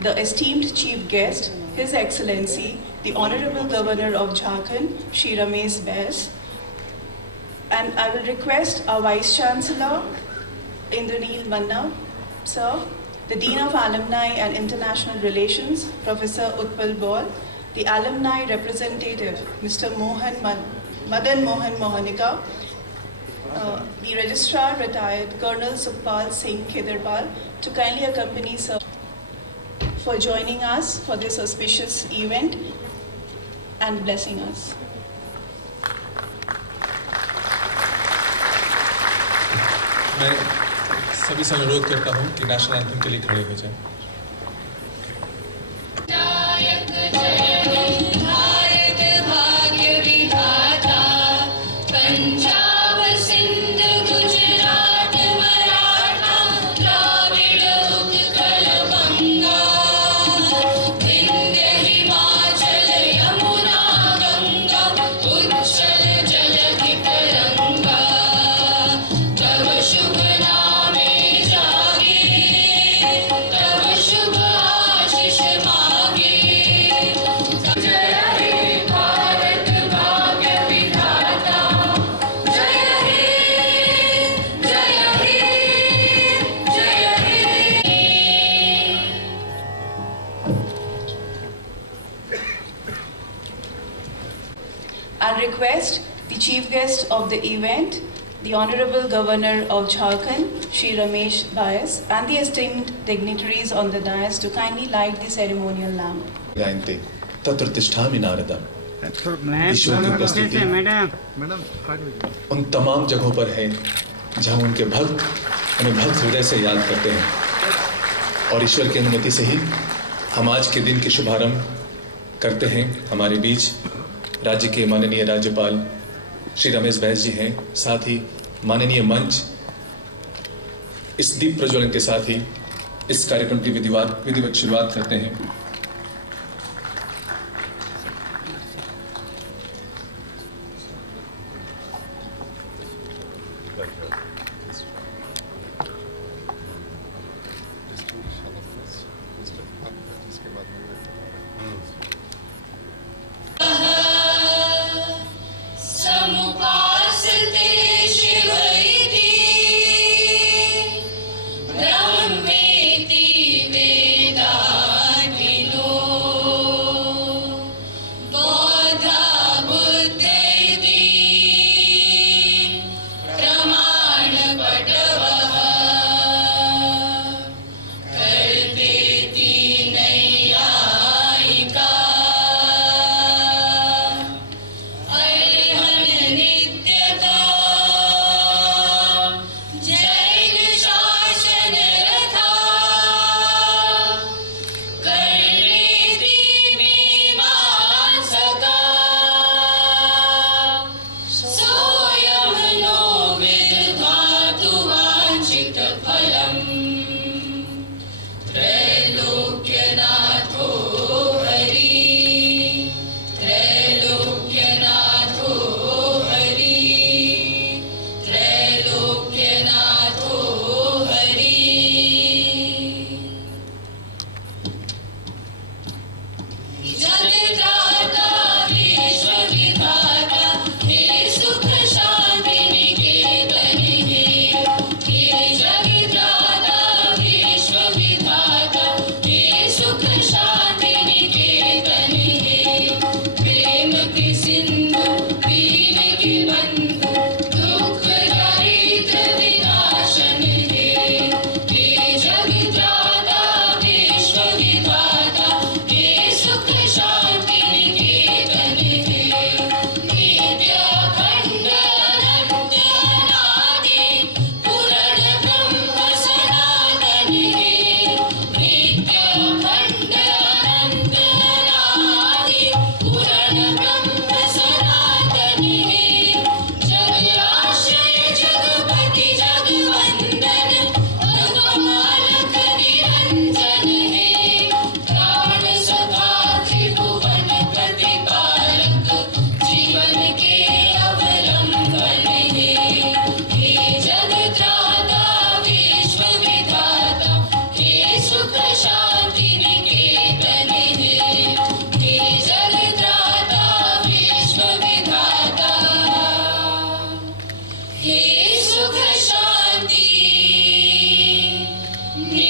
the esteemed chief guest, His Excellency, the Honorable Governor of Jharkhand, Shri Ramesh Bais. And I will request our Vice Chancellor, Indraneel Manna, Sir, the Dean of Alumni and International Relations, Professor Utpal Bol, the Alumni Representative, Mr. Madan Mohan Mohanika, the Registrar Retired Colonel Sukhpal Singh Khedarpal, to kindly accompany Sir for joining us for this auspicious event and blessing us. मैं सभी से अनुरोध करता हूं कि national anthem के लिए खड़े हो जाएं। I request the chief guest of the event, the Honorable Governor of Jharkhand, Shri Ramesh Bais, and the esteemed dignitaries on the dais to kindly light the ceremonial lamp. तत्रतिष्ठामि Narada. ईश्वर की उपस्थिति उन तमाम जगहों पर है जहाँ उनके भक्त उन्हें भक्त हृदय से याद करते हैं, और ईश्वर की अनुमति से ही हम आज के दिन के शुभारंभ करते हैं। हमारे बीच राज्य के माननीय राज्यपाल श्री रमेश बैस जी हैं, साथ ही माननीय मंच इस दीप प्रज्वलन के साथ ही इस कार्यक्रम की विधिवत शुरुआत करते हैं।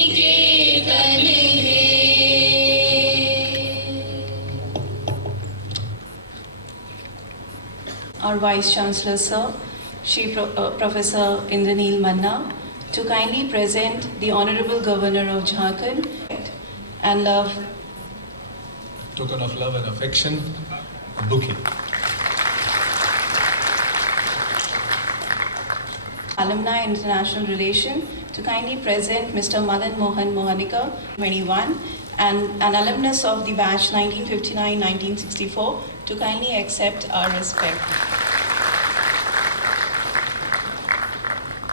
निकेतन है। Our Vice Chancellor, Sir, Shri Professor Indraneel Manna, to kindly present the Honorable Governor of Jharkhand and love. Token of love and affection, a bouquet. Alumni International Relation, to kindly present Mr. Madan Mohan Mohanika, 21, and an alumnus of the batch 1959-1964, to kindly accept our respect.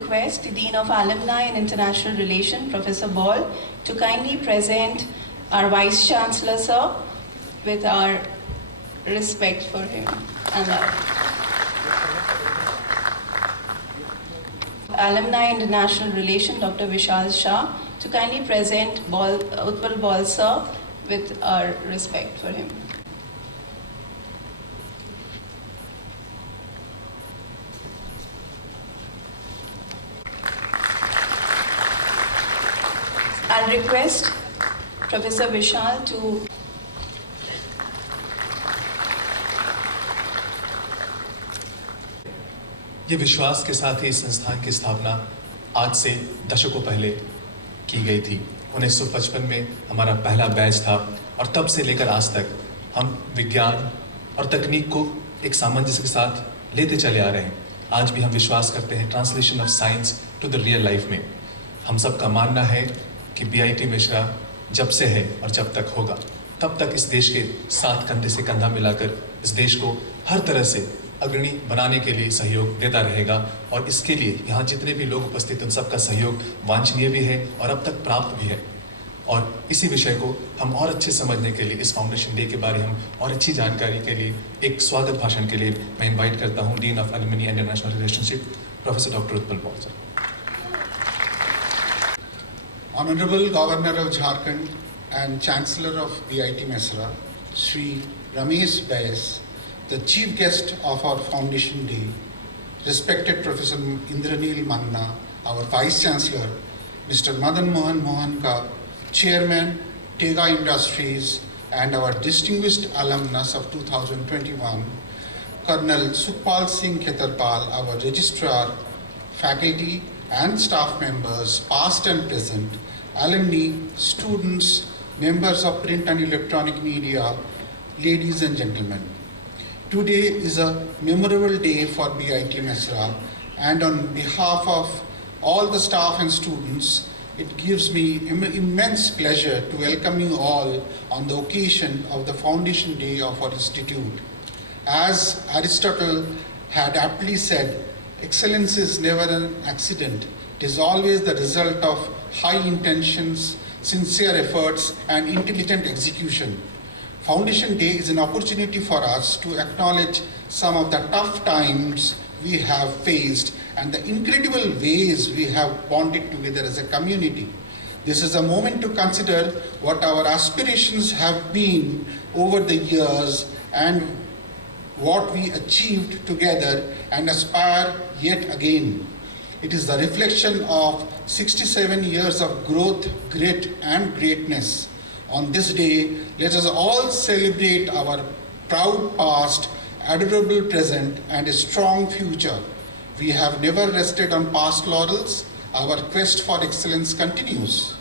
Request the Dean of Alumni and International Relation, Professor Ball, to kindly present our Vice Chancellor, Sir, with our respect for him and love. Alumni International Relation, Dr. Vishal Shah, to kindly present Utpal Bal, Sir, with our respect for him. I'll request Professor Vishal to ये विश्वास के साथ ही इस संस्थान की स्थापना आज से दशकों पहले की गई थी। 1955 में हमारा पहला बैच था और तब से लेकर आज तक हम विज्ञान और तकनीक को एक सामंजस्य के साथ लेते चले आ रहे हैं। आज भी हम विश्वास करते हैं translation of science to the real life में। हम सबका मानना है कि बीआईटी मिश्रा जब से है और जब तक होगा तब तक इस देश के साथ कंधे से कंधा मिलाकर इस देश को हर तरह से अग्रणी बनाने के लिए सहयोग देता रहेगा और इसके लिए यहाँ जितने भी लोग उपस्थित उन सबका सहयोग वांछनीय भी है और अब तक प्राप्त भी है। और इसी विषय को हम और अच्छे समझने के लिए इस फाउंडेशन डे के बारे हम और अच्छी जानकारी के लिए एक स्वागत भाषण के लिए मैं इनवाइट करता हूँ dean of alumni and international relationship professor doctor Utpal Paul sir. Honorable Governor of Jharkhand and Chancellor of BIT Mesra, Shri Ramesh Baes, the Chief Guest of our Foundation Day, respected Professor Indraneel Manna, our Vice Chancellor, Mr. Madan Mohan Mohanka, Chairman, Tega Industries, and our distinguished alumnus of 2021, Colonel Sukhpal Singh Khetarpal, our Registrar, faculty and staff members, past and present, alumni, students, members of print and electronic media, ladies and gentlemen. Today is a memorable day for BIT Mesra, and on behalf of all the staff and students, it gives me immense pleasure to welcome you all on the occasion of the Foundation Day of our institute. As Aristotle had aptly said, excellence is never an accident. It is always the result of high intentions, sincere efforts, and intelligent execution. Foundation Day is an opportunity for us to acknowledge some of the tough times we have faced and the incredible ways we have bonded together as a community. This is a moment to consider what our aspirations have been over the years and what we achieved together and aspire yet again. It is the reflection of 67 years of growth, grit, and greatness. On this day, let us all celebrate our proud past, adorable present, and a strong future. We have never rested on past laurels. Our quest for excellence continues.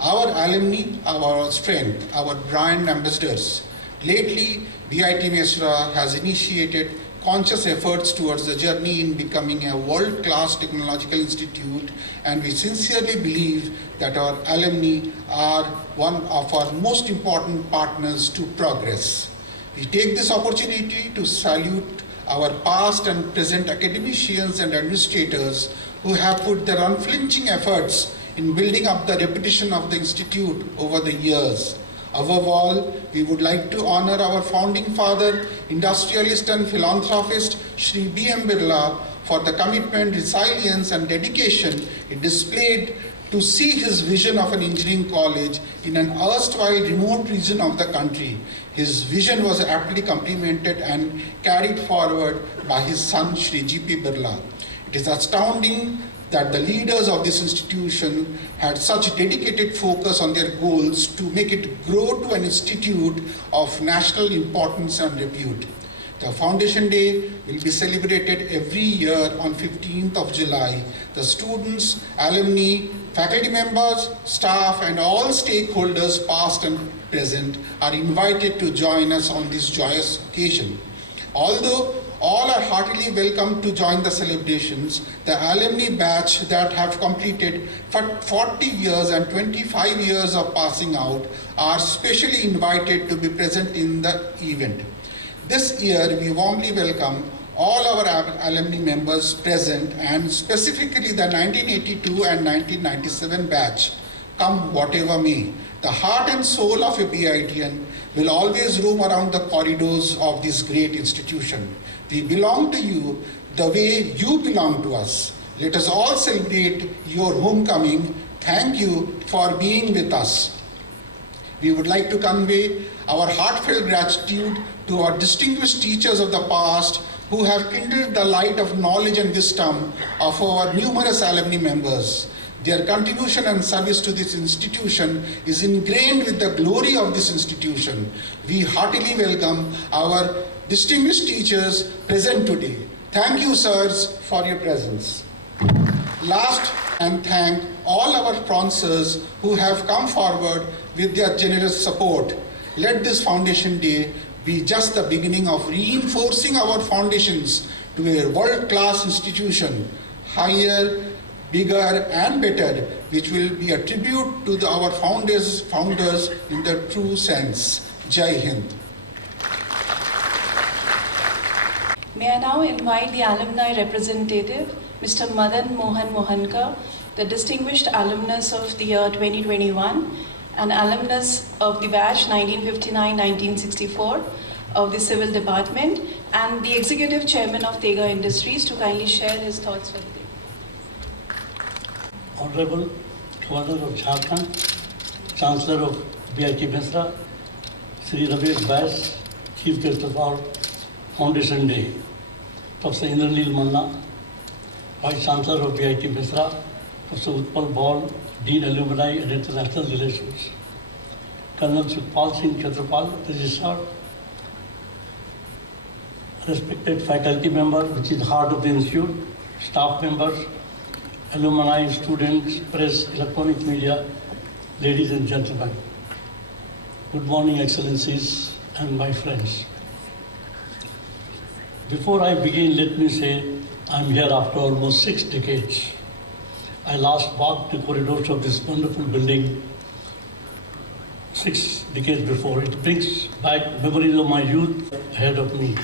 Our alumni, our strength, our brand ambassadors. Lately, BIT Mesra has initiated conscious efforts towards the journey in becoming a world-class technological institute, and we sincerely believe that our alumni are one of our most important partners to progress. We take this opportunity to salute our past and present academicians and administrators who have put their unflinching efforts in building up the reputation of the institute over the years. Above all, we would like to honor our founding father, industrialist and philanthropist, Shri B.M. Birla, for the commitment, resilience, and dedication he displayed to see his vision of an engineering college in an erstwhile remote region of the country. His vision was aptly complemented and carried forward by his son, Shri G.P. Birla. It is astounding that the leaders of this institution had such dedicated focus on their goals to make it grow to an institute of national importance and repute. The Foundation Day will be celebrated every year on 15th of July. The students, alumni, faculty members, staff, and all stakeholders, past and present, are invited to join us on this joyous occasion. Although all are heartily welcome to join the celebrations, the alumni batch that have completed 40 years and 25 years of passing out are specially invited to be present in the event. This year, we warmly welcome all our alumni members present, and specifically the 1982 and 1997 batch, come whatever may. The heart and soul of a BITian will always roam around the corridors of this great institution. We belong to you the way you belong to us. Let us all celebrate your homecoming. Thank you for being with us. We would like to convey our heartfelt gratitude to our distinguished teachers of the past who have kindled the light of knowledge and wisdom of our numerous alumni members. Their contribution and service to this institution is ingrained with the glory of this institution. We heartily welcome our distinguished teachers present today. Thank you, sirs, for your presence. Last, and thank all our sponsors who have come forward with their generous support. Let this Foundation Day be just the beginning of reinforcing our foundations to a world-class institution, higher, bigger, and better, which will be a tribute to our founders in the true sense. Jai Hind. May I now invite the alumni representative, Mr. Madan Mohan Mohanka, the distinguished alumnus of the year 2021 and alumnus of the batch 1959-1964 of the Civil Department, and the Executive Chairman of Tega Industries, to kindly share his thoughts with you. Honorable Governor of Jharkhand, Chancellor of BIT Mesra, Sri Ramesh Bass, Chief Guest of our Foundation Day, Professor Indranil Manna, Vice Chancellor of BIT Mesra, Professor Utpal Ball, Dean Alumni and International Relations, Colonel Sukhpal Singh Chhatrapal, Registrar, respected faculty members, which is the heart of the institute, staff members, alumni, students, press, electronic media, ladies and gentlemen. Good morning, Excellencies and my friends. Before I begin, let me say I'm here after almost 6 decades. I last walked the corridors of this wonderful building 6 decades before. It brings back memories of my youth ahead of me,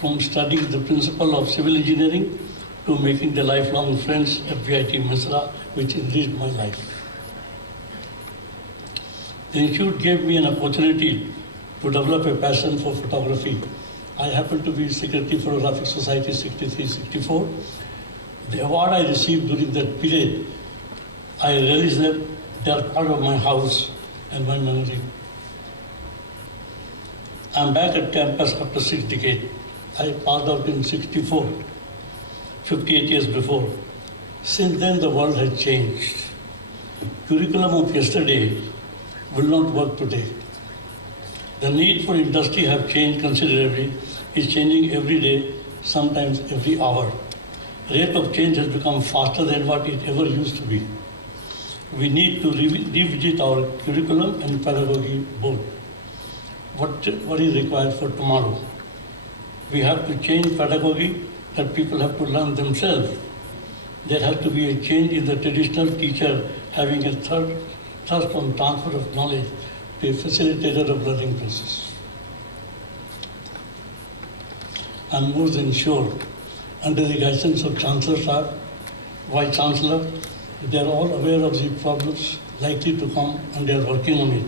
from studying the principle of civil engineering to making the lifelong friends at BIT Mesra, which enriched my life. The institute gave me an opportunity to develop a passion for photography. I happened to be Secretary Photographic Society 63-64. The award I received during that period, I realized that they are part of my house and my memory. I'm back at campus after 6 decades. I passed out in 64, 58 years before. Since then, the world has changed. Curriculum of yesterday will not work today. The need for industry have changed considerably, is changing every day, sometimes every hour. Rate of change has become faster than what it ever used to be. We need to revisit our curriculum and pedagogy both. What is required for tomorrow? We have to change pedagogy that people have to learn themselves. There has to be a change in the traditional teacher having a thirst on transfer of knowledge to a facilitator of learning process. I'm more than sure, under the guidance of Chancellor Sahib, Vice Chancellor, they are all aware of the problems likely to come and they are working on it.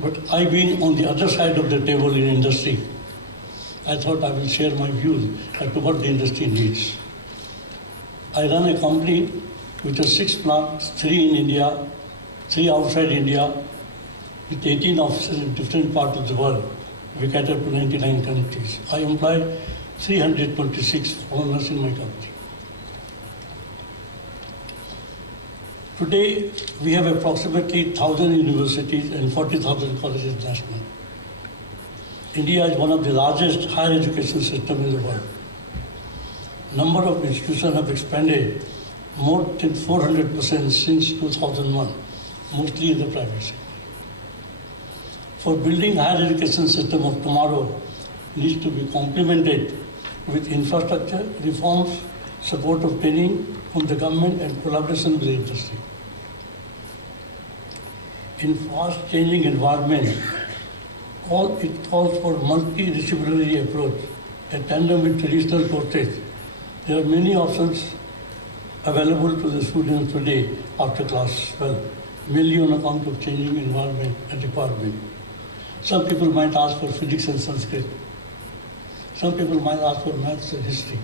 But I being on the other side of the table in industry, I thought I will share my views as to what the industry needs. I run a company which has 6 plants, 3 in India, 3 outside India, with 18 offices in different parts of the world. We cater to 99 countries. I employ 326 foreigners in my company. Today, we have approximately 1,000 universities and 40,000 colleges nationally. India is one of the largest higher education systems in the world. Number of institutions have expanded more than 400% since 2001, mostly in the private sector. For building higher education system of tomorrow needs to be complemented with infrastructure reforms, support of training from the government and collaboration with the industry. In fast-changing environment, it calls for multidisciplinary approach, a tandem with traditional courses. There are many options available to the students today after class 12, mainly on account of changing environment and requirement. Some people might ask for physics and Sanskrit. Some people might ask for maths and history.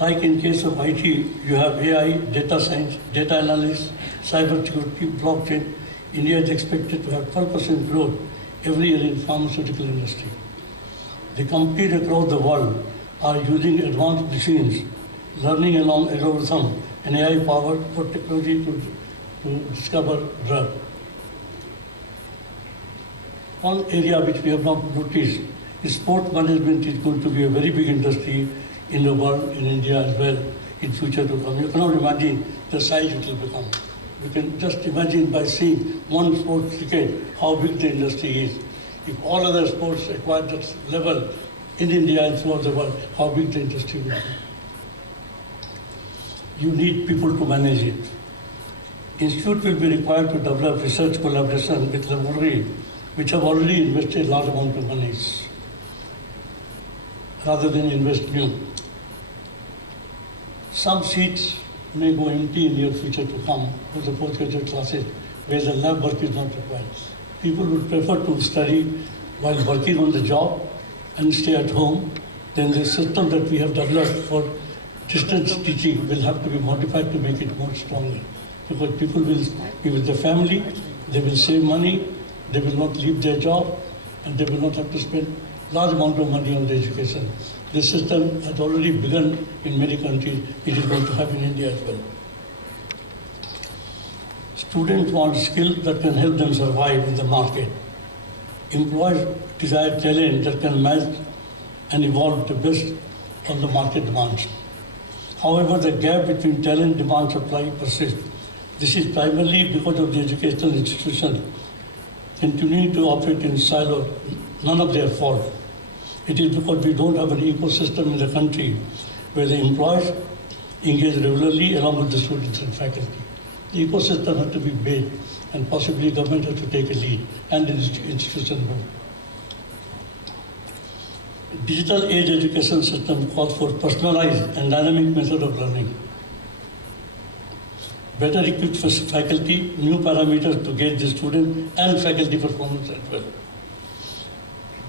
Like in case of IT, you have AI, data science, data analysis, cybersecurity, blockchain. India is expected to have 12% growth every year in pharmaceutical industry. The companies across the world are using advanced machines, learning along algorithm and AI powered for technology to discover drug. One area which we have not noticed is sport management is going to be a very big industry in the world, in India as well, in future to come. You cannot imagine the size it will become. You can just imagine by seeing one sport, cricket, how big the industry is. If all other sports acquire that level in India and throughout the world, how big the industry will be. You need people to manage it. Institute will be required to develop research collaboration with laboratories which have already invested large amount of monies, rather than invest new. Some seats may go empty in near future to come for the postgraduate classes where the lab work is not required. People would prefer to study while working on the job and stay at home. Then the system that we have developed for distance teaching will have to be modified to make it more stronger. Because people will be with their family, they will save money, they will not leave their job, and they will not have to spend large amount of money on the education. This system has already begun in many countries. It is going to happen in India as well. Students want skills that can help them survive in the market. Employers desire talent that can match and evolve the best on the market demands. However, the gap between talent, demand, supply persists. This is primarily because of the educational institution continuing to operate in silo, none of their fault. It is because we don't have an ecosystem in the country where the employees engage regularly along with the students and faculty. The ecosystem has to be built, and possibly government has to take a lead, and the institution will. Digital age education system calls for personalized and dynamic method of learning. Better equipped faculty, new parameters to gauge the student and faculty performance as well.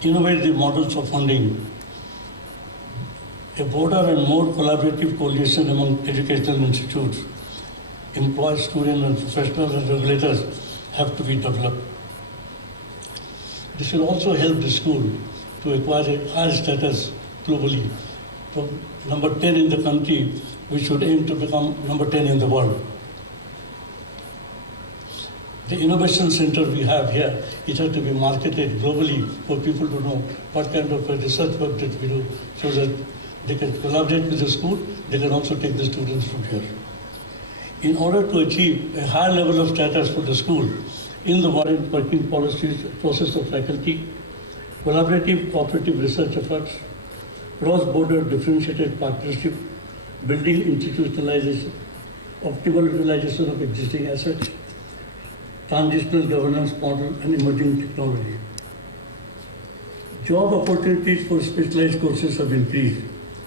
Innovative models of funding. A broader and more collaborative coalition among educational institutes, employees, students, and professionals and regulators have to be developed. This will also help the school to acquire a higher status globally. From number 10 in the country, we should aim to become number 10 in the world. The innovation center we have here, it has to be marketed globally for people to know what kind of research work that we do, so that they can collaborate with the school, they can also take the students from here. In order to achieve a higher level of status for the school, in the working policies, process of faculty, collaborative cooperative research efforts, cross-border differentiated partnership, building institutionalization, optimal utilization of existing assets, transitional governance model, and emerging technology. Job opportunities for specialized courses have increased.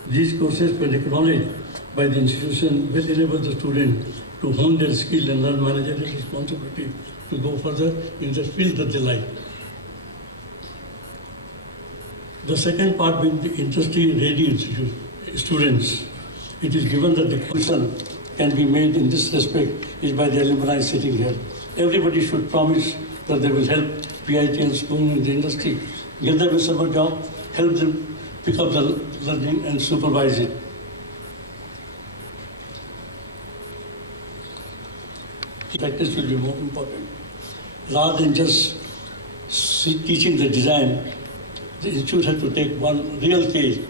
These courses, when acknowledged by the institution, will enable the student to hone their skill and learn managerial responsibility to go further in the field that they like. The second part being the industry-ready students. It is given that the question can be made in this respect is by the alumni sitting here. Everybody should promise that they will help PIT and school in the industry, get them a summer job, help them pick up the learning and supervise it. Practice will be more important. Rather than just teaching the design, the institute has to take one real case,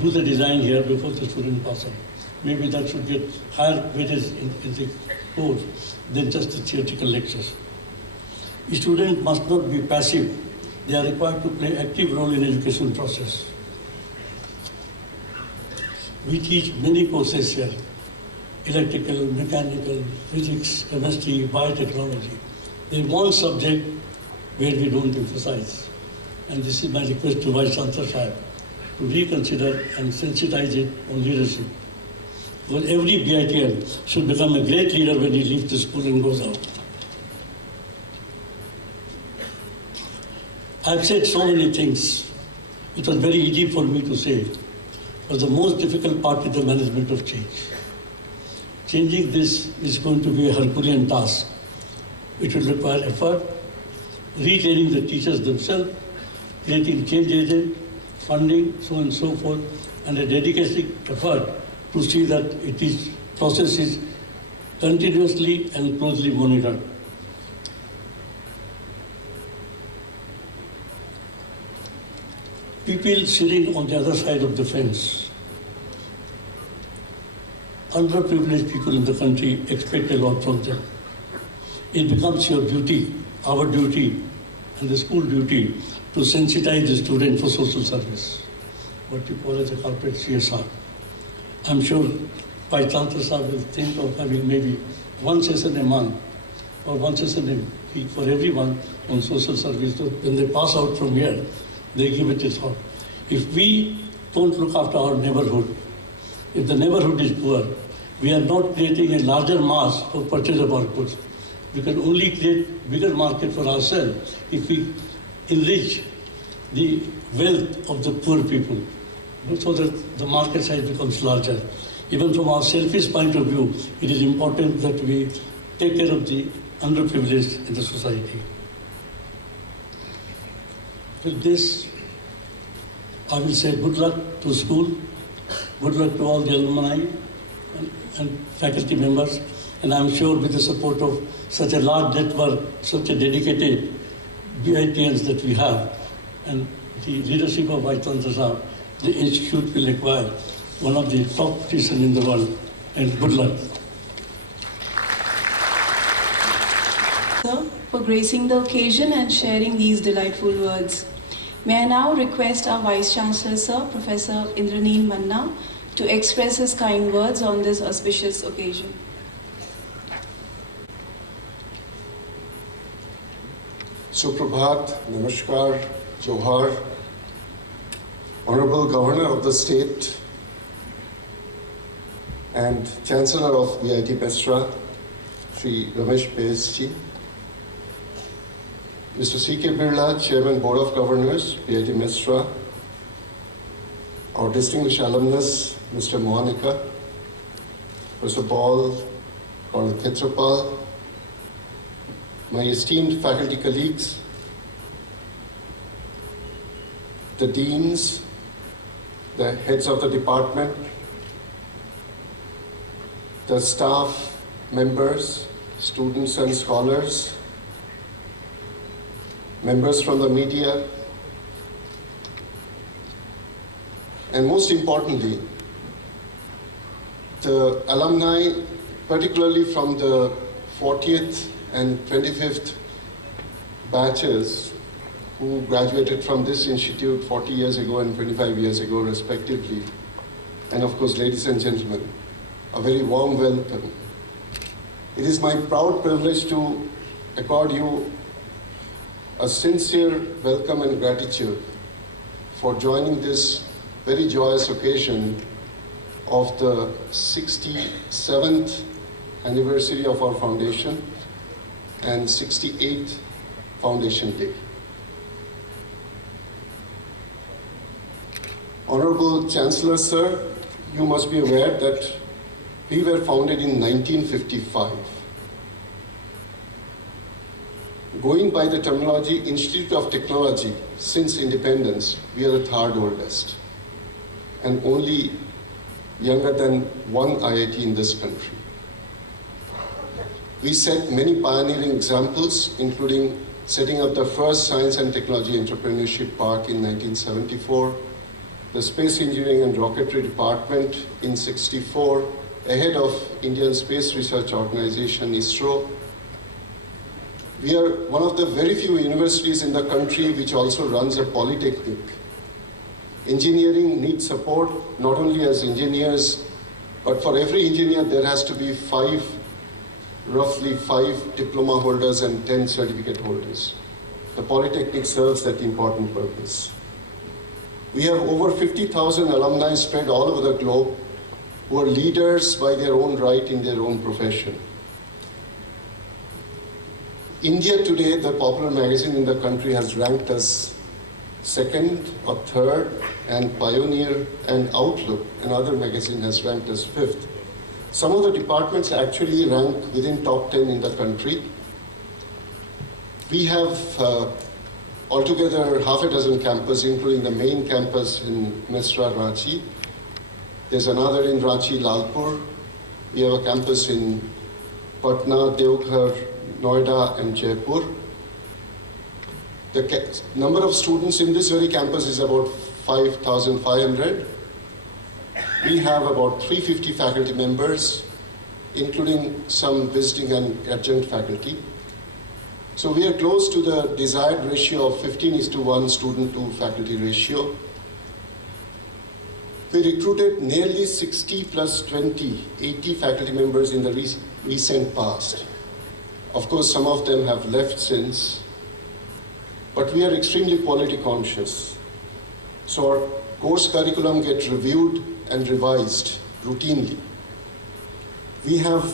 do the design here before the student pass on. Maybe that should get higher weightage in the course than just the theoretical lectures. Students must not be passive. They are required to play active role in education process. We teach many courses here: electrical, mechanical, physics, chemistry, biotechnology. There is one subject where we don't emphasize. And this is my request to Vice Chancellor Sahib to reconsider and sensitize it on leadership. Because every BITL should become a great leader when he leaves the school and goes out. I've said so many things. It was very easy for me to say. But the most difficult part is the management of change. Changing this is going to be a Herculean task. It will require effort, retraining the teachers themselves, creating change agent, funding, so on and so forth, and a dedicated effort to see that process is continuously and closely monitored. People sitting on the other side of the fence, underprivileged people in the country, expect a lot from them. It becomes your duty, our duty, and the school duty to sensitize the student for social service, what you call as a corporate CSR. I'm sure Vice Chancellor Sahib will think of having maybe one session a month or one session a week for everyone on social service. So when they pass out from here, they give it a thought. If we don't look after our neighborhood, if the neighborhood is poor, we are not creating a larger mass for purchase of our goods. We can only create bigger market for ourselves if we enrich the wealth of the poor people, so that the market size becomes larger. Even from our selfish point of view, it is important that we take care of the underprivileged in the society. With this, I will say good luck to school, good luck to all the alumni and faculty members, and I'm sure with the support of such a large network, such a dedicated BITNs that we have, and the leadership of Vice Chancellor Sahib, the institute will acquire one of the top positions in the world, and good luck. Sir, for gracing the occasion and sharing these delightful words. May I now request our Vice Chancellor, Sir, Professor Indraneel Manna, to express his kind words on this auspicious occasion. Suprabhat, Namaskar, Johar, Honorable Governor of the State and Chancellor of VIT Mesra, Sri Ramesh Bhesji, Mr. C.K. Birla, Chairman Board of Governors, VIT Mesra, our distinguished alumnus, Mr. Mohanika, Professor Paul, Colonel Khetrapal, my esteemed faculty colleagues, the deans, the heads of the department, the staff members, students and scholars, members from the media, and most importantly, the alumni, particularly from the 40th and 25th batches who graduated from this institute 40 years ago and 25 years ago respectively. And of course, ladies and gentlemen, a very warm welcome. It is my proud privilege to accord you a sincere welcome and gratitude for joining this very joyous occasion of the 67th anniversary of our foundation and 68th Foundation Day. Honorable Chancellor, Sir, you must be aware that we were founded in 1955. Going by the terminology Institute of Technology, since independence, we are the third oldest and only younger than one IIT in this country. We set many pioneering examples, including setting up the first Science and Technology Entrepreneurship Park in 1974, the Space Engineering and Rocketry Department in 1964, ahead of Indian Space Research Organization, ISRO. We are one of the very few universities in the country which also runs a polytechnic. Engineering needs support not only as engineers, but for every engineer there has to be roughly five diploma holders and 10 certificate holders. The polytechnic serves that important purpose. We have over 50,000 alumni spread all over the globe who are leaders by their own right in their own profession. India Today, the popular magazine in the country, has ranked us second or third, and Pioneer and Outlook, another magazine, has ranked us fifth. Some of the departments actually rank within top 10 in the country. We have altogether half a dozen campuses, including the main campus in Mesra, Ranchi. There's another in Ranchi, Lalpur. We have a campus in Patna, Deoghar, Noida, and Jaipur. The number of students in this very campus is about 5,500. We have about 350 faculty members, including some visiting and adjunct faculty. So we are close to the desired ratio of 15:1 student to faculty ratio. We recruited nearly 60 plus 20, 80 faculty members in the recent past. Of course, some of them have left since, but we are extremely quality conscious. So our course curriculum gets reviewed and revised routinely. We have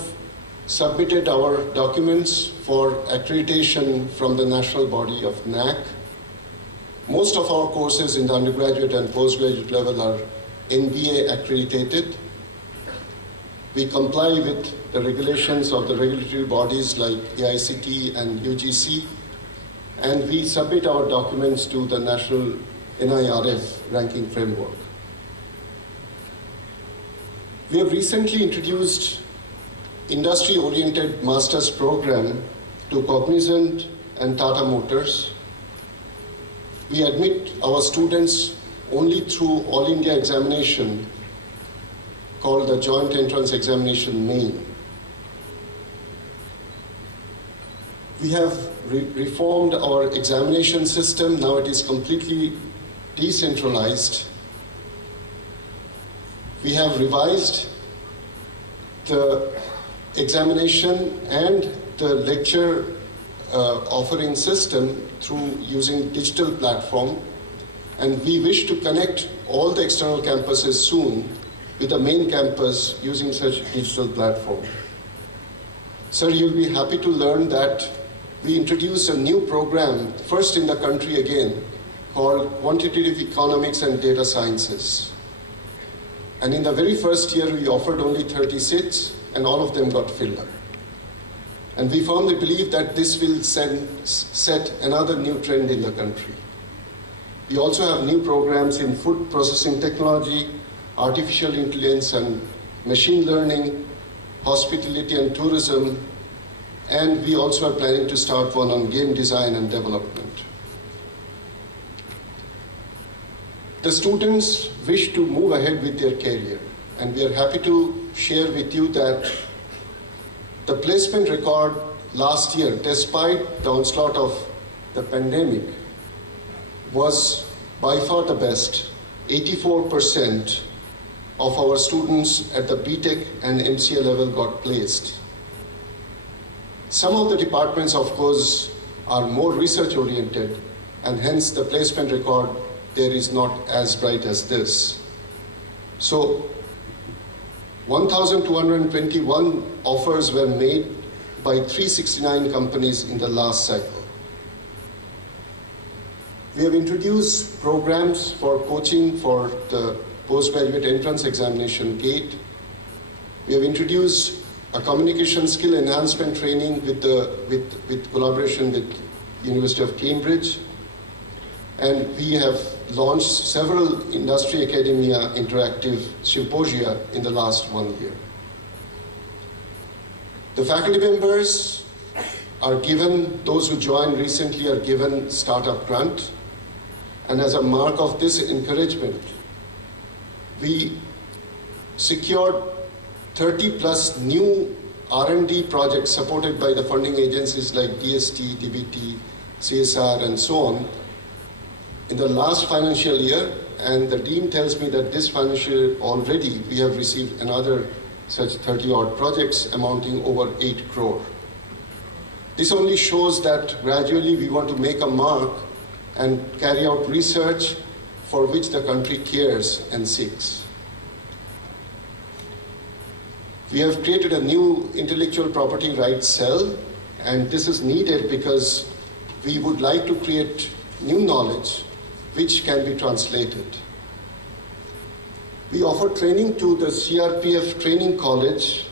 submitted our documents for accreditation from the national body of NAC. Most of our courses in the undergraduate and postgraduate level are NBA accredited. We comply with the regulations of the regulatory bodies like AICTE and UGC, and we submit our documents to the National NIRF ranking framework. We have recently introduced industry-oriented master's program to Cognizant and Tata Motors. We admit our students only through All India examination called the Joint Entrance Examination Main. We have reformed our examination system. Now it is completely decentralized. We have revised the examination and the lecture offering system through using digital platform, and we wish to connect all the external campuses soon with the main campus using such digital platform. Sir, you'll be happy to learn that we introduced a new program, first in the country again, called Quantitative Economics and Data Sciences. And in the very first year, we offered only 30 seats, and all of them got filled up. And we firmly believe that this will set another new trend in the country. We also have new programs in food processing technology, artificial intelligence and machine learning, hospitality and tourism, and we also are planning to start one on game design and development. The students wish to move ahead with their career, and we are happy to share with you that the placement record last year, despite the onslaught of the pandemic, was by far the best. 84% of our students at the BTech and MCA level got placed. Some of the departments, of course, are more research-oriented, and hence the placement record there is not as bright as this. So 1,221 offers were made by 369 companies in the last cycle. We have introduced programs for coaching for the postgraduate entrance examination GATE. We have introduced a communication skill enhancement training with collaboration with University of Cambridge. And we have launched several industry academia interactive symposia in the last 1 year. The faculty members are given, those who joined recently are given startup grant. And as a mark of this encouragement, we secured 30 plus new R&D projects supported by the funding agencies like DST, DBT, CSR, and so on in the last financial year. And the Dean tells me that this financial year already we have received another such 30 odd projects amounting over 8 crore. This only shows that gradually we want to make a mark and carry out research for which the country cares and seeks. We have created a new intellectual property rights cell, and this is needed because we would like to create new knowledge which can be translated. We offer training to the CRPF Training College,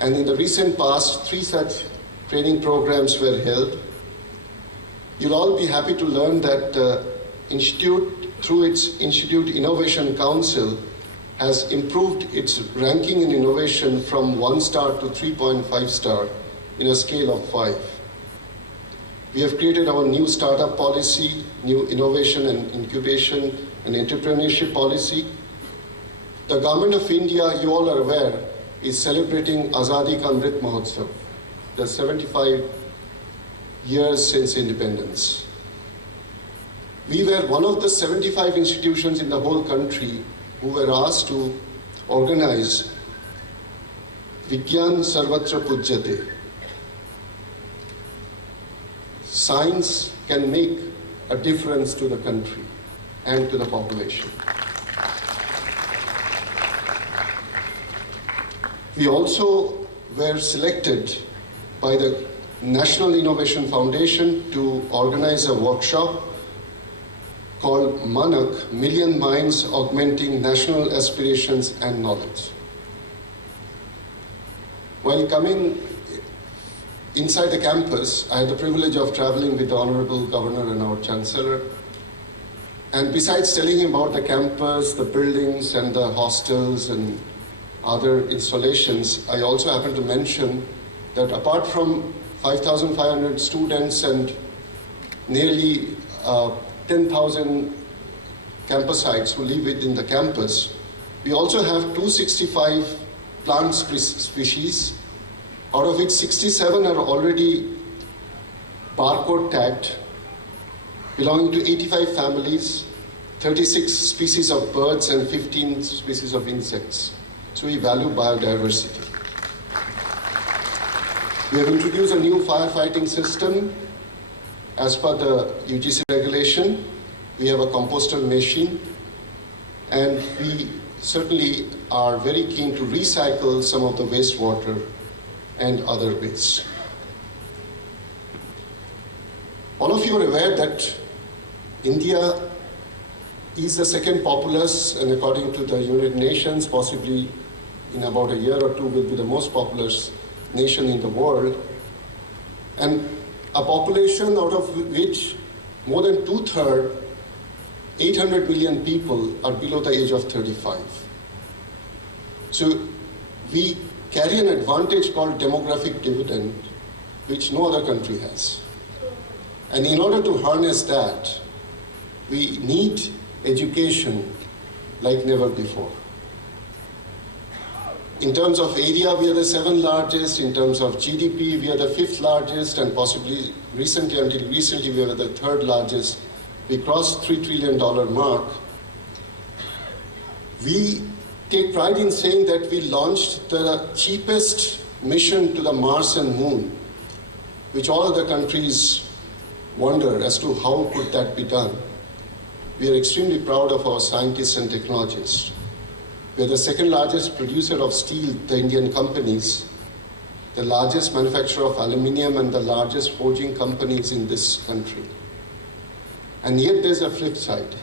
and in the recent past, 3 such training programs were held. You'll all be happy to learn that the Institute, through its Institute Innovation Council, has improved its ranking in innovation from 1 star to 3.5 star in a scale of 5. We have created our new startup policy, new innovation and incubation and entrepreneurship policy. The Government of India, you all are aware, is celebrating Azadi Ka Amrit Mahotsav, the 75 years since independence. We were one of the 75 institutions in the whole country who were asked to organize Vigyan Sarvatra Pujyate. Science can make a difference to the country and to the population. We also were selected by the National Innovation Foundation to organize a workshop called Manak, Million Minds Augmenting National Aspirations and Knowledge. While coming inside the campus, I had the privilege of traveling with the Honorable Governor and our Chancellor. And besides telling him about the campus, the buildings and the hostels and other installations, I also happened to mention that apart from 5,500 students and nearly 10,000 campusites who live within the campus, we also have 265 plant species, out of which 67 are already barcode tagged, belonging to 85 families, 36 species of birds and 15 species of insects. So we value biodiversity. We have introduced a new firefighting system. As per the UGC regulation, we have a composter machine, and we certainly are very keen to recycle some of the wastewater and other waste. All of you are aware that India is the second populous, and according to the United Nations, possibly in about a year or two will be the most populous nation in the world. And a population out of which more than 2/3, 800 million people are below the age of 35. So we carry an advantage called demographic dividend, which no other country has. And in order to harness that, we need education like never before. In terms of area, we are the 7th largest. In terms of GDP, we are the 5th largest, and possibly recently, until recently, we were the 3rd largest. We crossed $3 trillion mark. We take pride in saying that we launched the cheapest mission to the Mars and Moon, which all other countries wonder as to how could that be done. We are extremely proud of our scientists and technologists. We are the 2nd largest producer of steel, the Indian companies, the largest manufacturer of aluminium, and the largest forging companies in this country. And yet there's a flip side.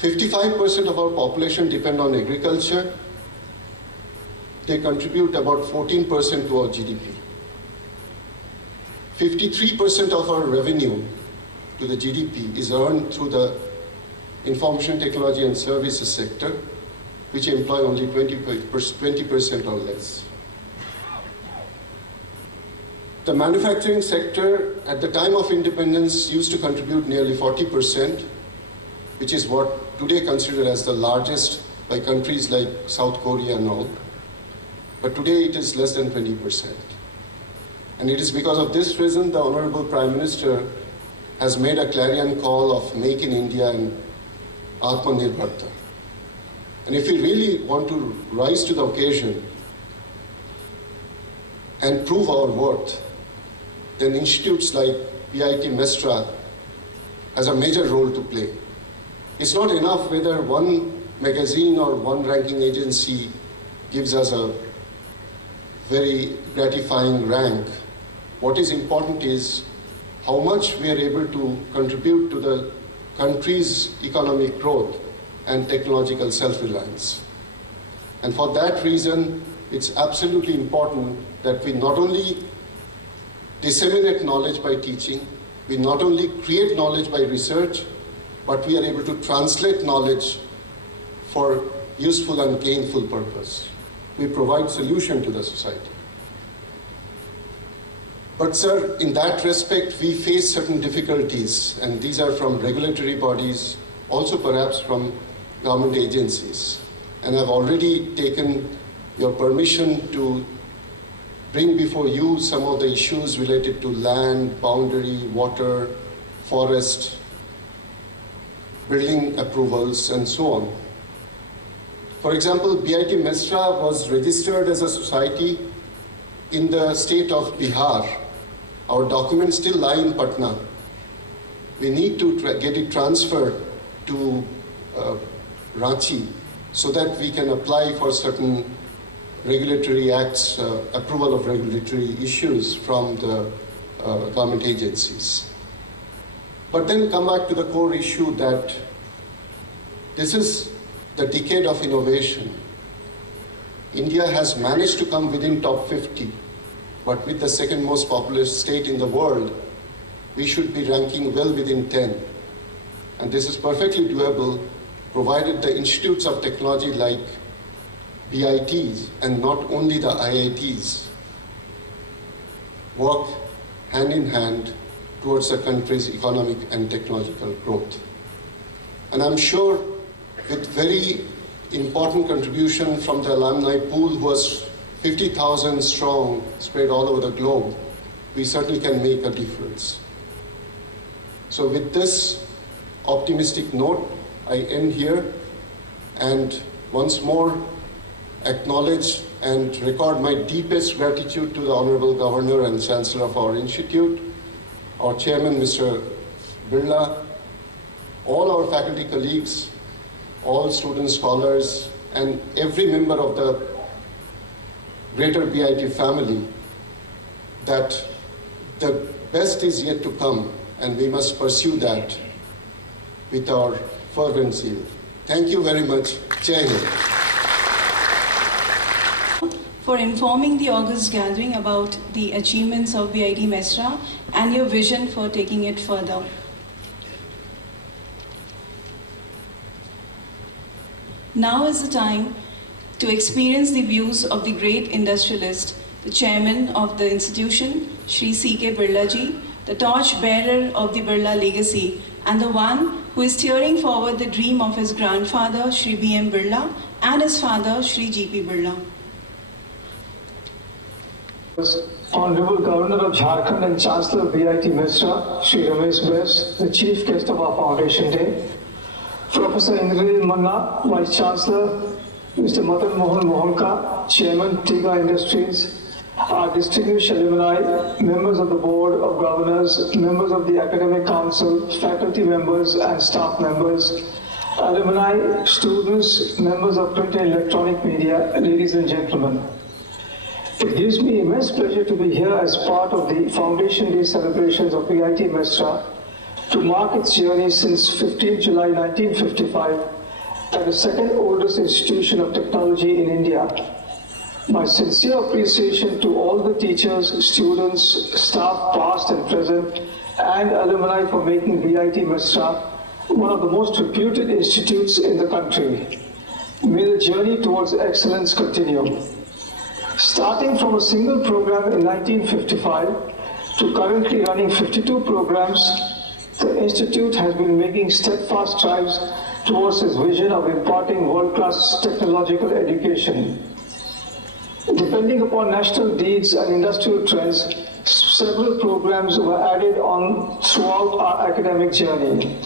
55% of our population depend on agriculture. They contribute about 14% to our GDP. 53% of our revenue to the GDP is earned through the information technology and services sector. which employ only 20% or less. The manufacturing sector at the time of independence used to contribute nearly 40%, which is what today considered as the largest by countries like South Korea and all. But today it is less than 20%. And it is because of this reason the Honorable Prime Minister has made a clarion call of Make in India and Atmanirbharta. And if we really want to rise to the occasion and prove our worth, then institutes like PIT Mesra has a major role to play. It's not enough whether one magazine or one ranking agency gives us a very gratifying rank. What is important is how much we are able to contribute to the country's economic growth and technological self-reliance. And for that reason, it's absolutely important that we not only disseminate knowledge by teaching, we not only create knowledge by research, but we are able to translate knowledge for useful and gainful purpose. We provide solution to the society. But sir, in that respect, we face certain difficulties, and these are from regulatory bodies, also perhaps from government agencies. And I've already taken your permission to bring before you some of the issues related to land, boundary, water, forest, building approvals, and so on. For example, BIT Mesra was registered as a society in the state of Bihar. Our documents still lie in Patna. We need to get it transferred to Ranchi so that we can apply for certain regulatory acts, approval of regulatory issues from the government agencies. But then come back to the core issue that this is the decade of innovation. India has managed to come within top 50, but with the second most populous state in the world, we should be ranking well within 10. And this is perfectly doable, provided the institutes of technology like BITs and not only the IITs work hand in hand towards the country's economic and technological growth. And I'm sure with very important contribution from the alumni pool, who was 50,000 strong, spread all over the globe, we certainly can make a difference. So with this optimistic note, I end here and once more acknowledge and record my deepest gratitude to the Honorable Governor and Chancellor of our institute, our Chairman, Mr. Birla, all our faculty colleagues, all student scholars, and every member of the greater BIT family, that the best is yet to come, and we must pursue that with our fervent zeal. Thank you very much. Jai Hind. For informing the August gathering about the achievements of BIT Mesra and your vision for taking it further. Now is the time to experience the views of the great industrialist, the chairman of the institution, Shri C.K. Birla ji, the torch bearer of the Birla legacy, and the one who is steering forward the dream of his grandfather, Shri B.M. Birla, and his father, Shri G.P. Birla. Honorable Governor of Jharkhand and Chancellor BIT Mesra, Shri Ramesh Bes, the chief guest of our Foundation Day, Professor Indranil Manna, Vice Chancellor, Mr. Madan Mohan Mohanka, Chairman, Tiga Industries, our distinguished alumni, members of the Board of Governors, members of the Academic Council, faculty members and staff members, alumni, students, members of print and electronic media, ladies and gentlemen. It gives me immense pleasure to be here as part of the Foundation Day celebrations of BIT Mesra to mark its journey since 15 July 1955 as the second oldest institution of technology in India. My sincere appreciation to all the teachers, students, staff past and present, and alumni for making BIT Mesra one of the most reputed institutes in the country. May the journey towards excellence continue. Starting from a single program in 1955 to currently running 52 programs, the Institute has been making steadfast strides towards its vision of imparting world-class technological education. Depending upon national needs and industrial trends, several programs were added on throughout our academic journey.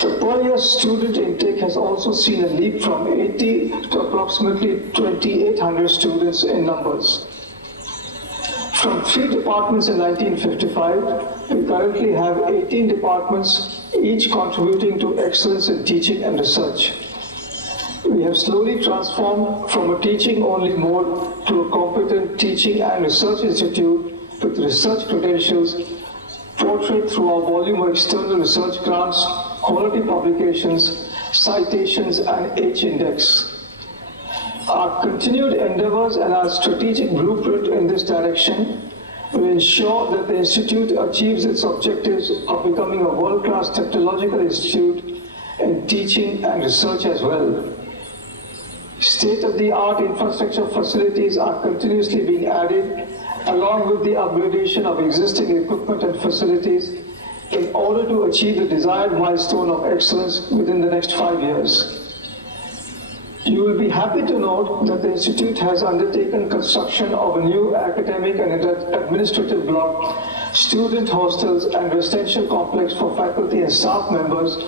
The per-year student intake has also seen a leap from 80 to approximately 2,800 students in numbers. From 3 departments in 1955, we currently have 18 departments, each contributing to excellence in teaching and research. We have slowly transformed from a teaching-only mode to a competent teaching and research institute with research credentials portrayed through our volume of external research grants, quality publications, citations, and H-index. Our continued endeavors and our strategic blueprint in this direction will ensure that the Institute achieves its objectives of becoming a world-class technological institute in teaching and research as well. State-of-the-art infrastructure facilities are continuously being added, along with the upgradation of existing equipment and facilities in order to achieve the desired milestone of excellence within the next 5 years. You will be happy to note that the Institute has undertaken construction of a new academic and administrative block, student hostels, and residential complex for faculty and staff members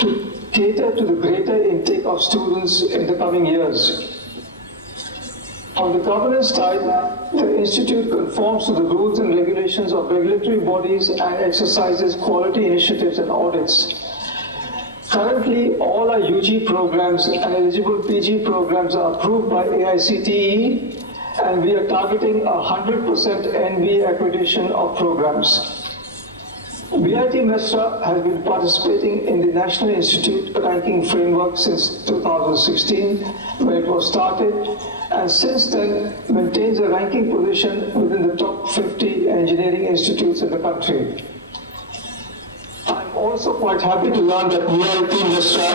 to cater to the greater intake of students in the coming years. On the governance side, the Institute conforms to the rules and regulations of regulatory bodies and exercises quality initiatives and audits. Currently, all our UG programs and eligible PG programs are approved by AICTE, and we are targeting 100% NB accreditation of programs. BIT Mesra has been participating in the National Institute Ranking Framework since 2016, when it was started, and since then maintains a ranking position within the top 50 engineering institutes in the country. I'm also quite happy to learn that BIT Mesra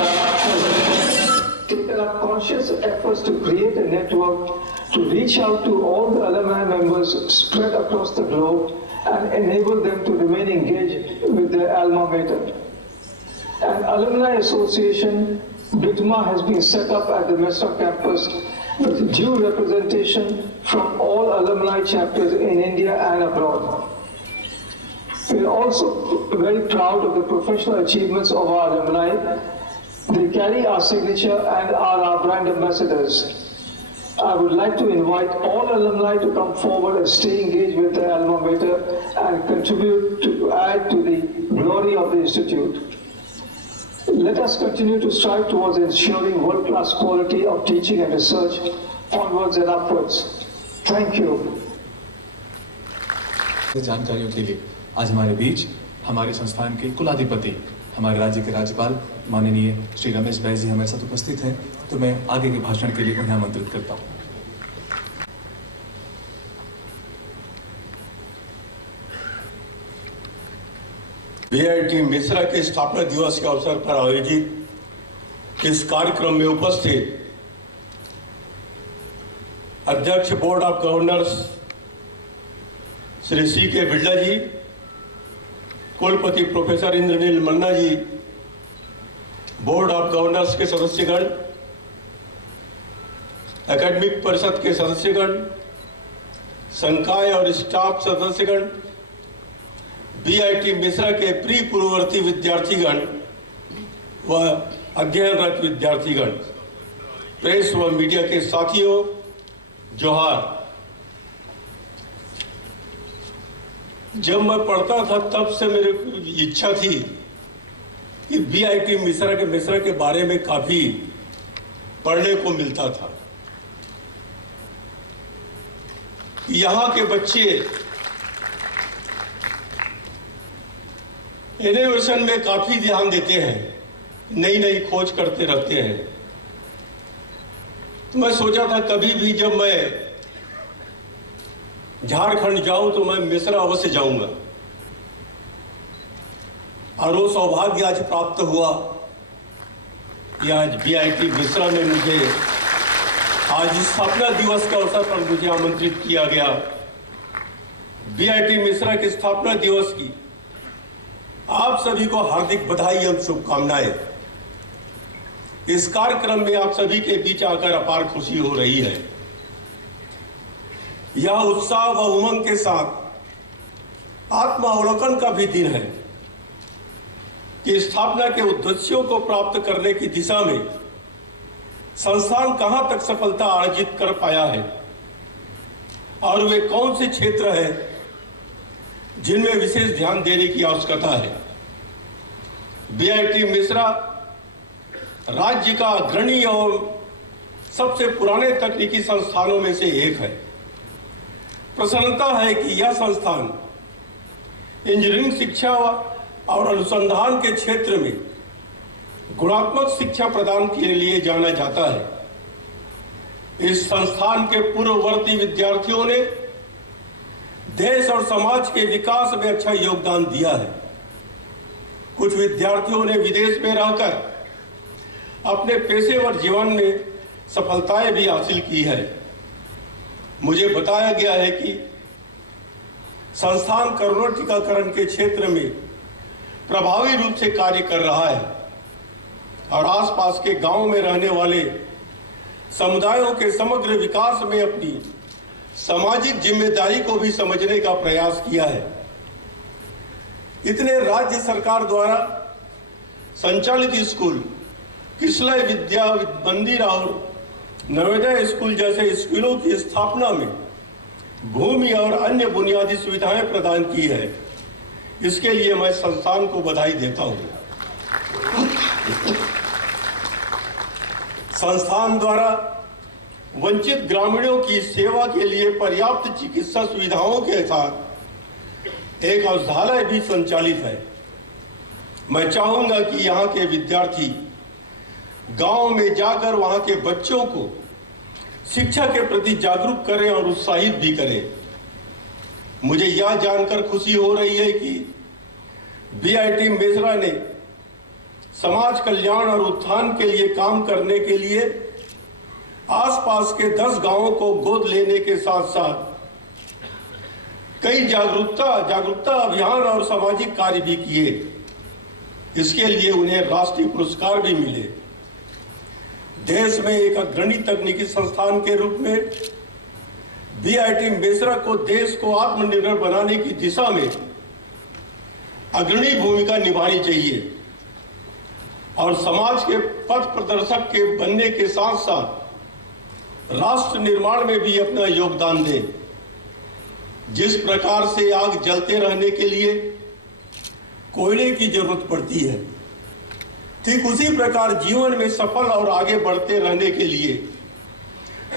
has taken up conscious efforts to create a network to reach out to all the alumni members spread across the globe and enable them to remain engaged with their alma mater. An alumni association, BITMA, has been set up at the Mesra campus with due representation from all alumni chapters in India and abroad. We are also very proud of the professional achievements of our alumni. They carry our signature and are our brand ambassadors. I would like to invite all alumni to come forward and stay engaged with their alma mater and contribute to add to the glory of the Institute. Let us continue to strive towards ensuring world-class quality of teaching and research onwards and upwards. Thank you. जानकारियों के लिए आज हमारे बीच हमारे संस्थान के कुलाधिपति, हमारे राज्य के राज्यपाल माननीय श्री रमेश बैस जी हमारे साथ उपस्थित हैं, तो मैं आगे के भाषण के लिए उन्हें आमंत्रित करता हूं। बीआईटी मिश्रा के स्थापना दिवस के अवसर पर आयोजित इस कार्यक्रम में उपस्थित अध्यक्ष board of governors Shri C K Birla ji, कुलपति professor Indranil Manna ji, board of governors के सदस्यगण, एकेडमिक परिषद के सदस्यगण, संकाय और स्टाफ सदस्यगण, बीआईटी मिश्रा के प्री पूर्ववर्ती विद्यार्थीगण व अध्ययनरत विद्यार्थीगण, प्रेस व मीडिया के साथियों, जोहार। जब मैं पढ़ता था तब से मेरी इच्छा थी कि बीआईटी मिश्रा के बारे में काफी पढ़ने को मिलता था। यहाँ के बच्चे इनोवेशन में काफी ध्यान देते हैं, नई नई खोज करते रहते हैं। तो मैं सोचा था कभी भी जब मैं झारखंड जाऊं तो मैं मिश्रा अवश्य जाऊंगा, और वो सौभाग्य आज प्राप्त हुआ कि आज बीआईटी मिश्रा में मुझे आज स्थापना दिवस के अवसर पर मुझे आमंत्रित किया गया। बीआईटी मिश्रा के स्थापना दिवस की आप सभी को हार्दिक बधाई एवं शुभकामनाएं। इस कार्यक्रम में आप सभी के बीच आकर अपार खुशी हो रही है। यह उत्साह व उमंग के साथ आत्मावलोकन का भी दिन है कि स्थापना के उद्देश्यों को प्राप्त करने की दिशा में संस्थान कहां तक सफलता अर्जित कर पाया है और वे कौन से क्षेत्र हैं जिनमें विशेष ध्यान देने की आवश्यकता है। बीआईटी मिश्रा राज्य का अग्रणी और सबसे पुराने तकनीकी संस्थानों में से एक है। प्रसन्नता है कि यह संस्थान इंजीनियरिंग शिक्षा और अनुसंधान के क्षेत्र में गुणात्मक शिक्षा प्रदान के लिए जाना जाता है। इस संस्थान के पूर्ववर्ती विद्यार्थियों ने देश और समाज के विकास में अच्छा योगदान दिया है। कुछ विद्यार्थियों ने विदेश में रहकर अपने पेशेवर जीवन में सफलताएं भी हासिल की है। मुझे बताया गया है कि संस्थान कोरोना टीकाकरण के क्षेत्र में प्रभावी रूप से कार्य कर रहा है और आसपास के गांव में रहने वाले समुदायों के समग्र विकास में अपनी सामाजिक जिम्मेदारी को भी समझने का प्रयास किया है। इतने राज्य सरकार द्वारा संचालित स्कूल, किसलय विद्या मंदिर और नवोदय स्कूल जैसे स्कूलों की स्थापना में भूमि और अन्य बुनियादी सुविधाएं प्रदान की है। इसके लिए मैं संस्थान को बधाई देता हूं। संस्थान द्वारा वंचित ग्रामीणों की सेवा के लिए पर्याप्त चिकित्सा सुविधाओं के साथ एक औषधालय भी संचालित है। मैं चाहूंगा कि यहाँ के विद्यार्थी गांव में जाकर वहां के बच्चों को शिक्षा के प्रति जागरूक करें और उत्साहित भी करें। मुझे यह जानकर खुशी हो रही है कि बीआईटी मिश्रा ने समाज कल्याण और उत्थान के लिए काम करने के लिए आसपास के 10 गांवों को गोद लेने के साथ साथ कई जागरूकता अभियान और सामाजिक कार्य भी किए। इसके लिए उन्हें राष्ट्रीय पुरस्कार भी मिले। देश में एक अग्रणी तकनीकी संस्थान के रूप में बीआईटी मिश्रा को देश को आत्मनिर्भर बनाने की दिशा में अग्रणी भूमिका निभानी चाहिए और समाज के पथ प्रदर्शक के बनने के साथ साथ राष्ट्र निर्माण में भी अपना योगदान दे। जिस प्रकार से आग जलते रहने के लिए कोयले की जरूरत पड़ती है, ठीक उसी प्रकार जीवन में सफल और आगे बढ़ते रहने के लिए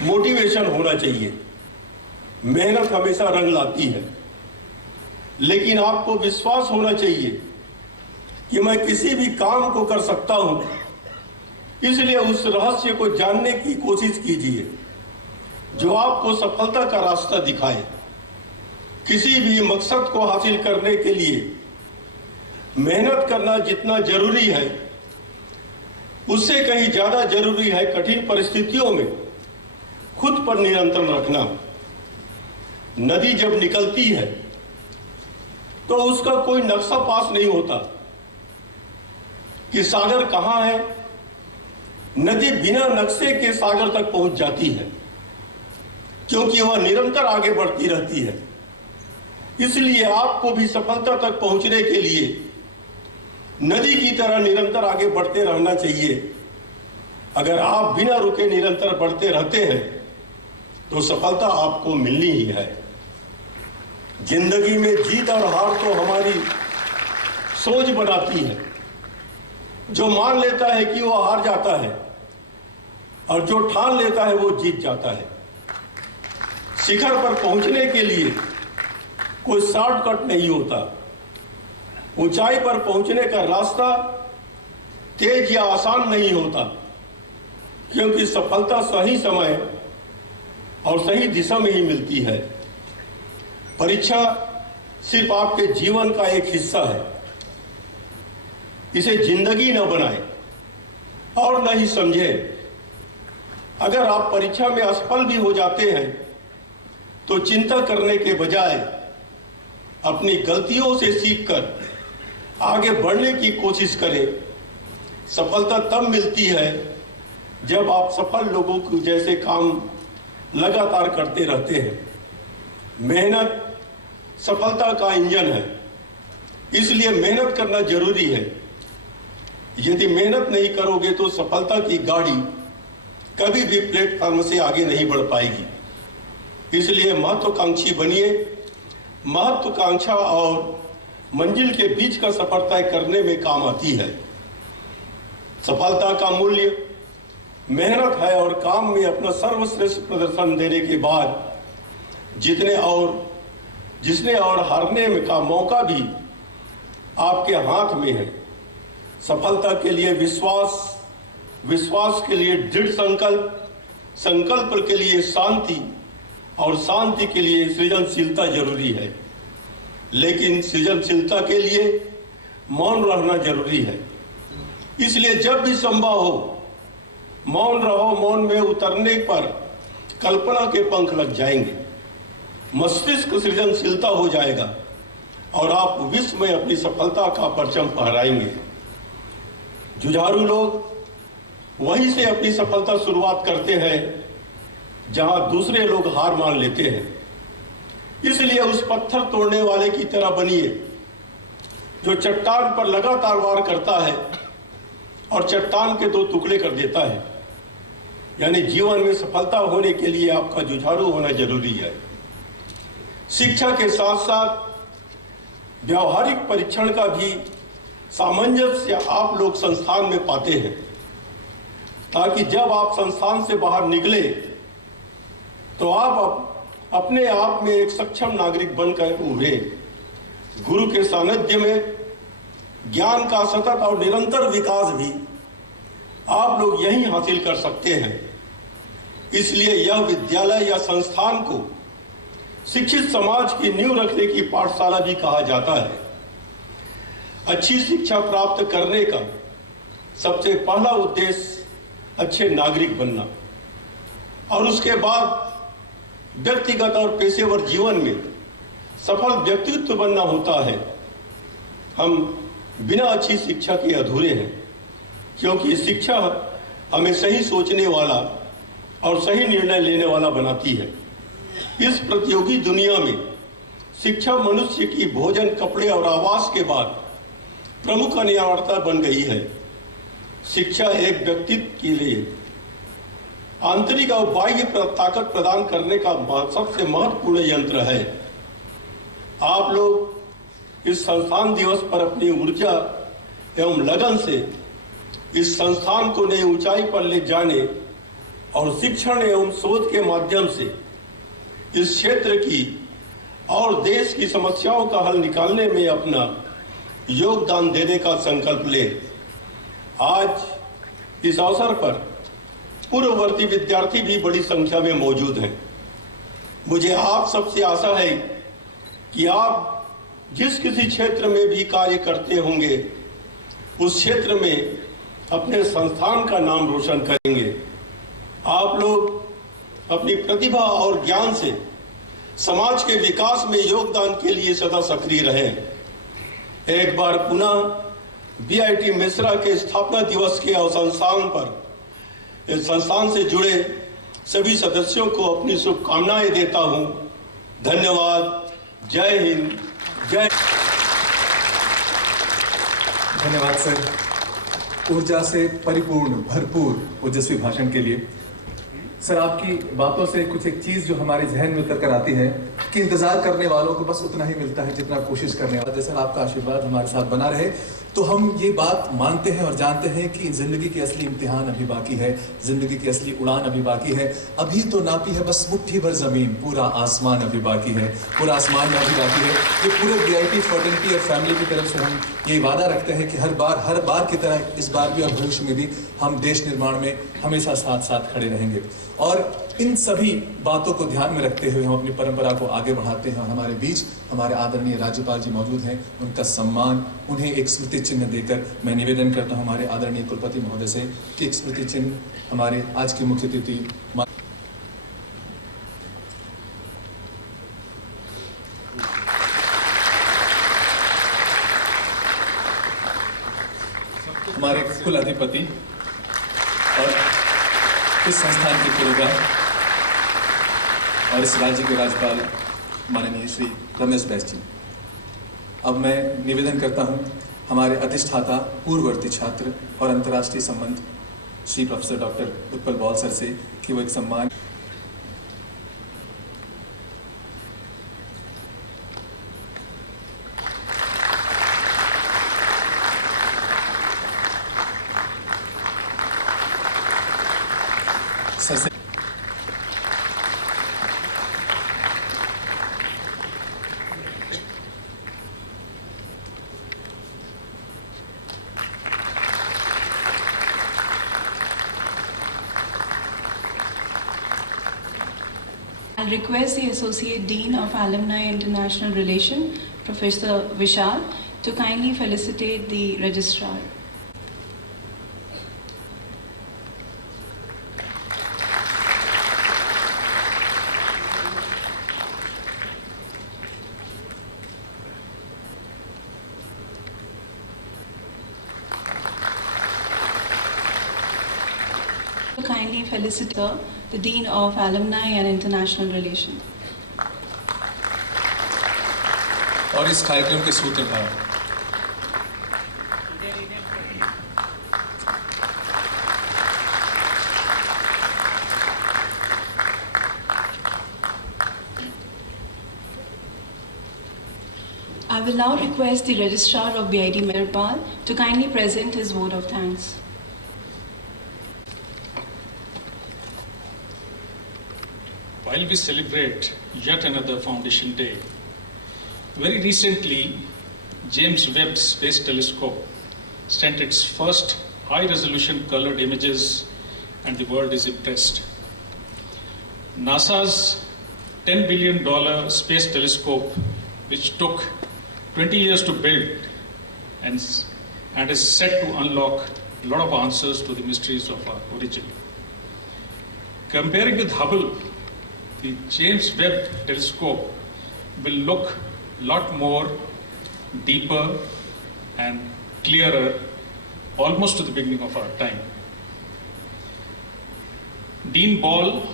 मोटिवेशन होना चाहिए। मेहनत हमेशा रंग लाती है, लेकिन आपको विश्वास होना चाहिए कि मैं किसी भी काम को कर सकता हूं। इसलिए उस रहस्य को जानने की कोशिश कीजिए जो आपको सफलता का रास्ता दिखाए। किसी भी मकसद को हासिल करने के लिए मेहनत करना जितना जरूरी है, उससे कहीं ज्यादा जरूरी है कठिन परिस्थितियों में खुद पर नियंत्रण रखना। नदी जब निकलती है तो उसका कोई नक्शा पास नहीं होता कि सागर कहां है। नदी बिना नक्शे के सागर तक पहुंच जाती है, क्योंकि वह निरंतर आगे बढ़ती रहती है। इसलिए आपको भी सफलता तक पहुंचने के लिए नदी की तरह निरंतर आगे बढ़ते रहना चाहिए। अगर आप बिना रुके निरंतर बढ़ते रहते हैं तो सफलता आपको मिलनी ही है। जिंदगी में जीत और हार तो हमारी सोच बनाती है। जो मान लेता है कि वो हार जाता है और जो ठान लेता है वो जीत जाता है। शिखर पर पहुंचने के लिए कोई शॉर्टकट नहीं होता। ऊंचाई पर पहुंचने का रास्ता तेज या आसान नहीं होता, क्योंकि सफलता सही समय और सही दिशा में ही मिलती है। परीक्षा सिर्फ आपके जीवन का एक हिस्सा है। इसे जिंदगी न बनाए। और न ही समझें। अगर आप परीक्षा में असफल भी हो जाते हैं तो चिंता करने के बजाय अपनी गलतियों से सीखकर आगे बढ़ने की कोशिश करें। सफलता तब मिलती है जब आप सफल लोगों के जैसे काम लगातार करते रहते हैं। मेहनत सफलता का इंजन है, इसलिए मेहनत करना जरूरी है। यदि मेहनत नहीं करोगे तो सफलता की गाड़ी कभी भी प्लेटफॉर्म से आगे नहीं बढ़ पाएगी। इसलिए महत्वाकांक्षी बनिए। महत्वाकांक्षा और मंजिल के बीच का सफर तय करने में काम आती है। सफलता का मूल्य मेहनत है और काम में अपना सर्वश्रेष्ठ प्रदर्शन देने के बाद जिसने और हारने में का मौका भी आपके हाथ में है। सफलता के लिए विश्वास के लिए दृढ़ संकल्प के लिए शांति और शांति के लिए सृजनशीलता जरूरी है। लेकिन सृजनशीलता के लिए मौन रहना जरूरी है। इसलिए जब भी संभव हो मौन रहो। मौन में उतरने पर कल्पना के पंख लग जाएंगे, मस्तिष्क सृजनशीलता हो जाएगा और आप विश्व में अपनी सफलता का परचम फहराएंगे। जुझारू लोग वहीं से अपनी सफलता शुरुआत करते हैं जहां दूसरे लोग हार मान लेते हैं। इसलिए उस पत्थर तोड़ने वाले की तरह बनिए जो चट्टान पर लगातार वार करता है और चट्टान के 2 टुकड़े कर देता है। यानी जीवन में सफलता होने के लिए आपका जुझारू होना जरूरी है। शिक्षा के साथ साथ व्यावहारिक परीक्षण का भी सामंजस्य आप लोग संस्थान में पाते हैं, ताकि जब आप संस्थान से बाहर निकले तो आप अपने आप में एक सक्षम नागरिक बनकर उभरे। गुरु के सानिध्य में ज्ञान का सतत और निरंतर विकास भी आप लोग यहीं हासिल कर सकते हैं। इसलिए यह विद्यालय या संस्थान को शिक्षित समाज की नींव रखने की पाठशाला भी कहा जाता है। अच्छी शिक्षा प्राप्त करने का सबसे पहला उद्देश्य अच्छे नागरिक बनना और उसके बाद व्यक्तिगत और पेशेवर जीवन में सफल व्यक्तित्व बनना होता है। हम बिना अच्छी शिक्षा के अधूरे हैं, क्योंकि शिक्षा हमें सही सोचने वाला और सही निर्णय लेने वाला बनाती है। इस प्रतियोगी दुनिया में शिक्षा मनुष्य की भोजन, कपड़े और आवास के बाद प्रमुख अनिवार्यता बन गई है। शिक्षा एक व्यक्तित्व के लिए आंतरिक और बाह्य ताकत प्रदान करने का सबसे महत्वपूर्ण यंत्र है। आप लोग इस संस्थान दिवस पर अपनी ऊर्जा एवं लगन से इस संस्थान को नई ऊंचाई पर ले जाने और शिक्षण एवं शोध के माध्यम से इस क्षेत्र की और देश की समस्याओं का हल निकालने में अपना योगदान देने का संकल्प लें। आज इस अवसर पर पूर्ववर्ती विद्यार्थी भी बड़ी संख्या में मौजूद हैं। मुझे आप सबसे आशा है कि आप जिस किसी क्षेत्र में भी कार्य करते होंगे उस क्षेत्र में अपने संस्थान का नाम रोशन करेंगे। आप लोग अपनी प्रतिभा और ज्ञान से समाज के विकास में योगदान के लिए सदा सक्रिय रहें। एक बार पुनः बीआईटी मेसरा के स्थापना दिवस के अवसंस्थान पर इस संस्थान से जुड़े सभी सदस्यों को अपनी शुभकामनाएं देता हूं। धन्यवाद। जय हिंद। जय। धन्यवाद सर, ऊर्जा से परिपूर्ण भरपूर ओजस्वी भाषण के लिए। सर, आपकी बातों से कुछ एक चीज जो हमारे जहन में उतर कर आती है कि इंतजार करने वालों को बस उतना ही मिलता है जितना कोशिश करने वाला। जैसे आपका आशीर्वाद हमारे साथ बना रहे तो हम ये बात मानते हैं और जानते हैं कि जिंदगी की असली इम्तिहान अभी बाकी है, जिंदगी की असली उड़ान अभी बाकी है। अभी तो नापी है बस मुट्ठी भर जमीन, पूरा आसमान अभी बाकी है, पूरा आसमान में अभी बाकी है। ये पूरे बीआईटी फर्टिलिटी और फैमिली की तरफ से हम ये वादा रखते हैं कि हर बार की तरह इस बार भी और भविष्य में भी हम देश निर्माण में हमेशा साथ साथ खड़े रहेंगे। और इन सभी बातों को ध्यान में रखते हुए हम अपनी परंपरा को आगे बढ़ाते हैं और हमारे बीच हमारे आदरणीय राज्यपाल जी मौजूद हैं। उनका सम्मान, उन्हें एक स्मृति चिन्ह देकर मैं निवेदन करता हूं हमारे आदरणीय कुलपति महोदय से कि एक स्मृति चिन्ह हमारे आज की मुख्य अतिथि हमारे कुल अधिपति और इस संस्थान के पुरोगामी और इस राज्य के राज्यपाल माननीय श्री रमेश बैस जी। अब मैं निवेदन करता हूं हमारे अधिष्ठाता, पूर्ववर्ती छात्र और अंतर्राष्ट्रीय संबंध Shri professor doctor Utpal ball sir से कि वो एक सम्मान सर से I'll request the Associate Dean of Alumni International Relation, Professor Vishal, to kindly felicitate the Registrar. To kindly felicitate her, the Dean of Alumni and International Relations. और इस कार्यक्रम के सूत्रधार I will now request the Registrar of BIT Mirpal to kindly present his vote of thanks. While we celebrate yet another Foundation Day, very recently, James Webb Space Telescope sent its first high-resolution colored images, and the world is impressed. NASA's $10 billion space telescope, which took 20 years to build and is set to unlock a lot of answers to the mysteries of our origin. Comparing with Hubble, the James Webb telescope will look a lot more deeper and clearer, almost to the beginning of our time. Dean Ball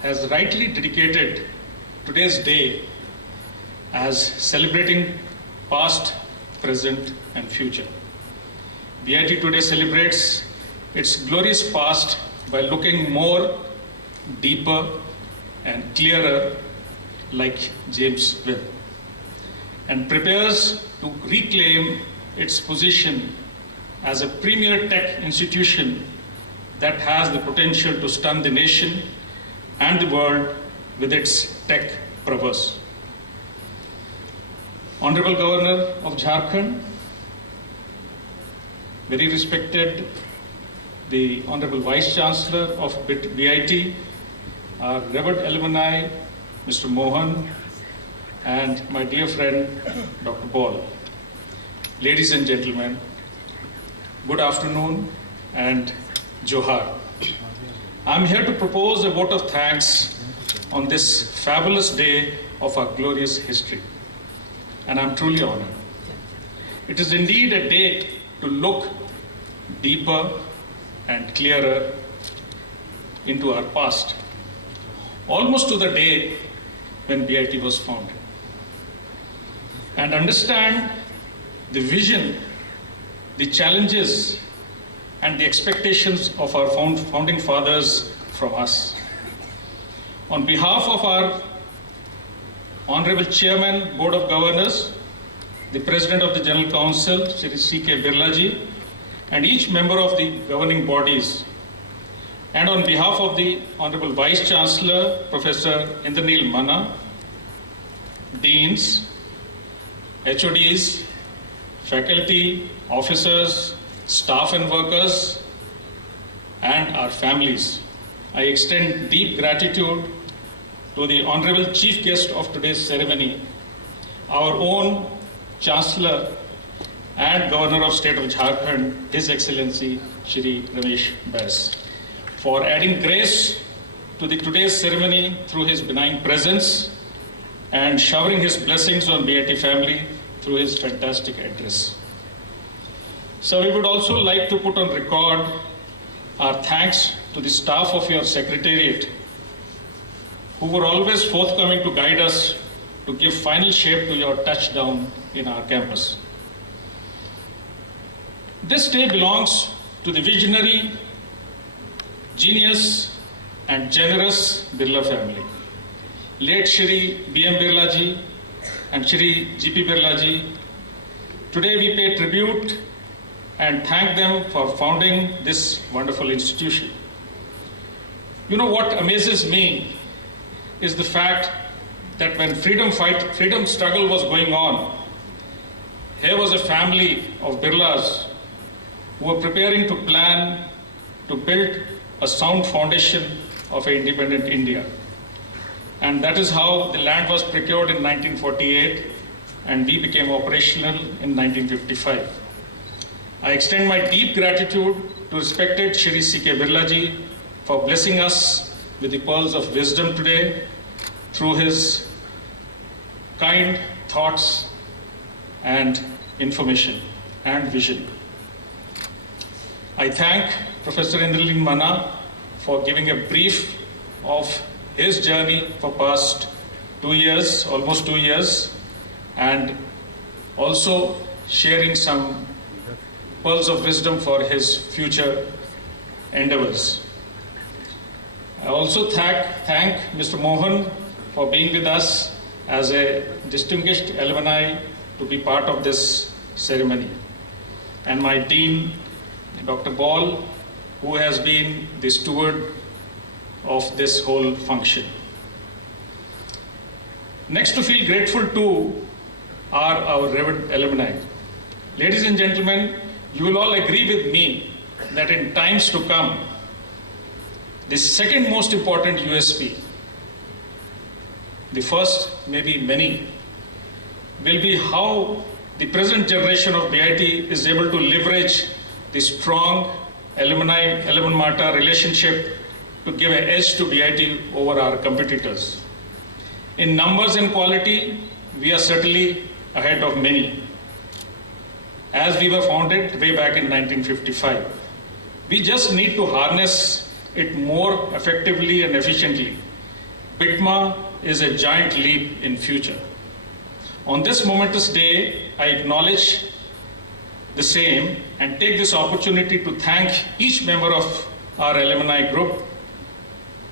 has rightly dedicated today's day as celebrating past, present, and future. BIT today celebrates its glorious past by looking more, deeper, and clearer like James Webb, and prepares to reclaim its position as a premier tech institution that has the potential to stun the nation and the world with its tech prowess. Honorable Governor of Jharkhand, very respected, the Honorable Vice Chancellor of BIT, our revered alumni, Mr. Mohan, and my dear friend, Dr. Ball. Ladies and gentlemen, good afternoon and Johar. I'm here to propose a vote of thanks on this fabulous day of our glorious history, and I'm truly honored. It is indeed a day to look deeper and clearer into our past, almost to the day when BIT was founded, and understand the vision, the challenges, and the expectations of our founding fathers from us. On behalf of our Honorable Chairman, Board of Governors, the President of the General Council, Shri C.K. Birla ji, and each member of the governing bodies, and on behalf of the Honorable Vice Chancellor, Professor Indranil Manna, Deans, HODs, faculty, officers, staff and workers, and our families, I extend deep gratitude to the Honorable Chief Guest of today's ceremony, our own Chancellor and Governor of State of Jharkhand, His Excellency Shri Ramesh Bais, for adding grace to today's ceremony through his benign presence and showering his blessings on BIT family through his fantastic address. So we would also like to put on record our thanks to the staff of your secretariat, who were always forthcoming to guide us to give final shape to your touchdown in our campus. This day belongs to the visionary, genius, and generous Birla family. Late Shri B.M. Birla ji and Shri G.P. Birla ji. Today we pay tribute and thank them for founding this wonderful institution. You know what amazes me is the fact that when freedom struggle was going on, here was a family of Birlas who were preparing to plan to build a sound foundation of an independent India. And that is how the land was procured in 1948 and we became operational in 1955. I extend my deep gratitude to respected Shri C.K. Birla ji for blessing us with the pearls of wisdom today through his kind thoughts and information and vision. I thank Professor Indralin Manna for giving a brief of his journey for past 2 years, almost 2 years, and also sharing some pearls of wisdom for his future endeavors. I also thank Mr. Mohan for being with us as a distinguished alumni to be part of this ceremony, and my Dean, Dr. Ball, who has been the steward of this whole function. Next to feel grateful to are our revered alumni. Ladies and gentlemen, you will all agree with me that in times to come, the second most important USP, the first maybe many, will be how the present generation of BIT is able to leverage the strong alumni-alum mater relationship to give an edge to BIT over our competitors. In numbers and quality, we are certainly ahead of many. As we were founded way back in 1955, we just need to harness it more effectively and efficiently. BITMA is a giant leap in future. On this momentous day, I acknowledge the same and take this opportunity to thank each member of our alumni group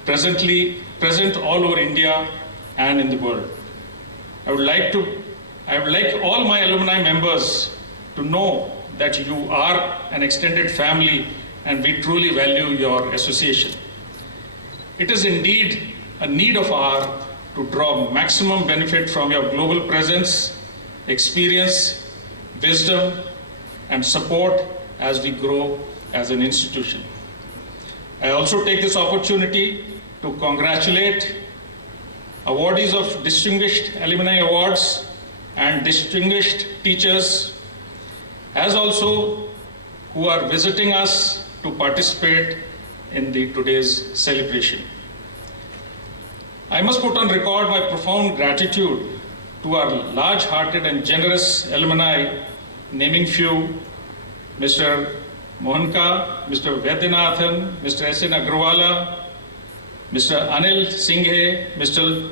present all over India and in the world. I would like all my alumni members to know that you are an extended family and we truly value your association. It is indeed a need of ours to draw maximum benefit from your global presence, experience, wisdom, and support as we grow as an institution. I also take this opportunity to congratulate awardees of Distinguished Alumni Awards and distinguished teachers, as also who are visiting us to participate in today's celebration. I must put on record my profound gratitude to our large-hearted and generous alumni, naming few: Mr. Mohanka, Mr. Vaidyanathan, Mr. S.N. Agrawala, Mr. Anil Singhe, Mr.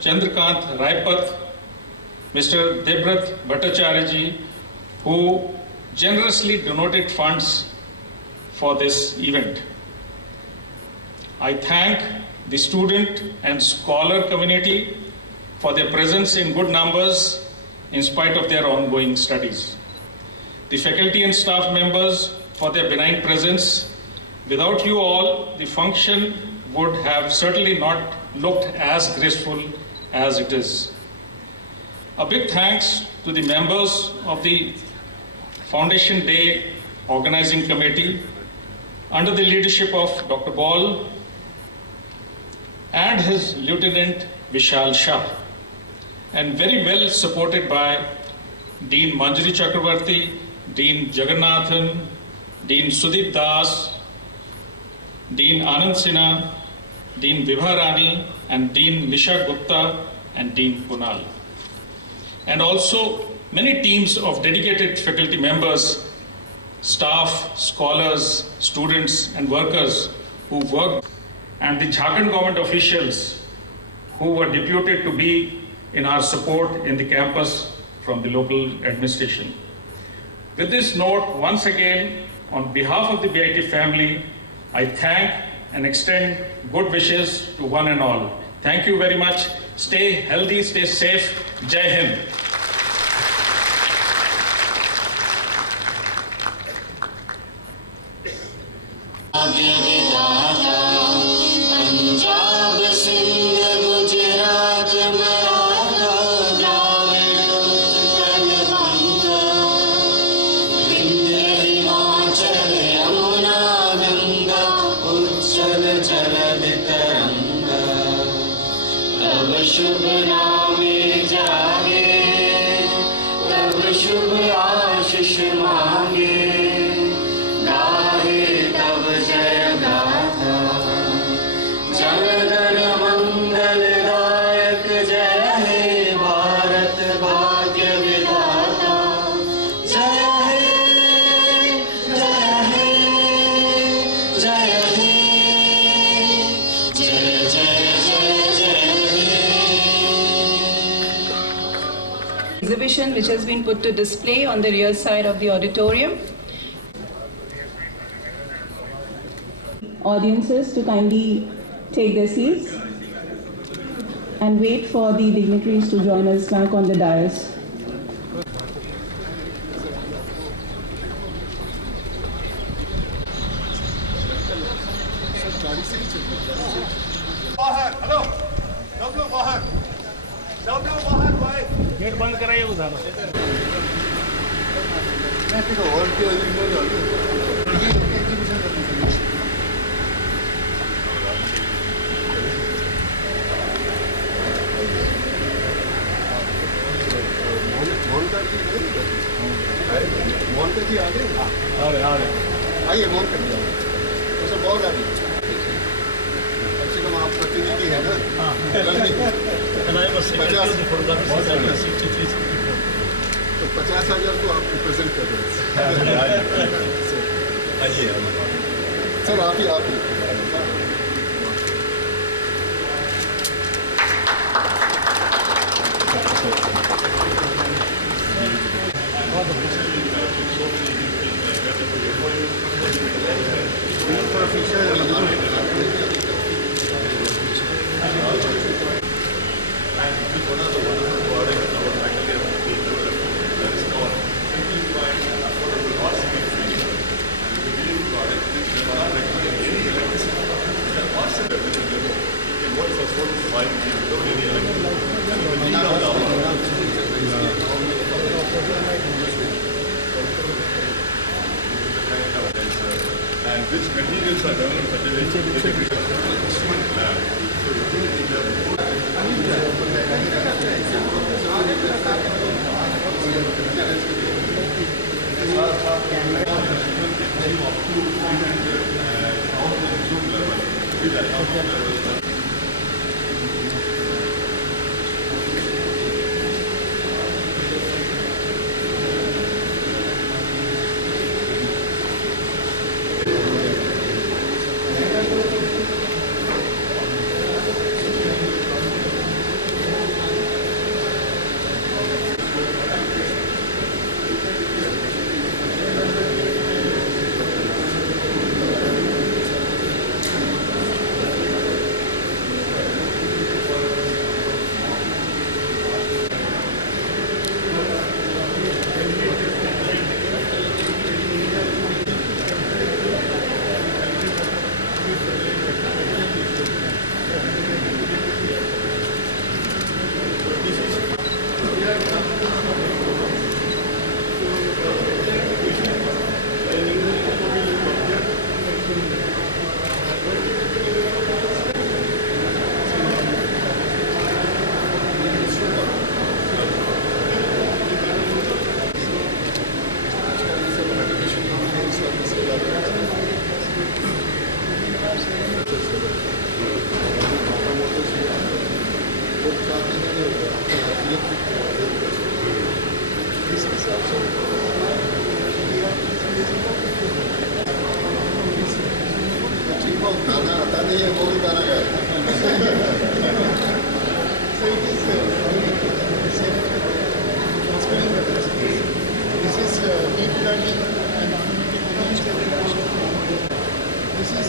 Chandrakant Raipat, Mr. Debrat Bhattacharya, who generously donated funds for this event. I thank the student and scholar community for their presence in good numbers in spite of their ongoing studies. The faculty and staff members for their benign presence. Without you all, the function would have certainly not looked as graceful as it is. A big thanks to the members of the Foundation Day Organizing Committee under the leadership of Dr. Ball, and his Lieutenant Vishal Shah, and very well supported by Dean Manjari Chakravarti, Dean Jagannathan, Dean Sudip Das, Dean Anand Sinha, Dean Vibha Rani, and Dean Nisha Gupta, and Dean Kunal. And also many teams of dedicated faculty members, staff, scholars, students, and workers who worked, and the Jharkhand government officials who were deputed to be in our support in the campus from the local administration. With this note, once again, on behalf of the BIT family, I thank and extend good wishes to one and all. Thank you very much. Stay healthy, stay safe. Jai Hind. Punjab Sindh Gujarat Maratha Dravida Utkal बंग विंध्य हिमाचल यमुना गंगा उच्चल जलधि तरंगा तब शुभ नामे जागे तब शुभ आशीष मांगे गाहे तब जय गाथा जनगण मंगलदायक जय हे भारत भाग्य विधाता जय हे जय हे जय हे जय जय जय जय हे। Exhibition which has been put to display on the rear side of the auditorium. Audiences to kindly take their seats and wait for the dignitaries to join us back on the dais. Gate बंद कराइए उधर। आइए मोहन कर दिया तो सब बहुत आ रही कम से कम आप प्रतिनिधि है ना तो 50,000 को आप रिप्रेजेंट कर रहे हैं। आइए सर आप ही and which materials are developed such a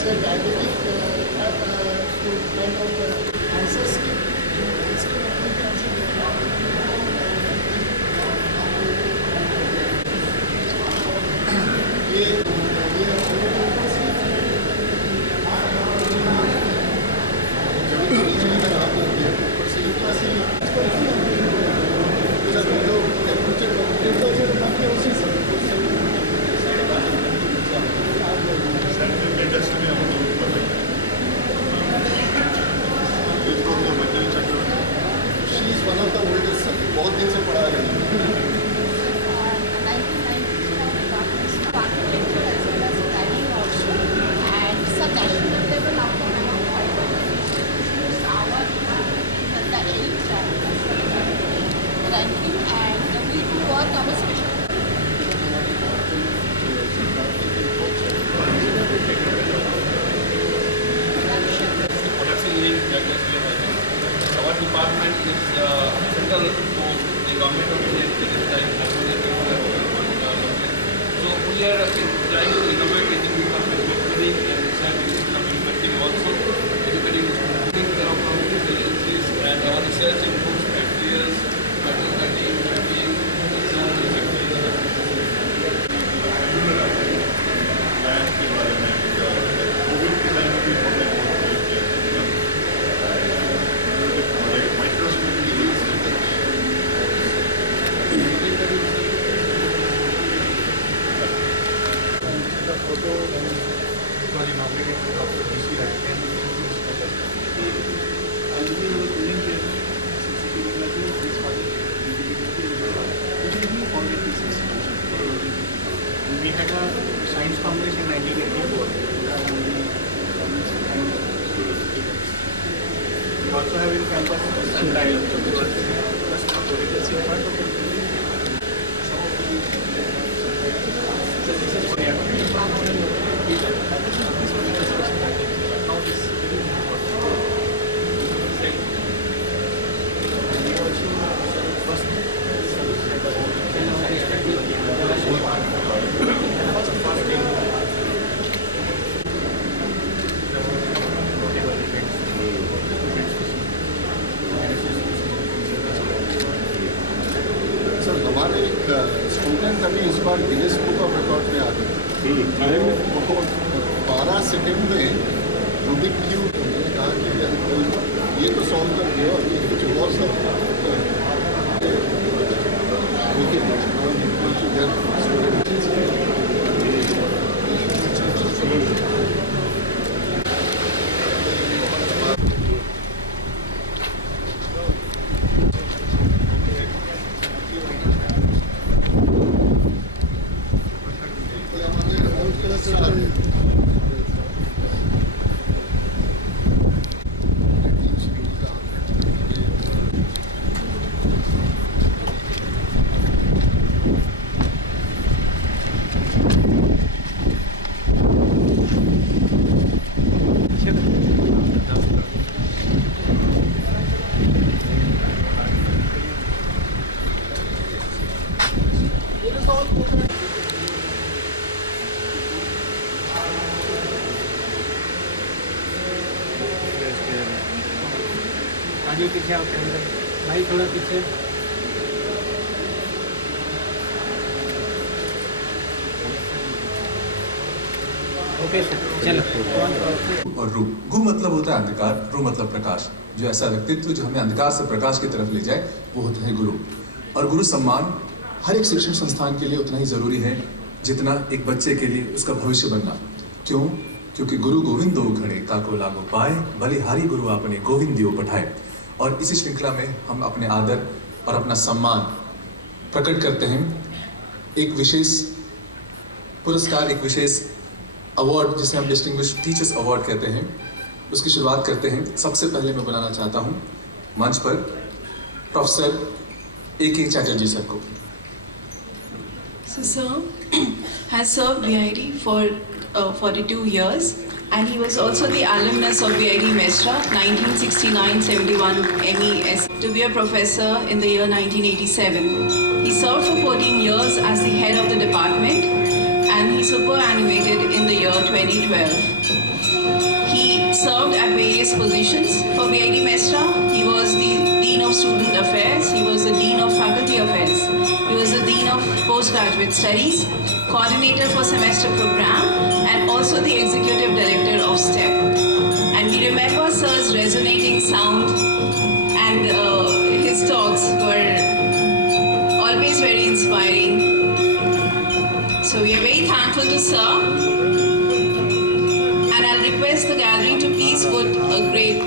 the diabetic kind of answers to We had a science congress in 1984. We also have in campus sometimes political in front of the हमारे एक student अभी इस बार Guinness book of record में आ गए 12 second में Rubik cube कहा कि ये तो सॉल्व कर दिया और ये कुछ और सब आगे पीछे आओ कैमरा भाई थोड़ा पीछे ओके सर चलो। और रू गु मतलब होता है अंधकार, रू मतलब प्रकाश। जो ऐसा व्यक्तित्व जो हमें अंधकार से प्रकाश की तरफ ले जाए वो होता है गुरु। और गुरु सम्मान हर एक शिक्षण संस्थान के लिए उतना ही जरूरी है जितना एक बच्चे के लिए उसका भविष्य बनना। क्यों? क्योंकि गुरु गोविंदो घड़े काको लागो पाए, बलिहारी गुरु आपने गोविंदियो पठाए। और इसी श्रृंखला में हम अपने आदर और अपना सम्मान प्रकट करते हैं। एक विशेष पुरस्कार, एक विशेष अवार्ड जिसे हम डिस्टिंग्विश्ड टीचर्स अवार्ड कहते हैं, उसकी शुरुआत करते हैं। सबसे पहले मैं बुलाना चाहता हूँ मंच पर प्रोफेसर A.K. चैटर्जी सर को। So sir has served VIT for 42 years and he was also the alumnus of VIT Mesra 1969-71 MES to be a professor in the year 1987. He served for 14 years as the head of the department and he superannuated in the year 2012. He served at various positions for BIT Mesra. He was the Dean of Student Affairs, he was the Dean of Faculty Affairs, he was the Dean of Postgraduate Studies, Coordinator for Semester Program, and also the Executive Director of STEP. And we remember Sir's resonating sound, and his talks were always very inspiring. So we are very thankful to Sir, and I'll request the gathering to please put a great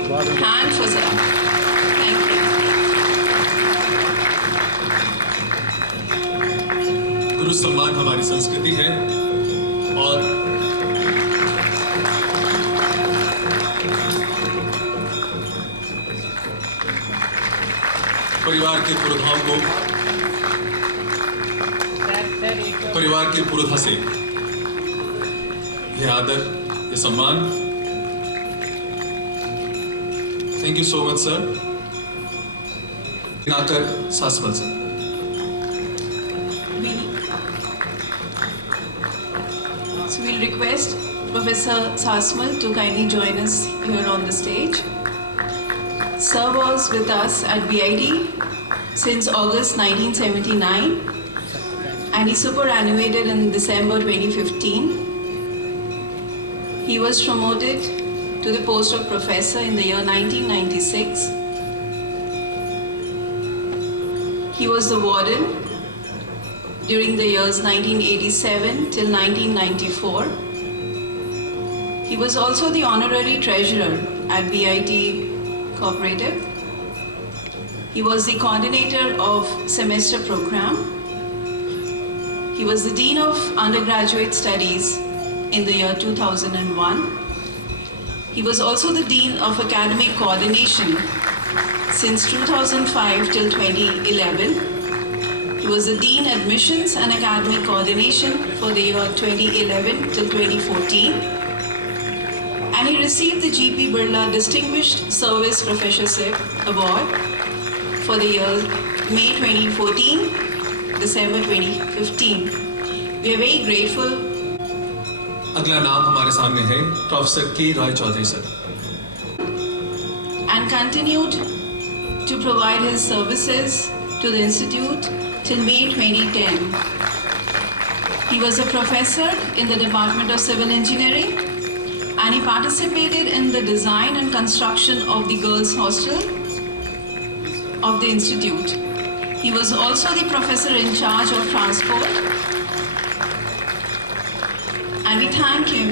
hand for Sir. Thank you. गुरु सम्मान हमारी संस्कृति है और परिवार के पुरोधाओं को परिवार के पुरोधा से यह आदर, यह सम्मान। Thank you so much sir. Dinakar Sasmal sir. So we'll request Professor Sasmal to kindly join us here on the stage. Sir was with us at BIT since August 1979, and he superannuated in December 2015. He was promoted to the post of professor in the year 1996. He was the warden during the years 1987 till 1994. He was also the honorary treasurer at BIT Cooperative. He was the coordinator of semester program. He was the dean of undergraduate studies in the year 2001. He was also the dean of academic coordination since 2005 till 2011. He was the Dean Admissions and Academic Coordination for the year 2011 till 2014. And he received the G.P. Birla Distinguished Service Professorship Award for the year May 2014, December 2015. We are very grateful. अगला नाम हमारे सामने है professor K Roy Chowdhury sir. And continued to provide his services to the Institute till May 2010. He was a professor in the Department of Civil Engineering, and he participated in the design and construction of the girls' hostel of the Institute. He was also the professor in charge of transport, and we thank him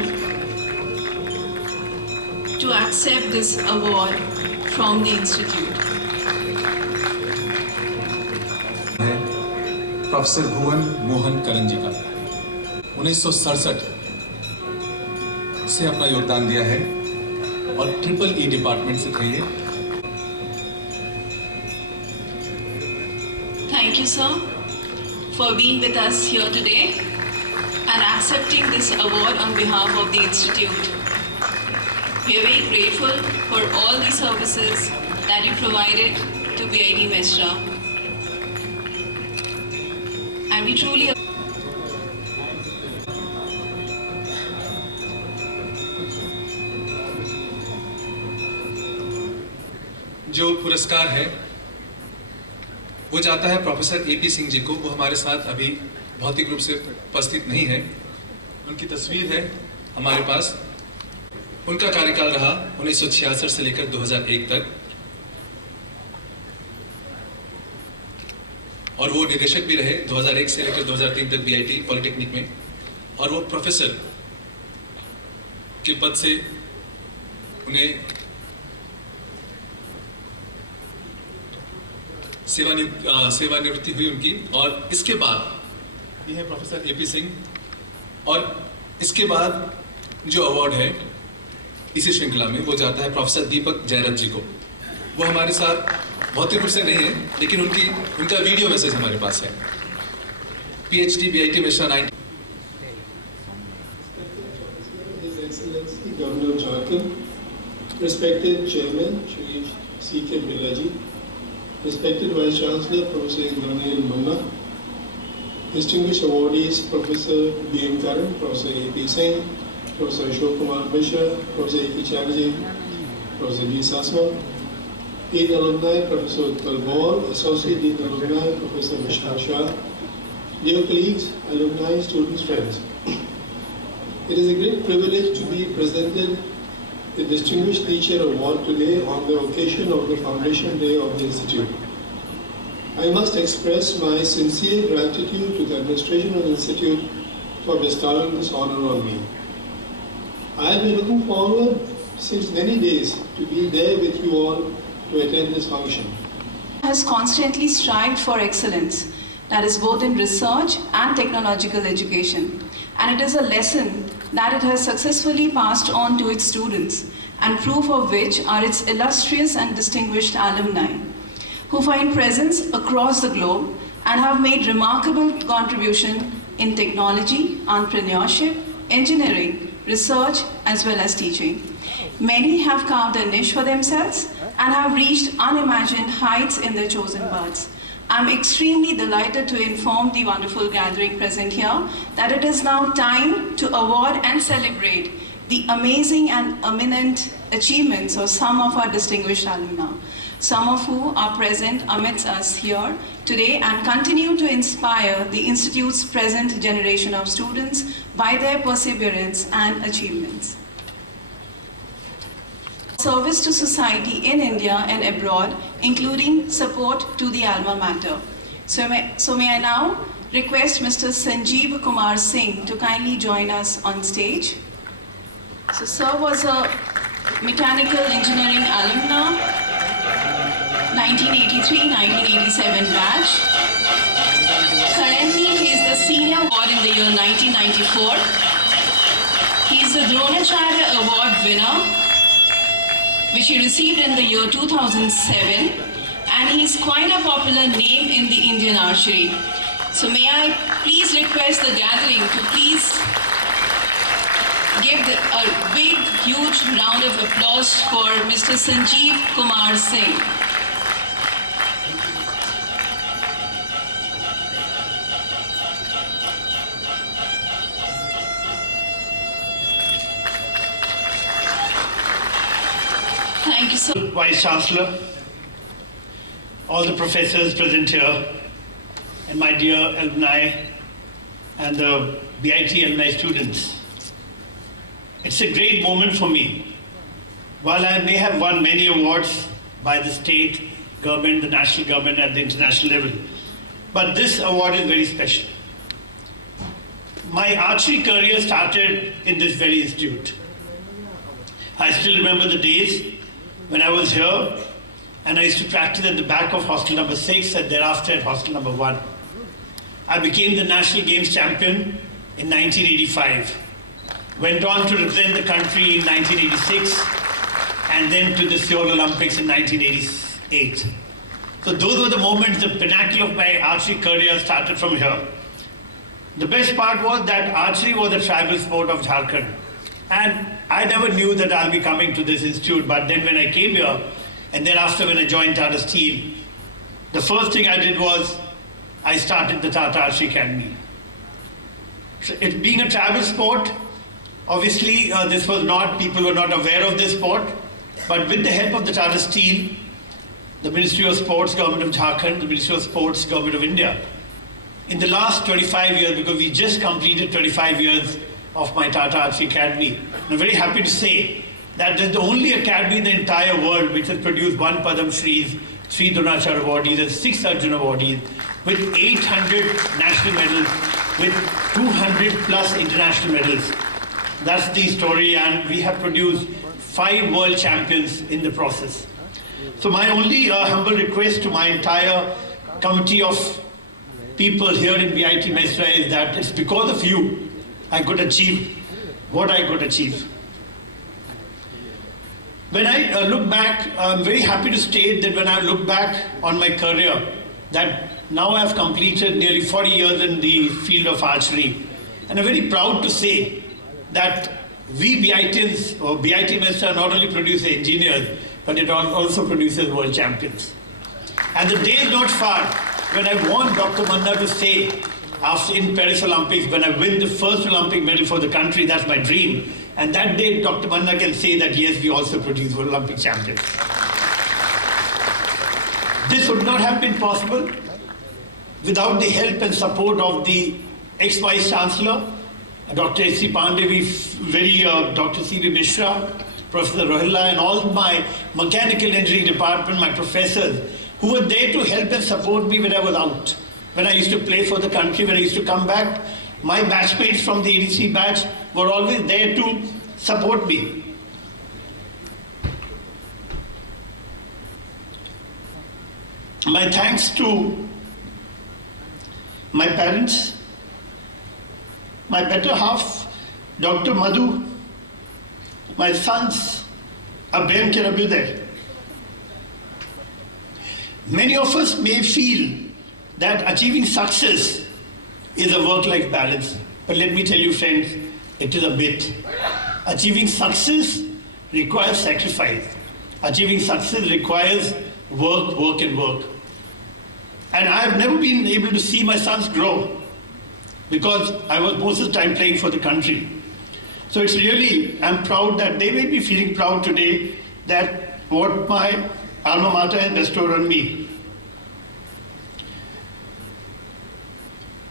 to accept this award from the Institute. Professor Bhuvan Mohan Karan ji का 1967 से अपना योगदान दिया है और triple E department से थे ये। Thank you, sir, for being with us here today and accepting this award on behalf of the Institute. We are very grateful for all the services that you provided to BIT Mesra. And we truly जो पुरस्कार है वो जाता है professor AP Singh ji को। वो हमारे साथ अभी भौतिक रूप से उपस्थित नहीं है। उनकी तस्वीर है हमारे पास। उनका कार्यकाल रहा 1966 से लेकर 2001 तक, और वो निदेशक भी रहे 2001 से लेकर 2003 तक बीआईटी पॉलिटेक्निक में, और वो प्रोफेसर के पद से उन्हें सेवानिवृत्ति हुई उनकी। और इसके बाद ये है प्रोफेसर एपी सिंह, और इसके बाद जो अवार्ड है इसी श्रृंखला में वो जाता है प्रोफेसर दीपक जयरथ जी को। वो हमारे साथ भौतिक रूप से नहीं है, लेकिन उनका वीडियो मैसेज हमारे पास है। PhD BIT Mesra 90। His Excellency Governor of Jharkhand, respected Chairman Shri C.K. Birla ji, respected Vice Chancellor Professor Indranil Manna, Distinguished awardees Professor B.M. Karan, Professor A.P. Singh, Professor Ashok Kumar Mishra, Professor A.K. Chatterjee, Professor B. Sasma, Dean Alumni Professor Utpal Ball, Associate Dean Alumni Professor Mishra Shah, dear colleagues, alumni, students, friends. It is a great privilege to be presented the Distinguished Teacher Award today on the occasion of the Foundation Day of the Institute. I must express my sincere gratitude to the administration of the Institute for bestowing this honor on me. I have been looking forward since many days to be there with you all to attend this function. Has constantly strived for excellence, that is both in research and technological education. And it is a lesson that it has successfully passed on to its students, and proof of which are its illustrious and distinguished alumni, who find presence across the globe and have made remarkable contribution in technology, entrepreneurship, engineering, research, as well as teaching. Many have carved a niche for themselves and have reached unimagined heights in their chosen paths. I'm extremely delighted to inform the wonderful gathering present here that it is now time to award and celebrate the amazing and eminent achievements of some of our distinguished alumni, some of who are present amidst us here today and continue to inspire the Institute's present generation of students by their perseverance and achievements. Service to society in India and abroad, including support to the alma mater. So may I now request Mr. Sanjeev Kumar Singh to kindly join us on stage. So sir was a mechanical engineering alumna, 1983-1987 batch. Currently he is the senior award in the year 1994. He is the Dronacharya Award winner, which he received in the year 2007, and he is quite a popular name in the Indian archery. So may I please request the gathering to please give a big, huge round of applause for Mr. Sanjeev Kumar Singh. Thank you so much. Vice Chancellor, all the professors present here, and my dear alumni and the BIT alumni students. It's a great moment for me. While I may have won many awards by the state government, the national government, at the international level, but this award is very special. My archery career started in this very institute. I still remember the days when I was here, and I used to practice at the back of hostel number 6 and thereafter at hostel number 1. I became the National Games champion in 1985. Went on to represent the country in 1986 and then to the Seoul Olympics in 1988. So those were the moments, the pinnacle of my archery career started from here. The best part was that archery was a tribal sport of Jharkhand. And I never knew that I'll be coming to this institute, but then when I came here, and thereafter when I joined Tata Steel, the first thing I did was, I started the Tata Archery Academy. So it being a tribal sport, obviously this was not, people were not aware of this sport, but with the help of the Tata Steel, the Ministry of Sports, Government of Jharkhand, the Ministry of Sports, Government of India, in the last 25 years, because we just completed 25 years of my Tata Archery Academy. And I'm very happy to say that there's the only academy in the entire world which has produced 1 Padam Shris, 3 Dronacharya awardees and 6 Arjuna awardees, with 800 national medals, with 200 plus international medals. That's the story, and we have produced 5 world champions in the process. So my only humble request to my entire committee of people here in BIT Mesra is that it's because of you I could achieve what I could achieve. When I look back, I'm very happy to state that when I look back on my career, that now I've completed nearly 40 years in the field of archery. And I'm very proud to say that we BITians, or BIT Mesra, not only produce engineers, but it also produces world champions. And the day is not far when I want Dr. Manna to say after in Paris Olympics, when I win the first Olympic medal for the country, that's my dream. And that day, Dr. Manna can say that, yes, we also produce Olympic champions. This would not have been possible without the help and support of the ex-Vice Chancellor, Dr. S.C. Pandey, Dr. C.B. Mesra, Professor Rohilla, and all my mechanical engineering department, my professors, who were there to help and support me when I was out. When I used to play for the country, when I used to come back, my batchmates from the EDC batch were always there to support me. My thanks to my parents, my better half, Dr. Madhu, my sons, Abhyam Kirabhyuday. Many of us may feel that achieving success is a work-life balance. But let me tell you, friends, it is a myth. Achieving success requires sacrifice. Achieving success requires work, work, and work. And I've never been able to see my sons grow because I was most of the time playing for the country. So it's really, I'm proud that they may be feeling proud today that what my alma mater has bestowed on me.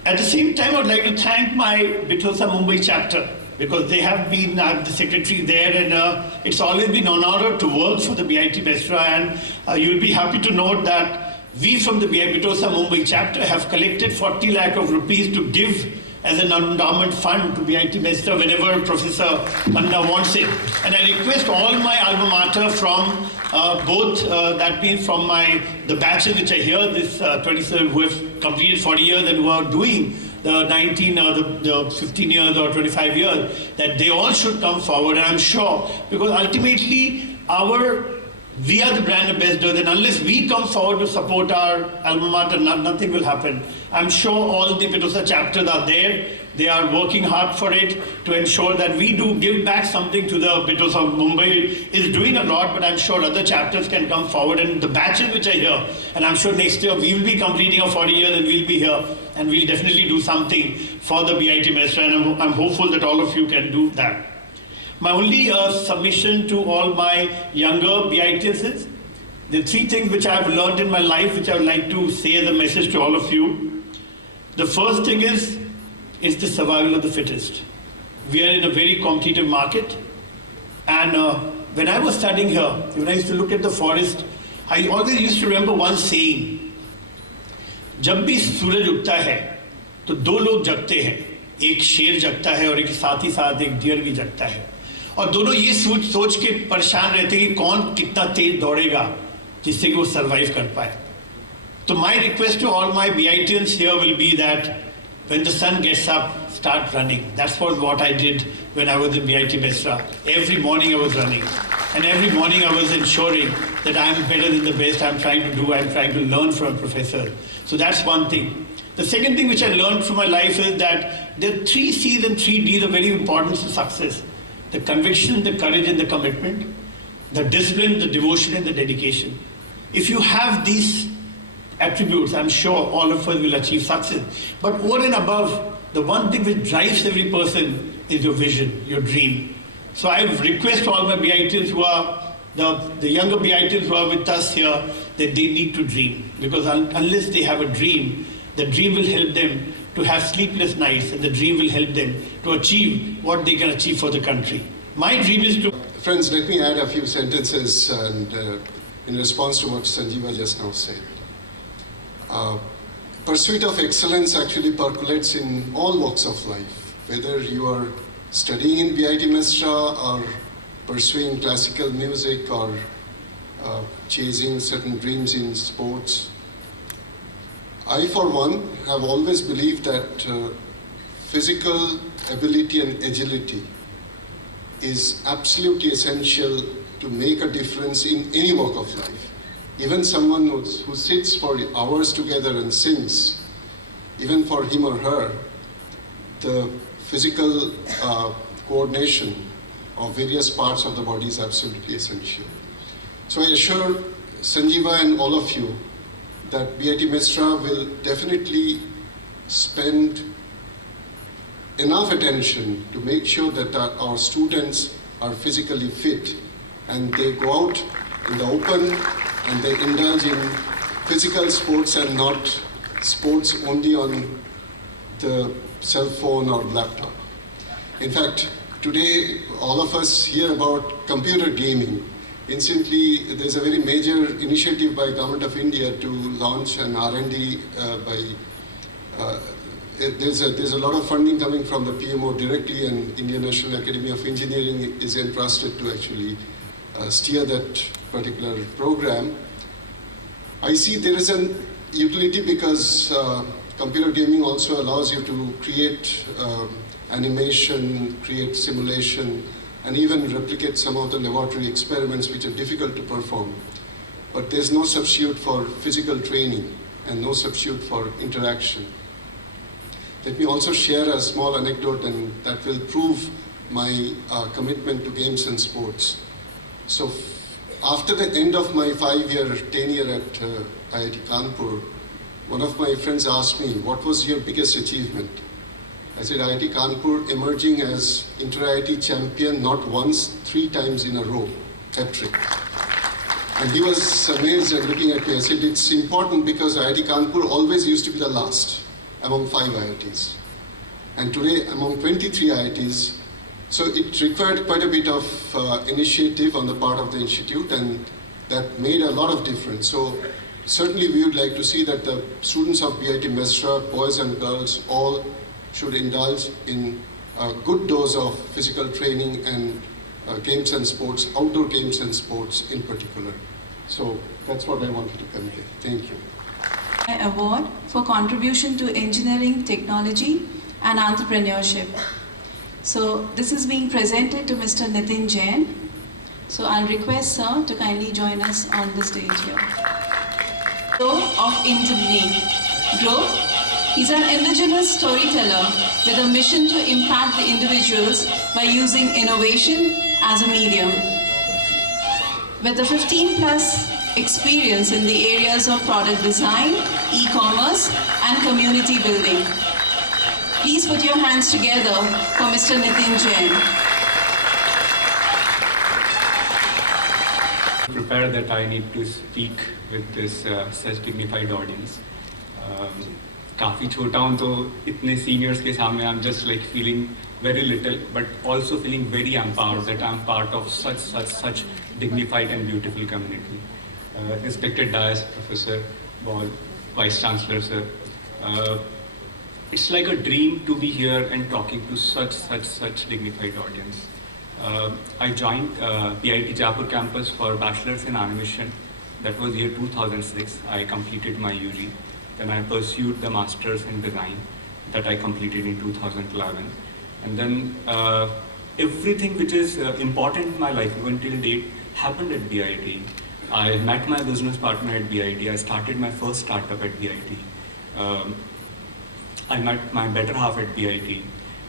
At the same time, I would like to thank my Bitosa Mumbai chapter because they have been, I'm the secretary there, and it's always been an honor to work for the BIT Mesra, and you'll be happy to note that we from the Bitosa Mumbai chapter have collected 40 lakh of rupees to give as an endowment fund to BIT Mesra whenever Professor Manna wants it. And I request all my alma mater from both, that means from the batches which are here, this 27 who have completed 40 years and who are doing the 19 or the 15 years or 25 years, that they all should come forward. And I'm sure, because ultimately we are the brand ambassadors, and unless we come forward to support our alma mater, nothing will happen. I'm sure all the Bitosa chapters are there. They are working hard for it to ensure that we do give back something to the Bitosa. Mumbai is doing a lot, but I'm sure other chapters can come forward, and the batches which are here, and I'm sure next year we will be completing our 40 years and we'll be here, and we'll definitely do something for the BIT Mesra, and I'm hopeful that all of you can do that. My only submission to all my younger BITs is the three things which I've learned in my life, which I would like to say as a message to all of you. The first thing is the survival of the fittest. We are in a very competitive market, and when I was studying here, when I used to look at the forest, I always used to remember one saying, जब भी सूरज उगता है तो दो लोग जगते हैं, एक शेर जगता है और एक साथ ही साथ एक डियर भी जगता है, और दोनों ये सोच के परेशान रहते हैं कि कौन कितना तेज दौड़ेगा जिससे कि वो सर्वाइव कर पाए. So my request to all my BITians here will be that when the sun gets up, start running. That's what I did when I was in BIT Mesra. Every morning I was running. And every morning I was ensuring that I'm better than the best I'm trying to learn from a professor. So that's one thing. The second thing which I learned from my life is that the 3 C's and 3 D's are very important to success. The conviction, the courage and the commitment, the discipline, the devotion and the dedication. If you have these attributes, I'm sure all of us will achieve success. But over and above, the one thing which drives every person is your vision, your dream. So I request all my BITians who are, the younger BITians who are with us here, that they need to dream. Because unless they have a dream, the dream will help them to have sleepless nights, and the dream will help them to achieve what they can achieve for the country. My dream is to... Friends, let me add a few sentences and in response to what Sanjeeva just now said. Pursuit of excellence actually percolates in all walks of life, whether you are studying in BIT Mesra or pursuing classical music or chasing certain dreams in sports. I, for one, have always believed that physical ability and agility is absolutely essential to make a difference in any walk of life. Even someone who sits for hours together and sings, even for him or her, the physical coordination of various parts of the body is absolutely essential. So I assure Sanjeeva and all of you that BIT Mesra will definitely spend enough attention to make sure that our students are physically fit and they go out in the open and they indulge in physical sports and not sports only on the cell phone or laptop. In fact, today all of us hear about computer gaming. Instantly, there's a very major initiative by Government of India to launch an R&D there's a lot of funding coming from the PMO directly, and Indian National Academy of Engineering is entrusted to actually steer that particular program. I see there is an utility because computer gaming also allows you to create animation, create simulation, and even replicate some of the laboratory experiments which are difficult to perform. But there's no substitute for physical training and no substitute for interaction. Let me also share a small anecdote, and that will prove my commitment to games and sports. So after the end of my 5-year tenure at IIT Kanpur, one of my friends asked me, what was your biggest achievement? I said, IIT Kanpur emerging as inter-IIT champion not once, 3 times in a row, hat-trick. And he was amazed and looking at me. I said, it's important because IIT Kanpur always used to be the last among 5 IITs. And today, among 23 IITs, so it required quite a bit of initiative on the part of the institute, and that made a lot of difference. So certainly we would like to see that the students of BIT Mesra, boys and girls, all should indulge in a good dose of physical training and games and sports, outdoor games and sports in particular. So that's what I wanted to convey. Thank you. Award for contribution to engineering, technology and entrepreneurship. So this is being presented to Mr. Nitin Jain. So I'll request sir to kindly join us on the stage here. Grow of Engineering. Grow, he's an indigenous storyteller with a mission to impact the individuals by using innovation as a medium. With a 15+ experience in the areas of product design, e-commerce and community building. Please put your hands together for Mr. Nitin Jain. Prepared that I need to speak with this such dignified audience. काफ़ी छोटा हूँ तो इतने seniors के सामने I'm just like feeling very little, but also feeling very empowered that I'm part of such dignified and beautiful community. Respected Dais, Professor Ball, Vice Chancellor sir, it's like a dream to be here and talking to such dignified audience. I joined BIT Jaipur campus for Bachelor's in Animation. That was year 2006. I completed my UG. Then I pursued the Master's in Design that I completed in 2011. And then everything which is important in my life, even till date, happened at BIT. I met my business partner at BIT. I started my first startup at BIT. I met my better half at BIT.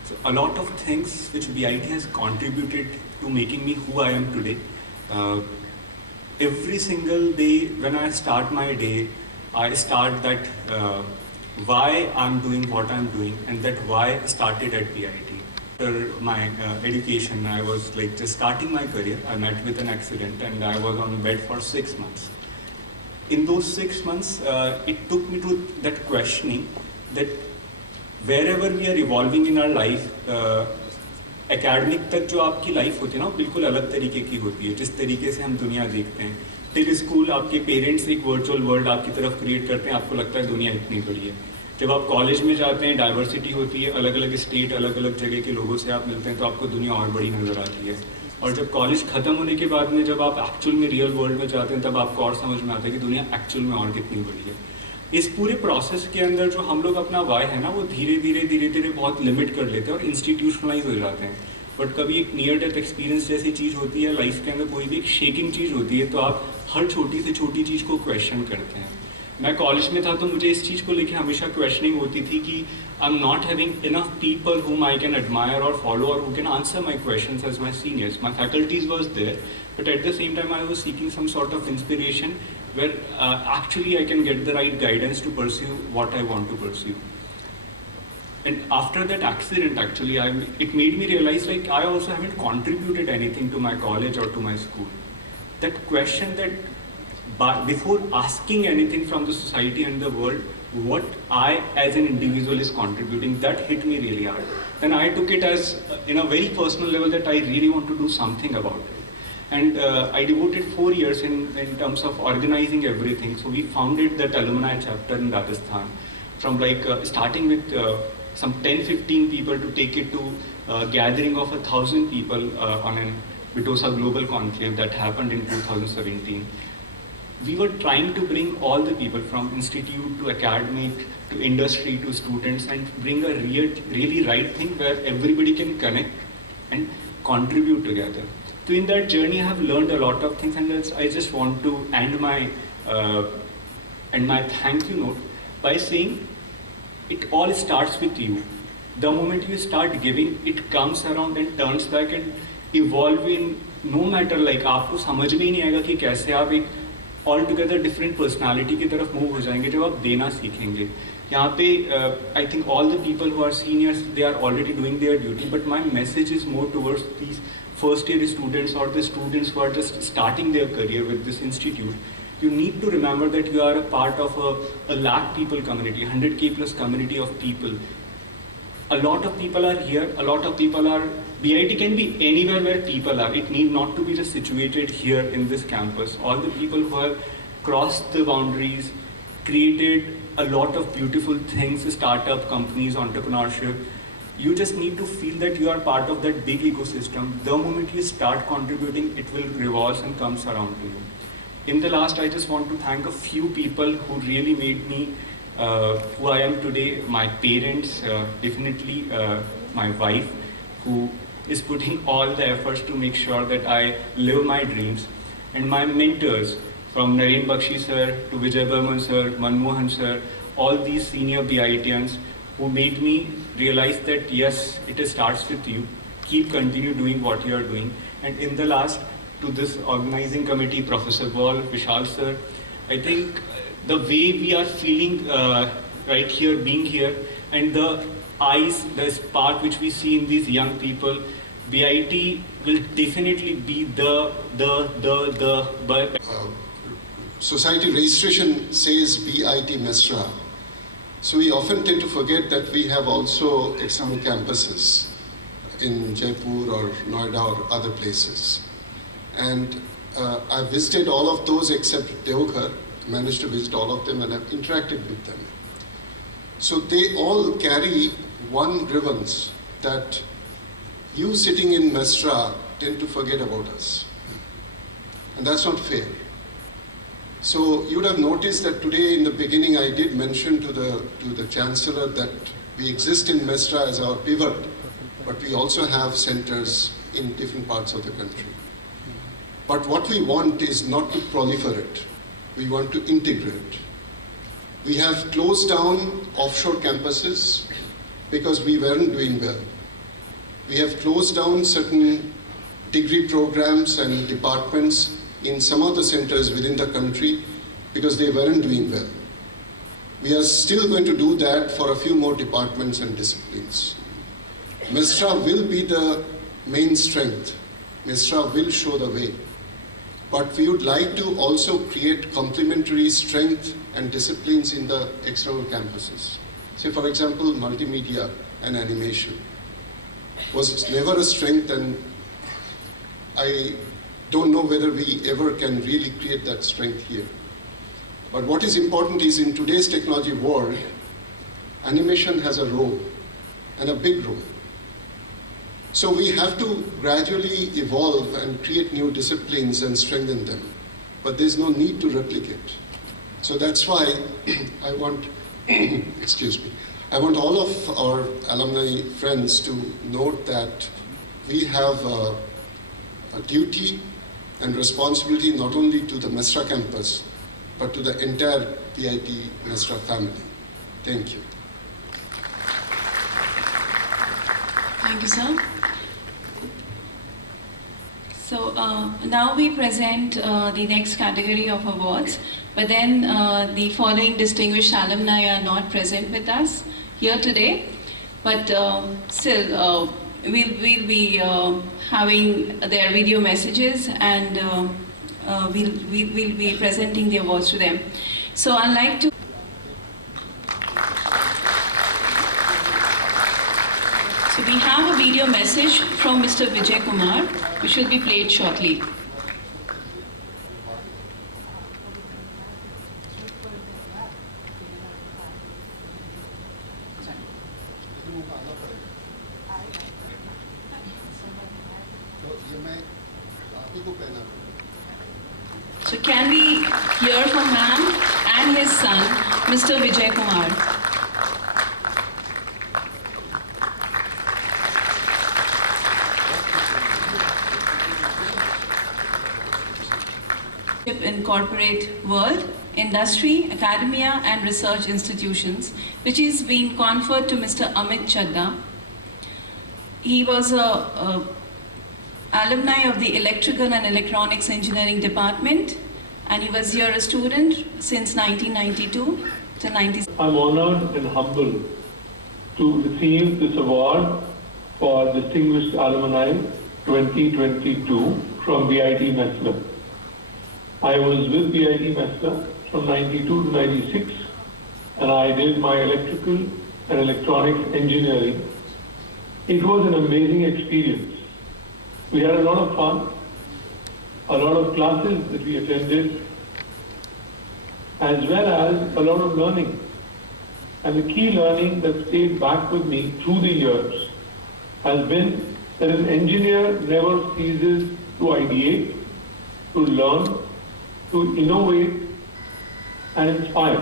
So a lot of things which BIT has contributed to making me who I am today. Every single day when I start my day, I start that why I'm doing what I'm doing, and that why started at BIT. After my education, I was like just starting my career. I met with an accident and I was on bed for 6 months. In those 6 months, it took me to that questioning that wherever we are evolving in our life, academic तक जो आपकी life होती है ना, बिल्कुल अलग तरीके की होती है, जिस तरीके से हम दुनिया देखते हैं. फिर स्कूल आपके पेरेंट्स एक वर्चुअल वर्ल्ड आपकी तरफ क्रिएट करते हैं, आपको लगता है दुनिया इतनी बड़ी है. जब आप कॉलेज में जाते हैं, डाइवर्सिटी होती है, अलग अलग स्टेट, अलग अलग जगह के लोगों से आप मिलते हैं, तो आपको दुनिया और बड़ी नज़र आती है. और जब कॉलेज ख़त्म होने के बाद में जब आप एक्चुअल में रियल वर्ल्ड में जाते हैं, तब आपको और समझ में आता है कि दुनिया एक्चुअल में और कितनी बड़ी है. इस पूरे प्रोसेस के अंदर जो हम लोग अपना वाई है ना, वो धीरे धीरे बहुत लिमिट कर लेते हैं और इंस्टीट्यूशनलाइज हो जाते हैं. बट कभी एक नियर डेथ एक्सपीरियंस जैसी चीज़ होती है लाइफ के अंदर, कोई भी एक शेकिंग चीज़ होती है, तो आप हर छोटी से छोटी चीज़ को क्वेश्चन करते हैं. मैं कॉलेज में था तो मुझे इस चीज़ को लेकर हमेशा क्वेश्चनिंग होती थी कि I am not having enough people whom I can admire or follow or who can answer my questions as my seniors. My faculties was there, but at the same time I was seeking some sort of inspiration where actually I can get the right guidance to pursue what I want to pursue. And after that accident, actually, it made me realize like I also haven't contributed anything to my college or to my school. That question that before asking anything from the society and the world, what I as an individual is contributing, that hit me really hard. Then I took it as, in a very personal level, that I really want to do something about it. And I devoted 4 years in terms of organizing everything. So we founded that alumni chapter in Rajasthan, from like starting with some 10-15 people to take it to a gathering of 1,000 people on an Vitosa Global Conclave that happened in 2017. We were trying to bring all the people from institute to academic to industry to students and bring a really right thing where everybody can connect and contribute together. So in that journey, I have learned a lot of things, and I just want to end my thank you note by saying it all starts with you. The moment you start giving, it comes around and turns back and evolve in no matter like आपको समझ में ही नहीं आएगा कि कैसे आप एक all together different personality की तरफ मूव हो जाएंगे जब आप देना सीखेंगे. यहाँ पे I think all the people who are seniors they are already doing their duty, but my message is more towards these first year students or the students who are just starting their career with this institute. You need to remember that you are a part of a lakh people community, 100K plus community of people. A lot of people are here, a lot of people are, BIT can be anywhere where people are. It need not to be just situated here in this campus. All the people who have crossed the boundaries, created a lot of beautiful things, startup companies, entrepreneurship. You just need to feel that you are part of that big ecosystem. The moment you start contributing, it will revolve and comes around to you. In the last, I just want to thank a few people who really made me who I am today. My parents, definitely my wife, who is putting all the efforts to make sure that I live my dreams. And my mentors, from Naren Bakshi sir to Vijay Burman sir, Manmohan sir, all these senior BITians who made me realize that yes, it starts with you. Keep continue doing what you are doing. And in the last, to this organizing committee, Professor Ball, Vishal sir, I think the way we are feeling right here, being here, and the eyes, the spark which we see in these young people, BIT will definitely be society registration says BIT Mesra. So we often tend to forget that we have also external campuses in Jaipur or Noida or other places. And I visited all of those except Deoghar, managed to visit all of them and have interacted with them. So they all carry one grievance, that you sitting in Mesra tend to forget about us. And that's not fair. So you would have noticed that today in the beginning I did mention to the Chancellor that we exist in Mesra as our pivot, but we also have centers in different parts of the country. But what we want is not to proliferate, we want to integrate. We have closed down offshore campuses because we weren't doing well. We have closed down certain degree programs and departments in some of the centers within the country because they weren't doing well. We are still going to do that for a few more departments and disciplines. Mesra will be the main strength. Mesra will show the way. But we would like to also create complementary strength and disciplines in the external campuses. Say for example, multimedia and animation was never a strength, and I don't know whether we ever can really create that strength here. But what is important is in today's technology world, animation has a role, and a big role. So we have to gradually evolve and create new disciplines and strengthen them. But there's no need to replicate. So that's why I want, excuse me, I want all of our alumni friends to note that we have a duty and responsibility not only to the Mesra campus, but to the entire BIT Mesra family. Thank you. Thank you, sir. So now we present the next category of awards, but then the following distinguished alumni are not present with us here today. but still we'll be having their video messages, and we'll be presenting the awards to them. So I'd like to. So we have a video message from Mr. Vijay Kumar, which will be played shortly. So can we hear from him and his son, Mr. Vijay Kumar? In corporate world, industry, academia and research institutions, which is being conferred to Mr. Amit Chadda. He was a alumni of the Electrical and Electronics Engineering Department, and he was here a student since 1992 to 96. I'm honored and humbled to receive this award for Distinguished Alumni 2022 from BIT Mesra. I was with BIT Mesra from 92 to 96, and I did my electrical and electronics engineering. It was an amazing experience. We had a lot of fun, a lot of classes that we attended, as well as a lot of learning. And the key learning that stayed back with me through the years has been that an engineer never ceases to ideate, to learn, to innovate and inspire.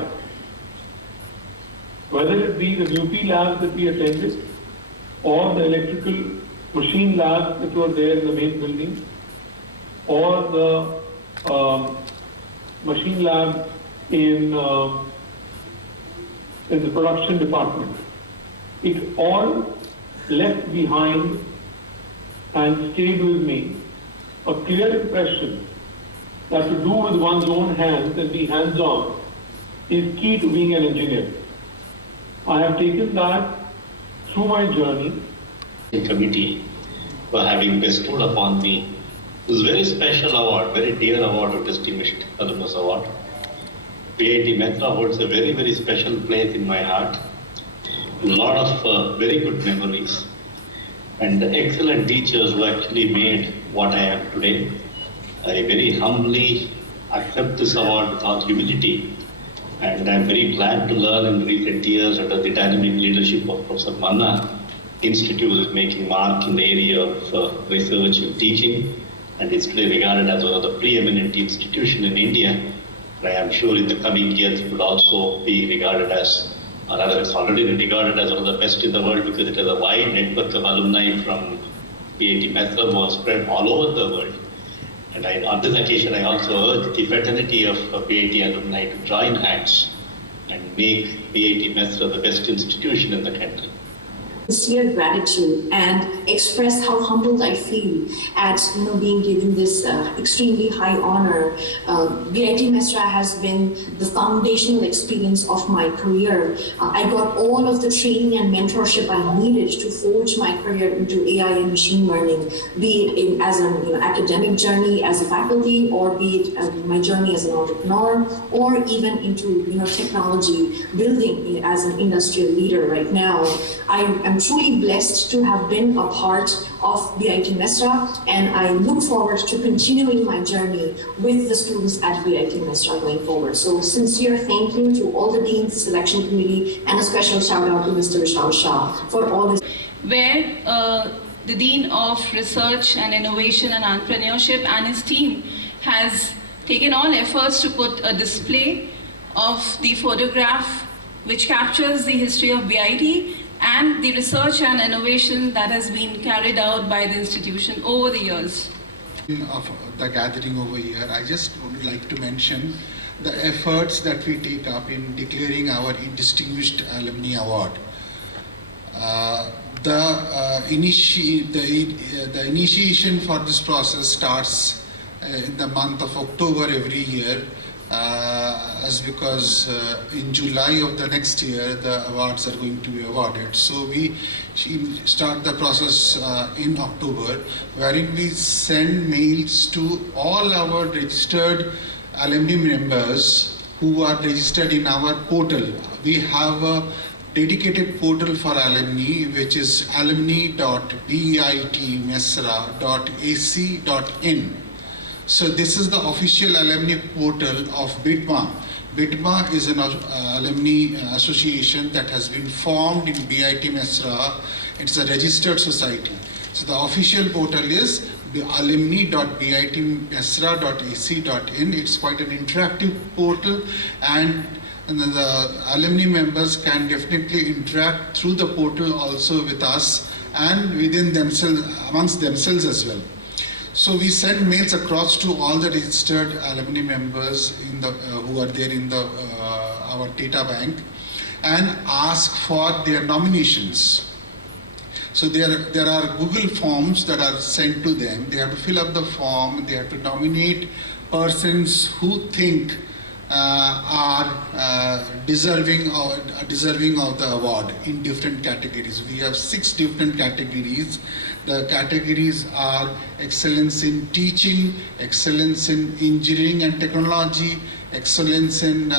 Whether it be the UP labs that we attended or the electrical machine labs that were there in the main building, or the machine lab in the production department. It all left behind and stayed with me a clear impression that to do with one's own hands and be hands-on is key to being an engineer. I have taken that through my journey. The committee for having bestowed upon me this very special award, very dear award of Distinguished Alumnus Award. BIT Mesra holds a very, very special place in my heart. A lot of very good memories and excellent teachers who actually made what I am today. I very humbly accept this award with all humility, and I'm very glad to learn in recent years under the dynamic leadership of Professor Manna, Institute is making mark in the area of research and teaching, and it's today regarded as one of the preeminent institutions in India. I am sure in the coming years it would also be regarded as, or rather it's already regarded as one of the best in the world, because it has a wide network of alumni from BIT Mesra who are spread all over the world. And on this occasion, I also urge the fraternity of BIT alumni to join hands and make BIT Mesra the best institution in the country. Sincere gratitude and express how humbled I feel at being given this extremely high honor. BIT Mesra has been the foundational experience of my career. I got all of the training and mentorship I needed to forge my career into AI and machine learning, be it as an academic journey as a faculty, or be it my journey as an entrepreneur, or even into technology building as an industrial leader right now. I am truly blessed to have been a part of BIT Mesra, and I look forward to continuing my journey with the students at BIT Mesra going forward. So sincere thank you to all the deans, selection committee, and a special shout out to Mr. Vishal Shah for all his. Where the Dean of Research and Innovation and Entrepreneurship and his team has taken all efforts to put a display of the photograph which captures the history of BIT and the research and innovation that has been carried out by the institution over the years. Of the gathering over here, I just would like to mention the efforts that we take up in declaring our Distinguished Alumni Award. The initiation for this process starts in the month of October every year, as because in July of the next year the awards are going to be awarded. So we start the process in October, wherein we send mails to all our registered alumni members who are registered in our portal. We have a dedicated portal for alumni, which is alumni.bitmesra.ac.in. So this is the official alumni portal of BITMA. BITMA is an alumni association that has been formed in BIT Mesra. It's a registered society. So the official portal is alumni.bitmesra.ac.in. It's quite an interactive portal, and the alumni members can definitely interact through the portal also with us and within themselves, amongst themselves as well. So we send mails across to all the registered alumni members in the, who are there in the, our data bank, and ask for their nominations. So there are Google forms that are sent to them. They have to fill up the form. They have to nominate persons who think are deserving of the award in different categories. We have 6 different categories. The categories are excellence in teaching, excellence in engineering and technology, excellence in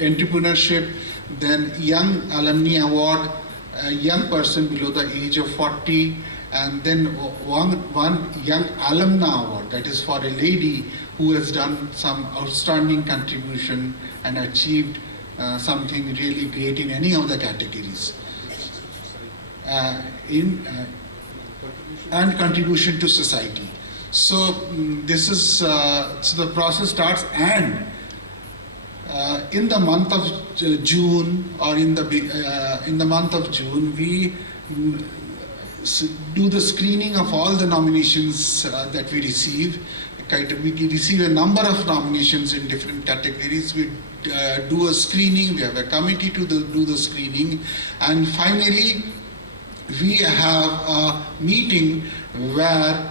entrepreneurship, then young alumni award, a young person below the age of 40, and then one young alumna award, that is for a lady who has done some outstanding contribution and achieved something really great in any of the categories. And contribution to society. So this is so the process starts, and in the month of June, or in the month of June, we do the screening of all the nominations that we receive. We receive a number of nominations in different categories. We do a screening. We have a committee to do the screening, and finally we have a meeting where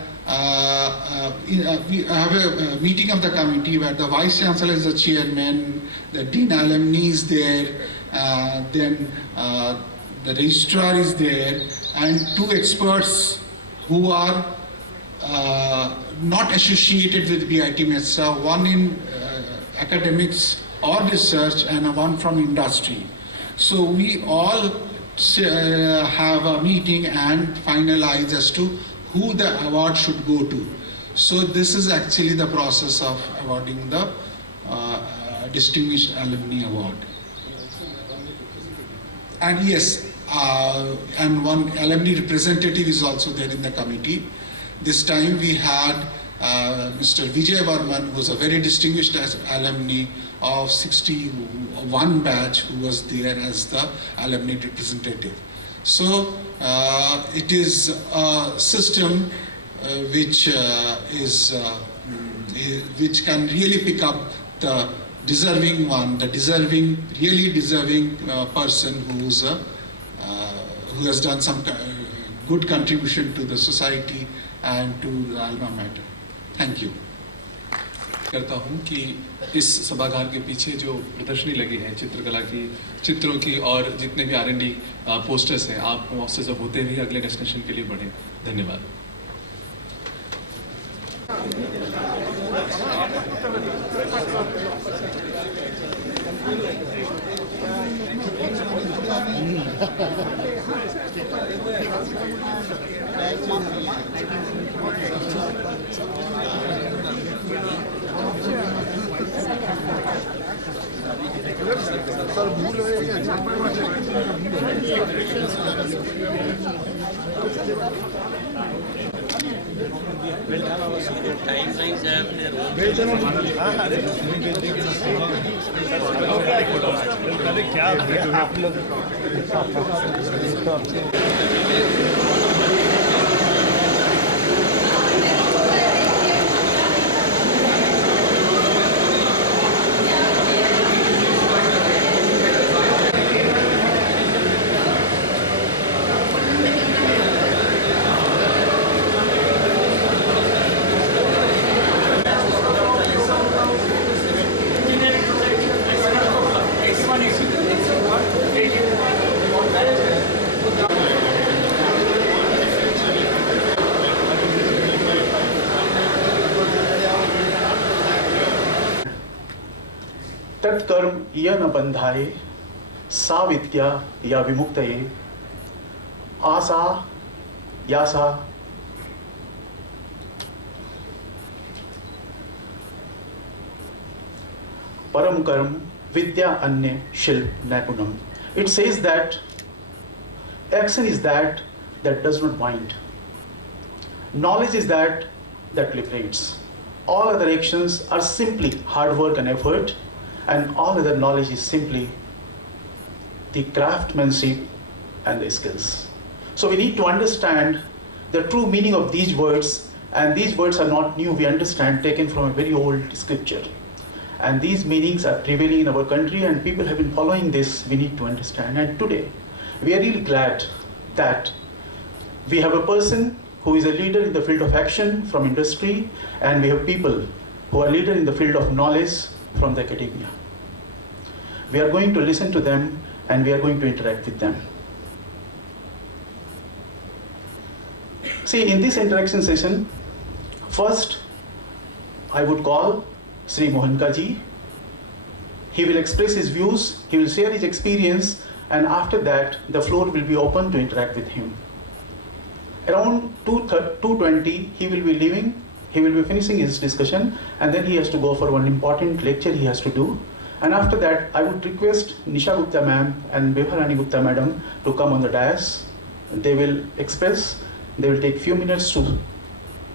we have a meeting of the committee where the Vice Chancellor is the chairman, the Dean Alumni is there, then the Registrar is there, and 2 experts who are not associated with BIT Mesra, one in academics or research and one from industry. So we all have a meeting and finalize as to who the award should go to. So this is actually the process of awarding the Distinguished Alumni Award. And yes, and one alumni representative is also there in the committee. This time we had Mr. Vijay Varman, who was a very distinguished alumni of 61 batch, who was there as the alumni representative. So it is a system which can really pick up the deserving one, the really deserving person who has done some good contribution to the society and to the alma mater. Thank you. करता हूँ कि इस सभागार के पीछे जो प्रदर्शनी लगी है चित्रकला की, चित्रों की, और जितने भी R&D पोस्टर्स हैं, आप उससे सब होते हुए अगले डेस्टिनेशन के लिए बढ़ें। धन्यवाद। सर भूल हो गया timelines have their own. क्या आप लोग यत् कर्म य न बंधाए सा विद्या या विमुक्तये आसा यासा परम कर्म vidya अन्य शिल्प नैपुणम. It says that action is that does not bind. Knowledge is that liberates. All other actions are simply hard work and effort, and all other knowledge is simply the craftsmanship and the skills. So we need to understand the true meaning of these words, and these words are not new, we understand, taken from a very old scripture. And these meanings are prevailing in our country, and people have been following this. We need to understand. And today, we are really glad that we have a person who is a leader in the field of action from industry, and we have people who are leader in the field of knowledge from the academia. We are going to listen to them, and we are going to interact with them. See, in this interaction session, first, I would call Sri Mohanka ji. He will express his views, he will share his experience, and after that the floor will be open to interact with him. Around 2:20 he will be leaving, he will be finishing his discussion, and then he has to go for one important lecture he has to do. And after that I would request Nisha Gupta ma'am and Bebharani Gupta madam to come on the dais. They will take few minutes to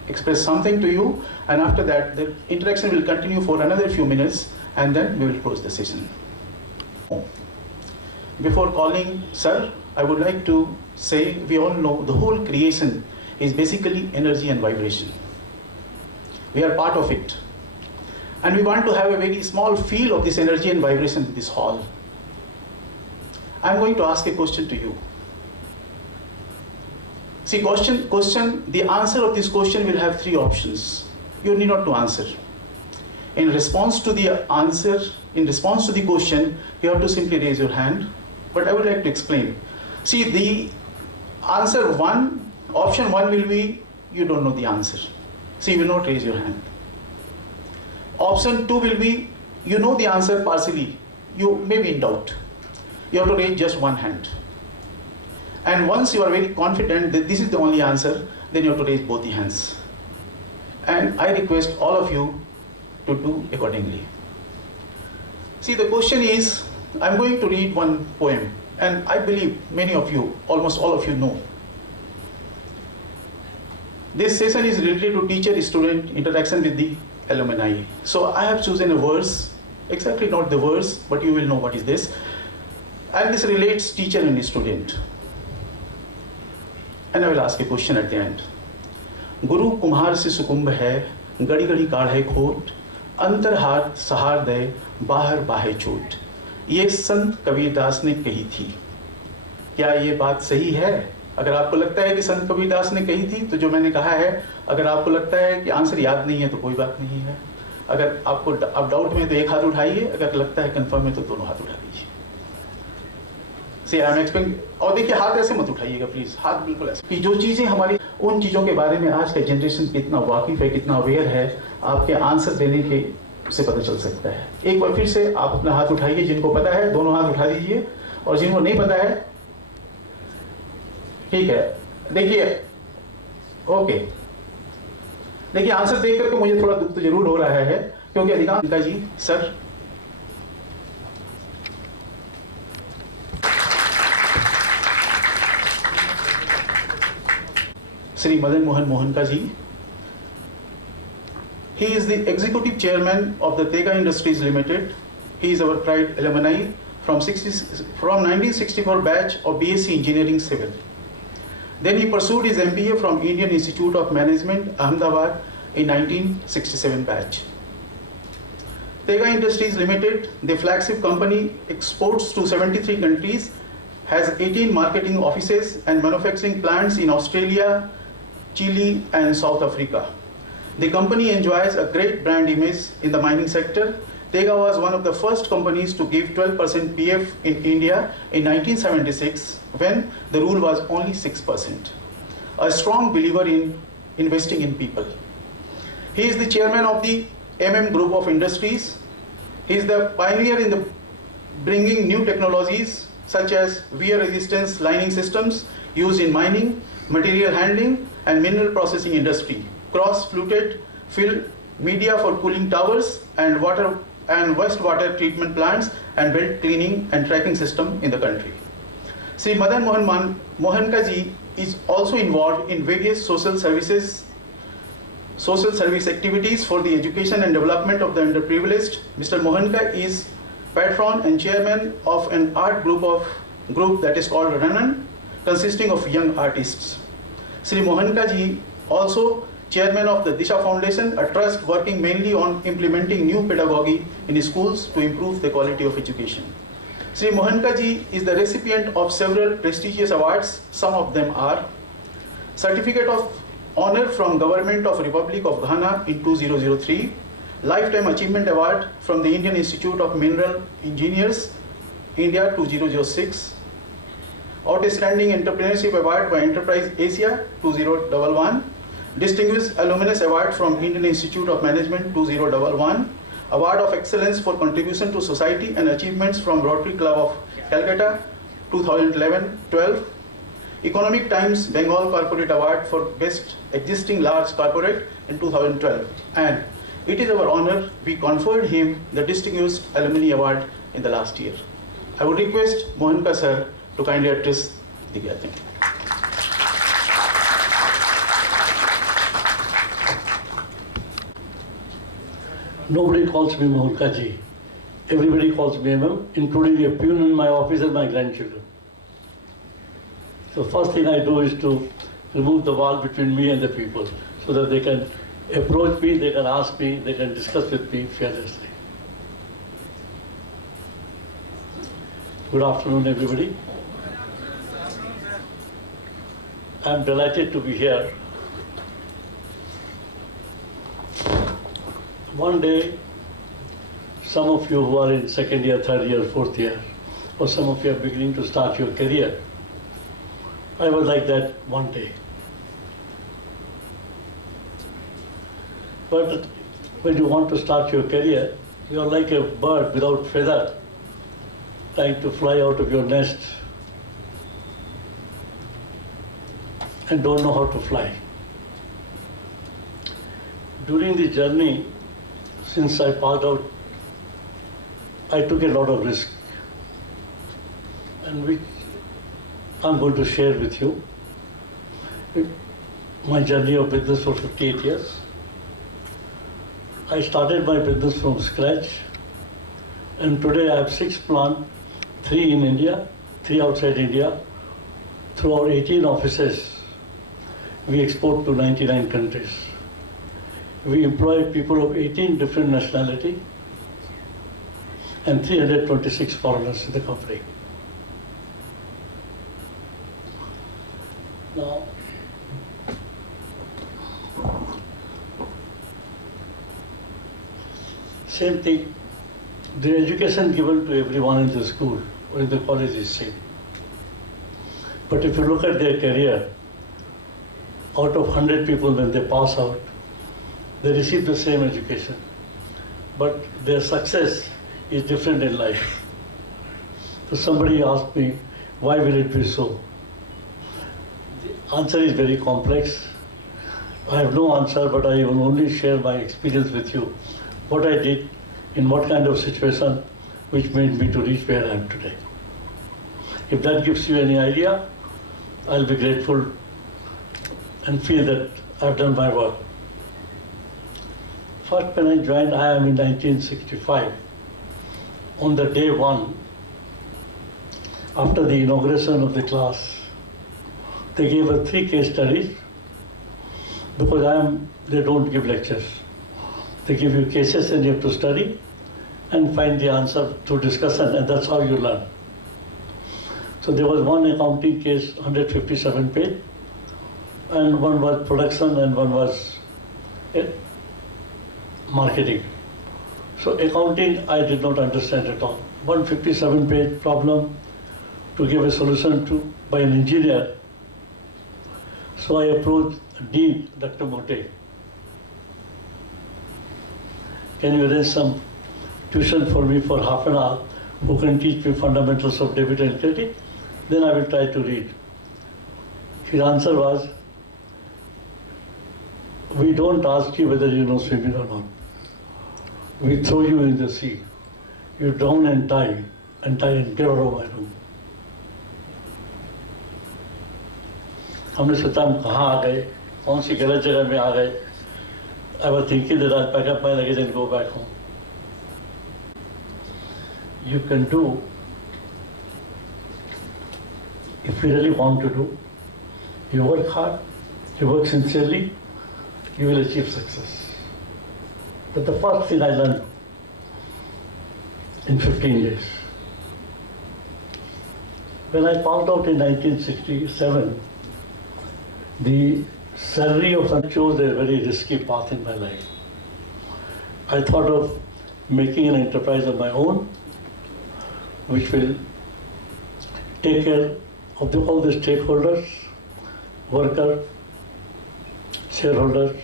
express something to you, and after that the interaction will continue for another few minutes, and then we will close the session. Before calling sir, I would like to say, we all know the whole creation is basically energy and vibration. We are part of it, and we want to have a very small feel of this energy and vibration in this hall. I am going to ask a question to you. See, the answer of this question will have three options. You need not to answer. In response to the question, you have to simply raise your hand. But I would like to explain. See, the answer option one will be, you don't know the answer. So you will not raise your hand. Option 2 will be, you know the answer partially. You may be in doubt. You have to raise just one hand. And once you are very confident that this is the only answer, then you have to raise both the hands. And I request all of you to do accordingly. See, the question is, I'm going to read one poem, and I believe many of you, almost all of you know. This session is related to teacher-student interaction with the alumni. So I have chosen a verse, exactly not the verse, but you will know what is this. And this relates teacher and student. And I will ask a question at the end. गुरु कुम्हार से सुकुंभ है, गड़ी गड़ी काढ़े खोट, अंतर हाथ सहार दे, बाहर बाहे चोट. ये संत कबीरदास ने कही थी. क्या ये बात सही है? अगर आपको लगता है कि संत कबीरदास ने कही थी, तो जो मैंने कहा है, अगर आपको लगता है कि आंसर याद नहीं है तो कोई बात नहीं है. अगर आप डाउट में तो एक हाथ उठाइए, अगर लगता है कंफर्म है तो दोनों हाथ उठा लीजिए. और देखिए, हाथ ऐसे मत उठाइएगा प्लीज, हाथ बिल्कुल ऐसे. कि जो चीजें हमारी, उन चीजों के बारे में आज का जनरेशन कितना वाकिफ है, कितना अवेयर है, आपके आंसर देने के से पता चल सकता है. एक बार फिर से आप अपना हाथ उठाइए, जिनको पता है दोनों हाथ उठा दीजिए, और जिनको नहीं पता है, ठीक है. देखिए, ओके, देखिए आंसर देख करके मुझे थोड़ा दुख तो जरूर हो रहा है, क्योंकि अधिकांश का जी sir Sri Madan Mohan Mohanka ji. He is the executive chairman of the Tega Industries Limited. He is our pride alumni from 1964 batch of BSc Engineering Civil. Then he pursued his MBA from Indian Institute of Management, Ahmedabad in 1967 batch. Tega Industries Limited, the flagship company, exports to 73 countries, has 18 marketing offices and manufacturing plants in Australia, Chile and South Africa. The company enjoys a great brand image in the mining sector. Tega was one of the first companies to give 12% PF in India in 1976, when the rule was only 6%. A strong believer in investing in people. He is the chairman of the MM Group of Industries. He is the pioneer in the bringing new technologies such as wear resistance lining systems used in mining, material handling, and mineral processing industry, cross-fluted fill media for cooling towers, and water and wastewater treatment plants, and belt cleaning and tracking system in the country. Sri Madan Mohanka ji is also involved in various social service activities for the education and development of the underprivileged. Mr. Mohanka is patron and chairman of an art group that is called Ranan, consisting of young artists. Sri Mohanka ji also chairman of the Mesra Foundation, a trust working mainly on implementing new pedagogy in schools to improve the quality of education. Sri Mohanka ji is the recipient of several prestigious awards. Some of them are Certificate of Honor from Government of Republic of Ghana in 2003, Lifetime Achievement Award from the Indian Institute of Mineral Engineers, India 2006, Outstanding Entrepreneurship Award by Enterprise Asia 2011, Distinguished Alumnus Award from Indian Institute of Management 2011, Award of Excellence for Contribution to Society and Achievements from Rotary Club of Calcutta 2011-12, Economic Times Bengal Corporate Award for Best Existing Large Corporate in 2012. And it is our honor we conferred him the Distinguished Alumni Award in the last year. I would request Mohanka sir to kindly address the gathering. Nobody calls me Mohanka ji. Everybody calls me MM, including the peon in my office and my grandchildren. So first thing I do is to remove the wall between me and the people so that they can approach me, they can ask me, they can discuss with me fearlessly. Good afternoon, everybody. I'm delighted to be here. One day, some of you who are in second year, third year, fourth year, or some of you are beginning to start your career, I was like that one day. But when you want to start your career, you're like a bird without feather, trying to fly out of your nest and don't know how to fly. During the journey, since I passed out, I took a lot of risk, and which I'm going to share with you. My journey of business for 58 years. I started my business from scratch, and today I have 6 plants, 3 in India, 3 outside India. Through our 18 offices, we export to 99 countries. We employ people of 18 different nationalities and 326 foreigners in the company. Now, same thing, the education given to everyone in the school or in the college is same. But if you look at their career, out of 100 people when they pass out, they receive the same education, but their success is different in life. So somebody asked me, why will it be so? The answer is very complex. I have no answer, but I will only share my experience with you, what I did, in what kind of situation, which made me to reach where I am today. If that gives you any idea, I'll be grateful and feel that I've done my work. First, when I joined IIM in 1965, on the day 1, after the inauguration of the class, they gave us 3 case studies, because they don't give lectures. They give you cases and you have to study and find the answer through discussion, and that's how you learn. So there was one accounting case, 157 page, and one was production and one was marketing. So accounting, I did not understand at all. 157 page problem to give a solution to by an engineer. So I approached Dean, Dr. Mote. Can you arrange some tuition for me for half an hour, who can teach me fundamentals of debit and credit, then I will try to read. His answer was, we don't ask you whether you know swimming or not. We throw you in the sea. You drown and die and get out of my room. हमने सोचा हम कहाँ आ गए, कौन सी गलत जगह में आ गए. I was thinking that I'll pack up my luggage and go back home. You can do, if you really want to do, you work hard, you work sincerely, you will achieve success. But the first thing I learned in 15 days. When I found out in 1967, the salary of I chose a very risky path in my life. I thought of making an enterprise of my own, which will take care of all the stakeholders, worker, shareholders,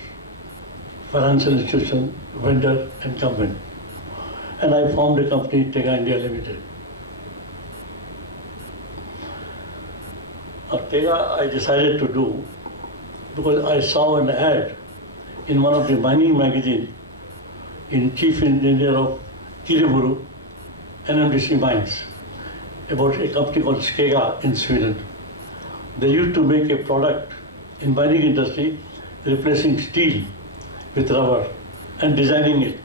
financial institution, vendor, and government. And I formed a company, Tega India Limited. Tega I decided to do because I saw an ad in one of the mining magazines in chief engineer of Kiriburu, NMDC Mines, about a company called Skega in Sweden. They used to make a product in mining industry replacing steel with rubber and designing it.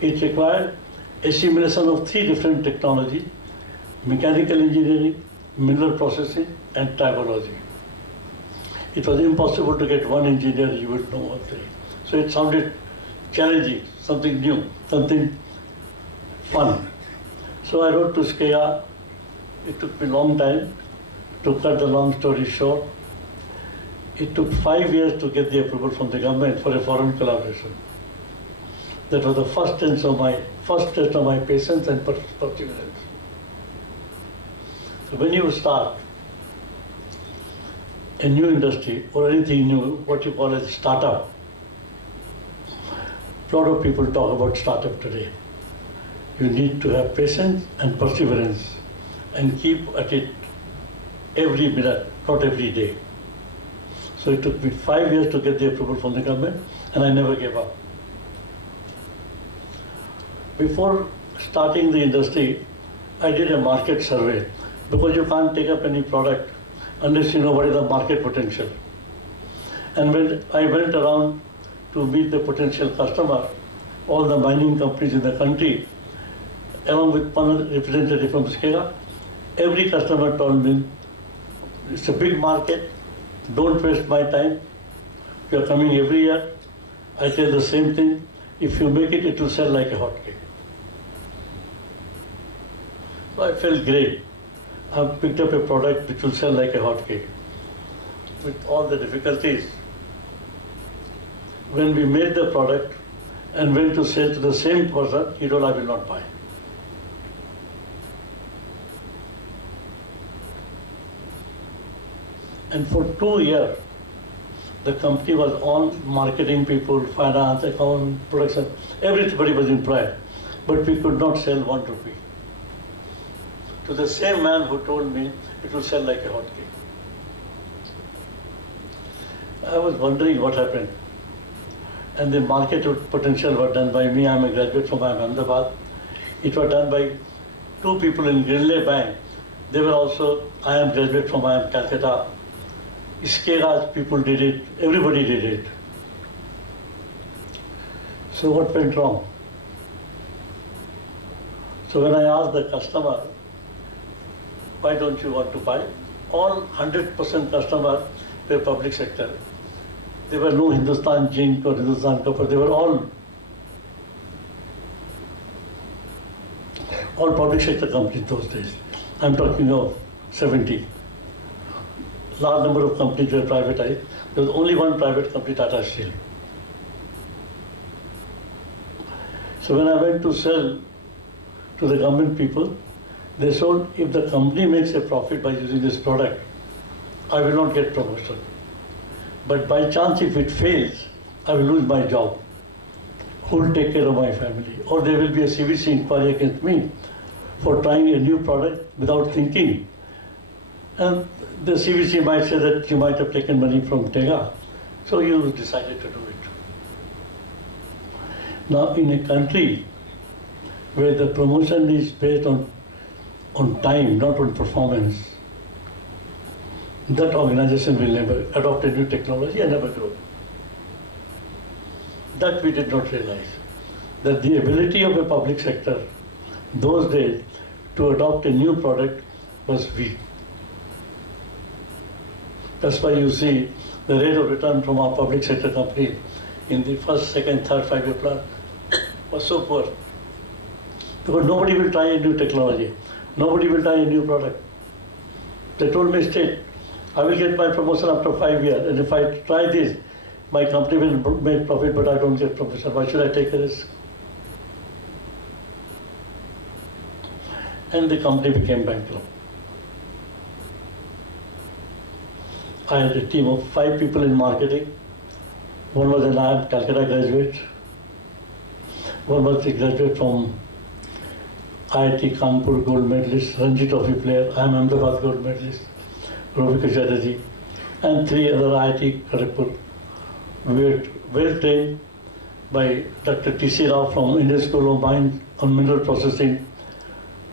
It required assimilation of 3 different technologies: mechanical engineering, mineral processing, and tribology. It was impossible to get one engineer you would know all 3. So it sounded challenging, something new, something fun. So I wrote to Skega. It took me a long time. To cut the long story short, it took 5 years to get the approval from the government for a foreign collaboration. That was the first test of my patience and perseverance. So when you start a new industry or anything new, what you call as a startup, a lot of people talk about startup today. You need to have patience and perseverance and keep at it every minute, not every day. So it took me 5 years to get the approval from the government, and I never gave up. Before starting the industry, I did a market survey, because you can't take up any product unless you know what is the market potential. And when I went around to meet the potential customer, all the mining companies in the country, along with one representative from Skega, every customer told me, it's a big market, don't waste my time. You are coming every year. I tell the same thing, if you make it, it will sell like a hotcake. So I felt great. I've picked up a product which will sell like a hotcake. With all the difficulties, when we made the product and went to sell to the same person, he told, I will not buy. And for 2 years, the company was on marketing people, finance, account, production, everybody was employed. But we could not sell 1 rupee. To the same man who told me it will sell like a hotcake. I was wondering what happened. And the market potential was done by me. I'm a graduate from Ahmedabad. It was done by 2 people in Grinley Bank. They were also, I am graduate from Calcutta. Skega's people did it, everybody did it. So what went wrong? So when I asked the customer, why don't you want to buy? All 100% customers were public sector. There were no Hindustan Zinc or Hindustan Copper. They were all public sector companies those days. I'm talking of 70. Large number of companies were privatized. There was only one private company, Tata Steel. So when I went to sell to the government people, they told, if the company makes a profit by using this product, I will not get promotion. But by chance, if it fails, I will lose my job. who will take care of my family? Or there will be a CVC inquiry against me for trying a new product without thinking. And the CVC might say that you might have taken money from Tega, so you decided to do it. Now, in a country where the promotion is based on time, not on performance, that organization will never adopt a new technology and never grow. That we did not realize. That the ability of a public sector those days to adopt a new product was weak. That's why you see the rate of return from our public sector company in the first, second, third, 5-year plan was so poor. Because nobody will try a new technology. Nobody will try a new product. They told me straight, I will get my promotion after 5 years, and if I try this, my company will make profit, but I don't get promotion. Why should I take a risk? And the company became bankrupt. I had a team of 5 people in marketing. One was an IIM Calcutta graduate. One was a graduate from IIT Kanpur gold medalist, Ranji Trophy player, IIM Ahmedabad gold medalist, Rovika Chatterjee, and 3 other IIT Kharagpur. We were well trained by Dr. T.C. Rao from Indian School of Mines on mineral processing,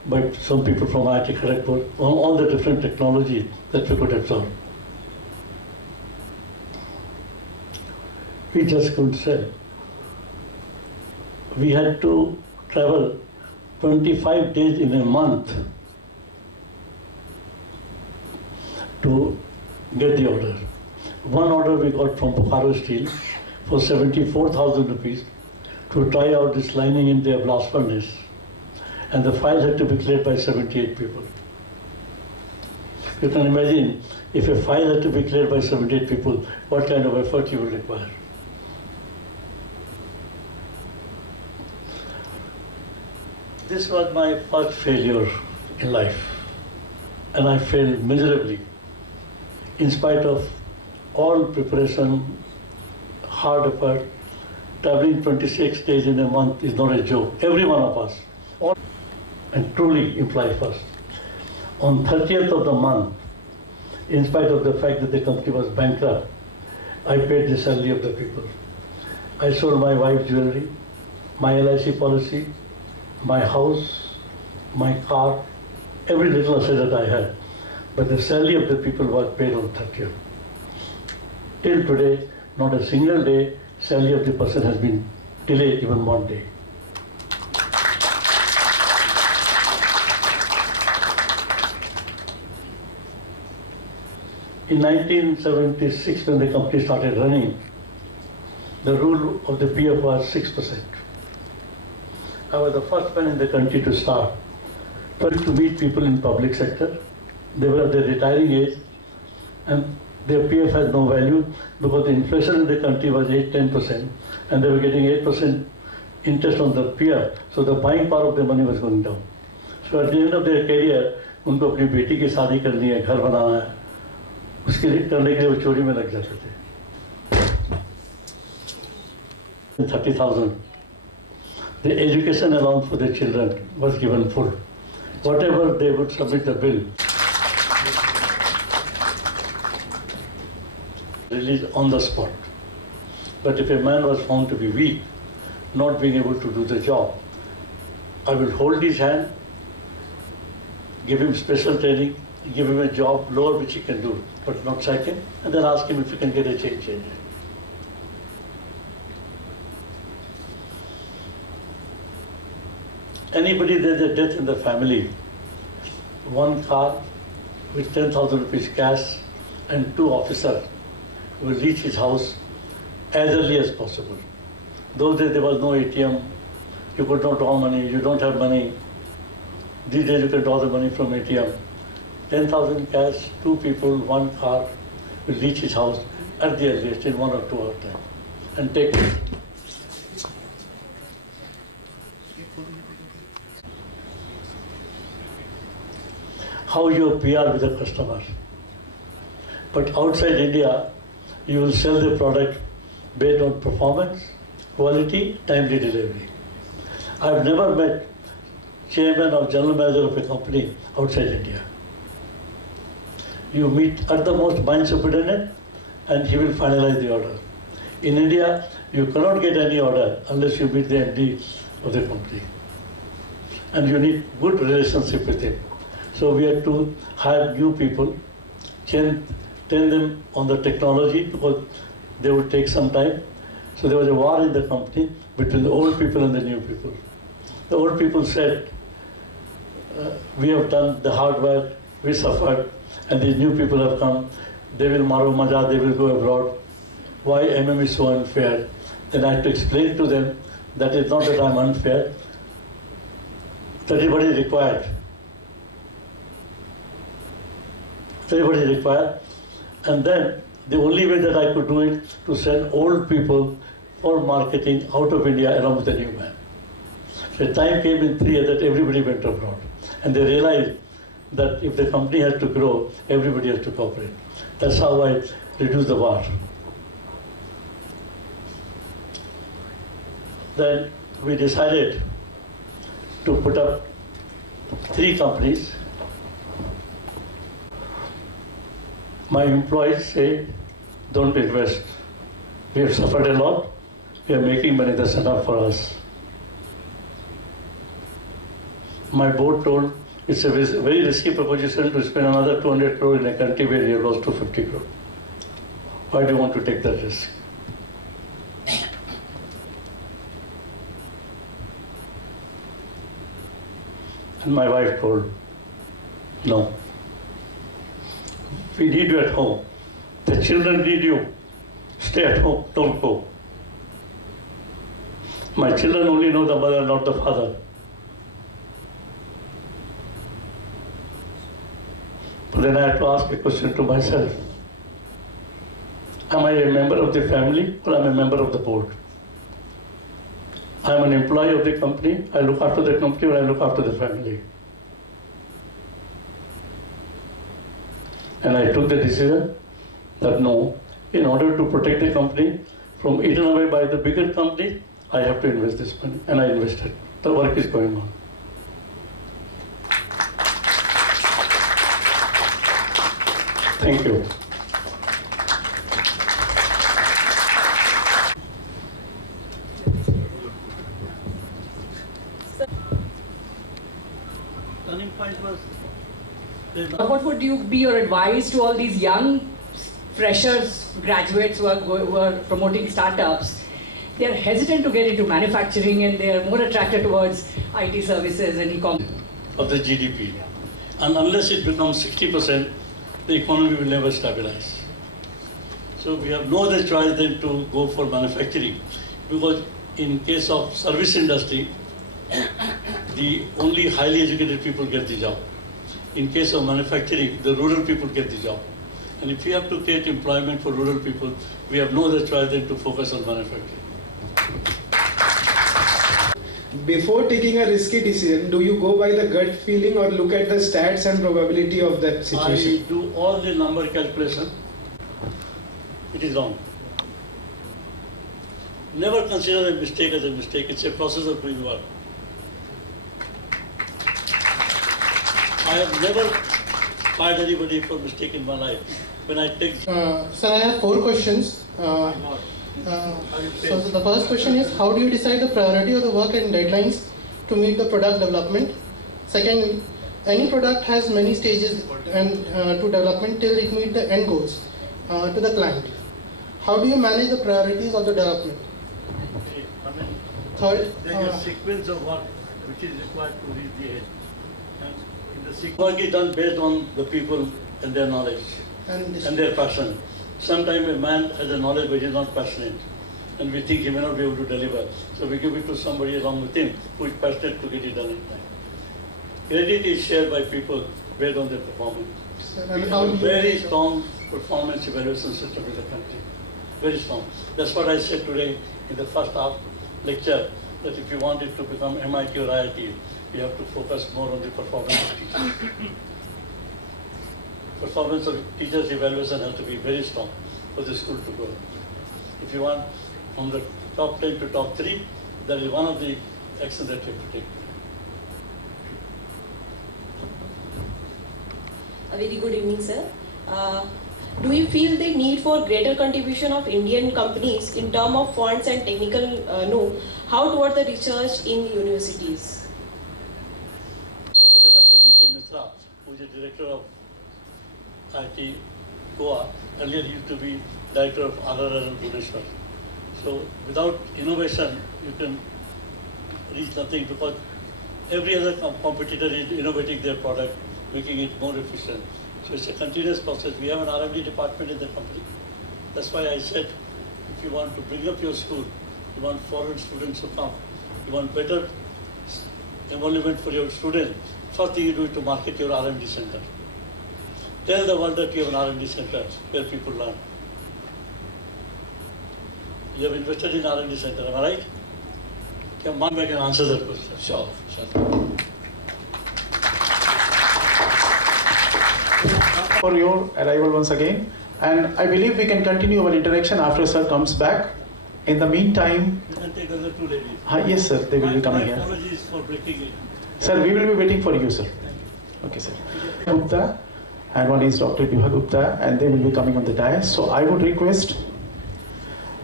by some people from IIT Kharagpur, on all the different technology that we could absorb. We just couldn't sell. We had to travel 25 days in a month to get the order. One order we got from Bokaro Steel for 74,000 rupees to try out this lining in their blast furnace. And the file had to be cleared by 78 people. You can imagine, if a file had to be cleared by 78 people, what kind of effort you will require. This was my first failure in life, and I failed miserably. In spite of all preparation, hard effort, traveling 26 days in a month is not a joke. Every one of us, and truly imply first. On 30th of the month, in spite of the fact that the company was bankrupt, I paid the salary of the people. I sold my wife's jewelry, my LIC policy, my house, my car, every little asset that I had. But the salary of the people was paid on 30th. Till today, not a single day, salary of the person has been delayed even one day. In 1976, when the company started running, the rule of the PF was 6%. I was the first man in the country to start. First to meet people in public sector. They were at their retiring age, and their PF has no value because the inflation in the country was 8-10%, and they were getting 8% interest on the PF, so the buying power of their money was going down. So at the end of their career, उनको अपनी बेटी की शादी करनी है, घर बनाना है, उसके लिए करने के लिए वो चोरी में लग जाते थे. 30,000. The education allowance for the children was given full. Whatever they would submit the bill, released on the spot. But if a man was found to be weak, not being able to do the job, I will hold his hand, give him special training, give him a job lower which he can do, but not sack him, and then ask him if he can get a change changer. Anybody there's a death in the family, one car with 10,000 rupees cash and 2 officers will reach his house as early as possible. Those days there was no ATM, you could not draw money, you don't have money. These days you can draw the money from ATM. 10,000 cash, 2 people, 1 car will reach his house at the earliest in 1 or 2 hours time and take it. How you PR with the customer. But outside India, you will sell the product based on performance, quality, timely delivery. I've never met chairman or general manager of a company outside India. You meet at the most mine superintendent and he will finalize the order. In India, you cannot get any order unless you meet the MD of the company. And you need good relationship with him. So we had to hire new people, train them on the technology because they would take some time. So there was a war in the company between the old people and the new people. The old people said, we have done the hard work, we suffered, and the new people have come. They will maro maja, they will go abroad. Why MM is so unfair? Then I had to explain to them that it's not that I'm unfair, that everybody required. Everybody required. And then the only way that I could do it to send old people for marketing out of India along with the new man. The time came in 3 years that everybody went abroad. And they realized that if the company has to grow, everybody has to cooperate. That's how I reduced the war. Then we decided to put up 3 companies. My employees say, don't invest. We have suffered a lot. We are making money, that's enough for us. My board told, it's a very risky proposition to spend another 200 crore in a country where you have lost 250 crore. Why do you want to take that risk? And my wife told, no. We need you at home. The children need you. Stay at home, don't go. My children only know the mother, not the father. But then I had to ask a question to myself. Am I a member of the family or am I a member of the board? I am an employee of the company, I look after the company or I look after the family. And I took the decision that no, in order to protect the company from eaten away by the bigger company, I have to invest this money. And I invested. The work is going on. Thank you. Turning point was. What would you be your advice to all these young freshers, graduates who are promoting startups? They are hesitant to get into manufacturing and they are more attracted towards IT services and e-commerce. Of the GDP. And unless it becomes 60%, the economy will never stabilize. So we have no other choice than to go for manufacturing, because in case of service industry, the only highly educated people get the job. In case of manufacturing, the rural people get the job. And if we have to create employment for rural people, we have no other choice than to focus on manufacturing. Before taking a risky decision, do you go by the gut feeling or look at the stats and probability of that situation? I do all the number calculation. It is wrong. Never consider a mistake as a mistake. It's a process of doing work. I have never fired anybody for mistake in my life. When I take... Sir, I have 4 questions. So the first question is, how do you decide the priority of the work and deadlines to meet the product development? Second, any product has many stages and to development till it meets the end goals to the client. How do you manage the priorities of the development? Third, there is a sequence of work which is required to reach the end. And the work is done based on the people and their knowledge and their passion. Sometimes a man has a knowledge but he is not passionate, and we think he may not be able to deliver. So we give it to somebody along with him who is passionate to get it done in time. Credit is shared by people based on their performance. We have a very strong performance evaluation system in the country. Very strong. That's what I said today in the first half lecture, that if you want it to become MIT or IIT, you have to focus more on the performance of teachers. Performance of teachers' evaluation has to be very strong for the school to grow. If you want from the top 10 to top 3. That is one of the actions that you have to take. A very good evening, sir. Do you feel the need for greater contribution of Indian companies in terms of funds and technical know-how toward the research in universities? Professor Dr. B.K. Mesra, who is the director of IIT Goa, earlier used to be director of RRL Bhubaneswar. So without innovation, you can reach nothing, because every other competitor is innovating their product, making it more efficient. So it's a continuous process. We have an R&D department in the company. That's why I said, if you want to bring up your school, you want foreign students to come, you want better emolument for your students, first thing you do is to market your R&D center. Tell the world that you have an R&D center where people learn. You have invested in R&D center, am I right? Can one can answer that question? Sure. For your arrival once again, and I believe we can continue our interaction after sir comes back. In the meantime, You can take other two ladies. yes sir, they will be coming My here. apologies for breaking it. Sir, we will be waiting for you, sir. Okay, sir. Gupta, and one is Dr. Bihar Gupta, and they will be coming on the dais. So I would request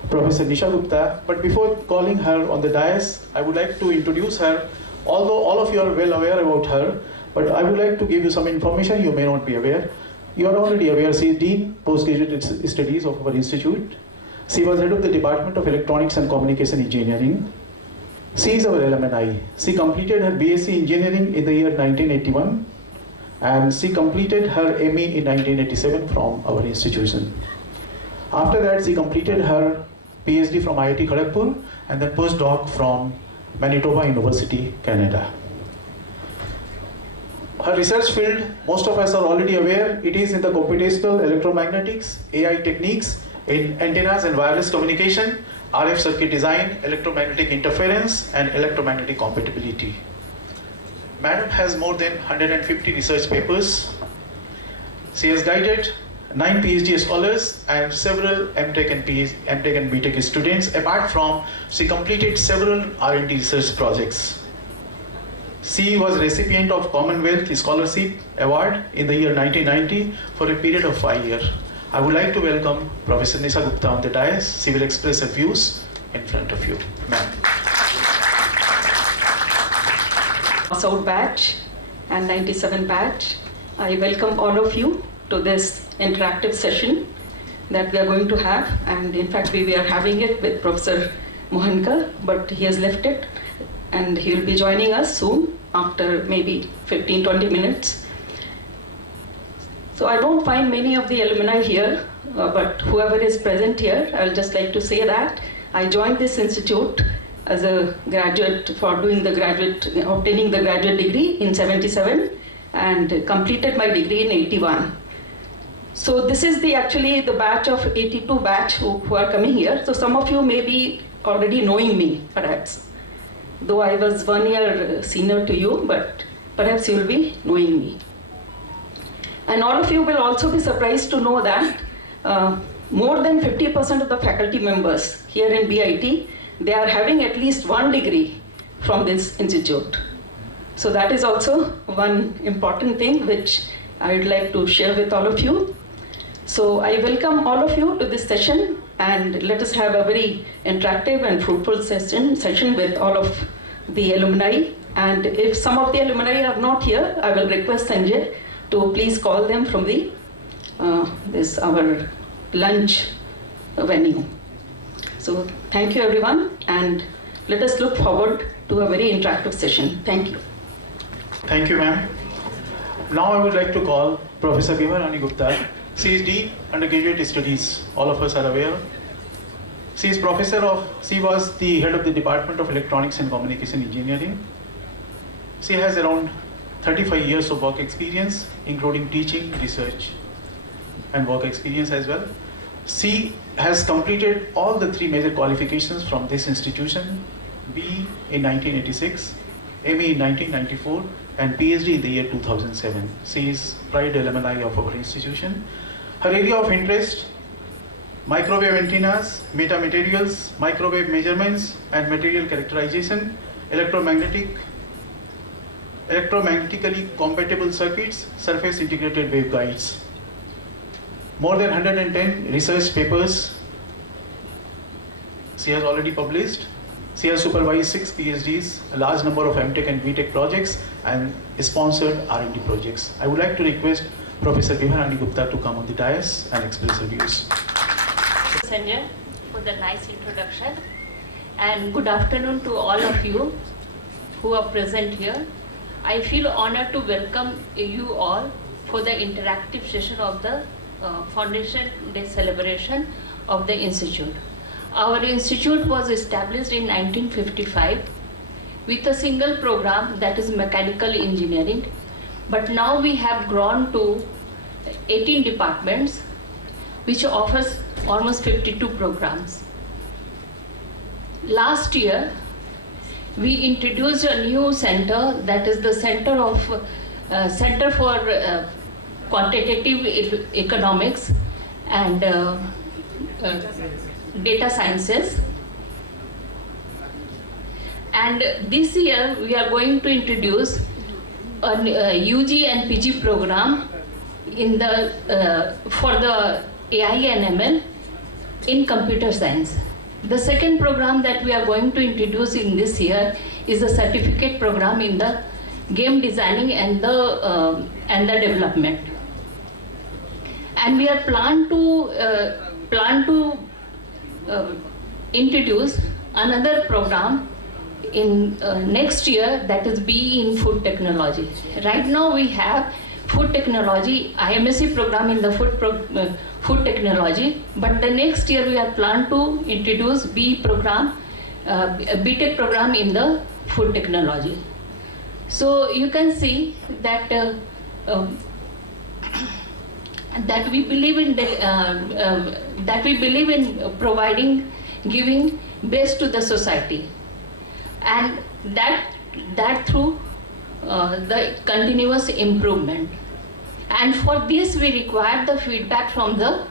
Professor Nisha Gupta, but before calling her on the dais, I would like to introduce her. Although all of you are well aware about her, but I would like to give you some information you may not be aware. You are already aware, she is Dean, Postgraduate Studies of our institute. She was head of the Department of Electronics and Communication Engineering. She is our alumni. She completed her BSc Engineering in the year 1981, and she completed her ME in 1987 from our institution. After that, she completed her PhD from IIT Kharagpur and then postdoc from Manitoba University, Canada. Her research field, most of us are already aware, it is in the computational electromagnetics, AI techniques, in antennas and wireless communication, RF circuit design, electromagnetic interference, and electromagnetic compatibility. Madam has more than 150 research papers. She has guided 9 PhD scholars and several MTech and BTech students. Apart from, she completed several R&D research projects. She was recipient of Commonwealth Scholarship Award in the year 1990 for a period of 5 years. I would like to welcome Professor Nisha Gupta on the dais. She will express her views in front of you. Ma'am. Out batch and 97 batch. I welcome all of you to this interactive session that we are going to have, and in fact we were having it with Professor Mohankar, but he has left it and he will be joining us soon after maybe 15-20 minutes. So I don't find many of the alumni here, but whoever is present here, I'll just like to say that I joined this institute as a graduate for obtaining the graduate degree in 77 and completed my degree in 81. So this is actually the batch of 82 batch who are coming here. So some of you may be already knowing me, perhaps. Though I was 1 year senior to you, but perhaps you will be knowing me. And all of you will also be surprised to know that more than 50% of the faculty members here in BIT, they are having at least one degree from this institute. So that is also one important thing which I would like to share with all of you. So I welcome all of you to this session, and let us have a very interactive and fruitful session with all of the alumni. And if some of the alumni are not here, I will request Sanjay to please call them from the our lunch venue. So thank you everyone, and let us look forward to a very interactive session. Thank you. Thank you, ma'am. Now I would like to call Professor Bhimarani Gupta. She is Dean Undergraduate Studies. All of us are aware. She is she was the head of the Department of Electronics and Communication Engineering. She has around 35 years of work experience, including teaching, research, and work experience as well. She has completed all the 3 major qualifications from this institution: B in 1986, ME in 1994, and PhD in the year 2007. She is pride alumni of our institution. Her area of interest, microwave antennas, metamaterials, microwave measurements and material characterization, electromagnetically compatible circuits, surface integrated waveguides. More than 110 research papers she has already published. She has supervised 6 PhDs, a large number of MTech and BTech projects, and sponsored R&D projects. I would like to request Professor Vivarani Gupta to come on the dais and express her views. Sanjay, for the nice introduction, and good afternoon to all of you who are present here. I feel honored to welcome you all for the interactive session of the Foundation Day celebration of the Institute. Our institute was established in 1955 with a single program, that is mechanical engineering, but now we have grown to 18 departments which offers almost 52 programs. Last year we introduced a new center, that is the Center for Quantitative Economics and Data Sciences. And this year we are going to introduce a UG and PG program in the for the AI and ML in computer science. The second program that we are going to introduce in this year is a certificate program in the game designing and the development. And we are plan to introduce another program in next year, that is BE in food technology. Right now we have food technology, IMSc program in the food technology, but the next year we are plan to introduce BE program, BTech program in the food technology. So you can see that that we believe in providing, giving best to the society, and that through the continuous improvement. And for this we require the feedback from the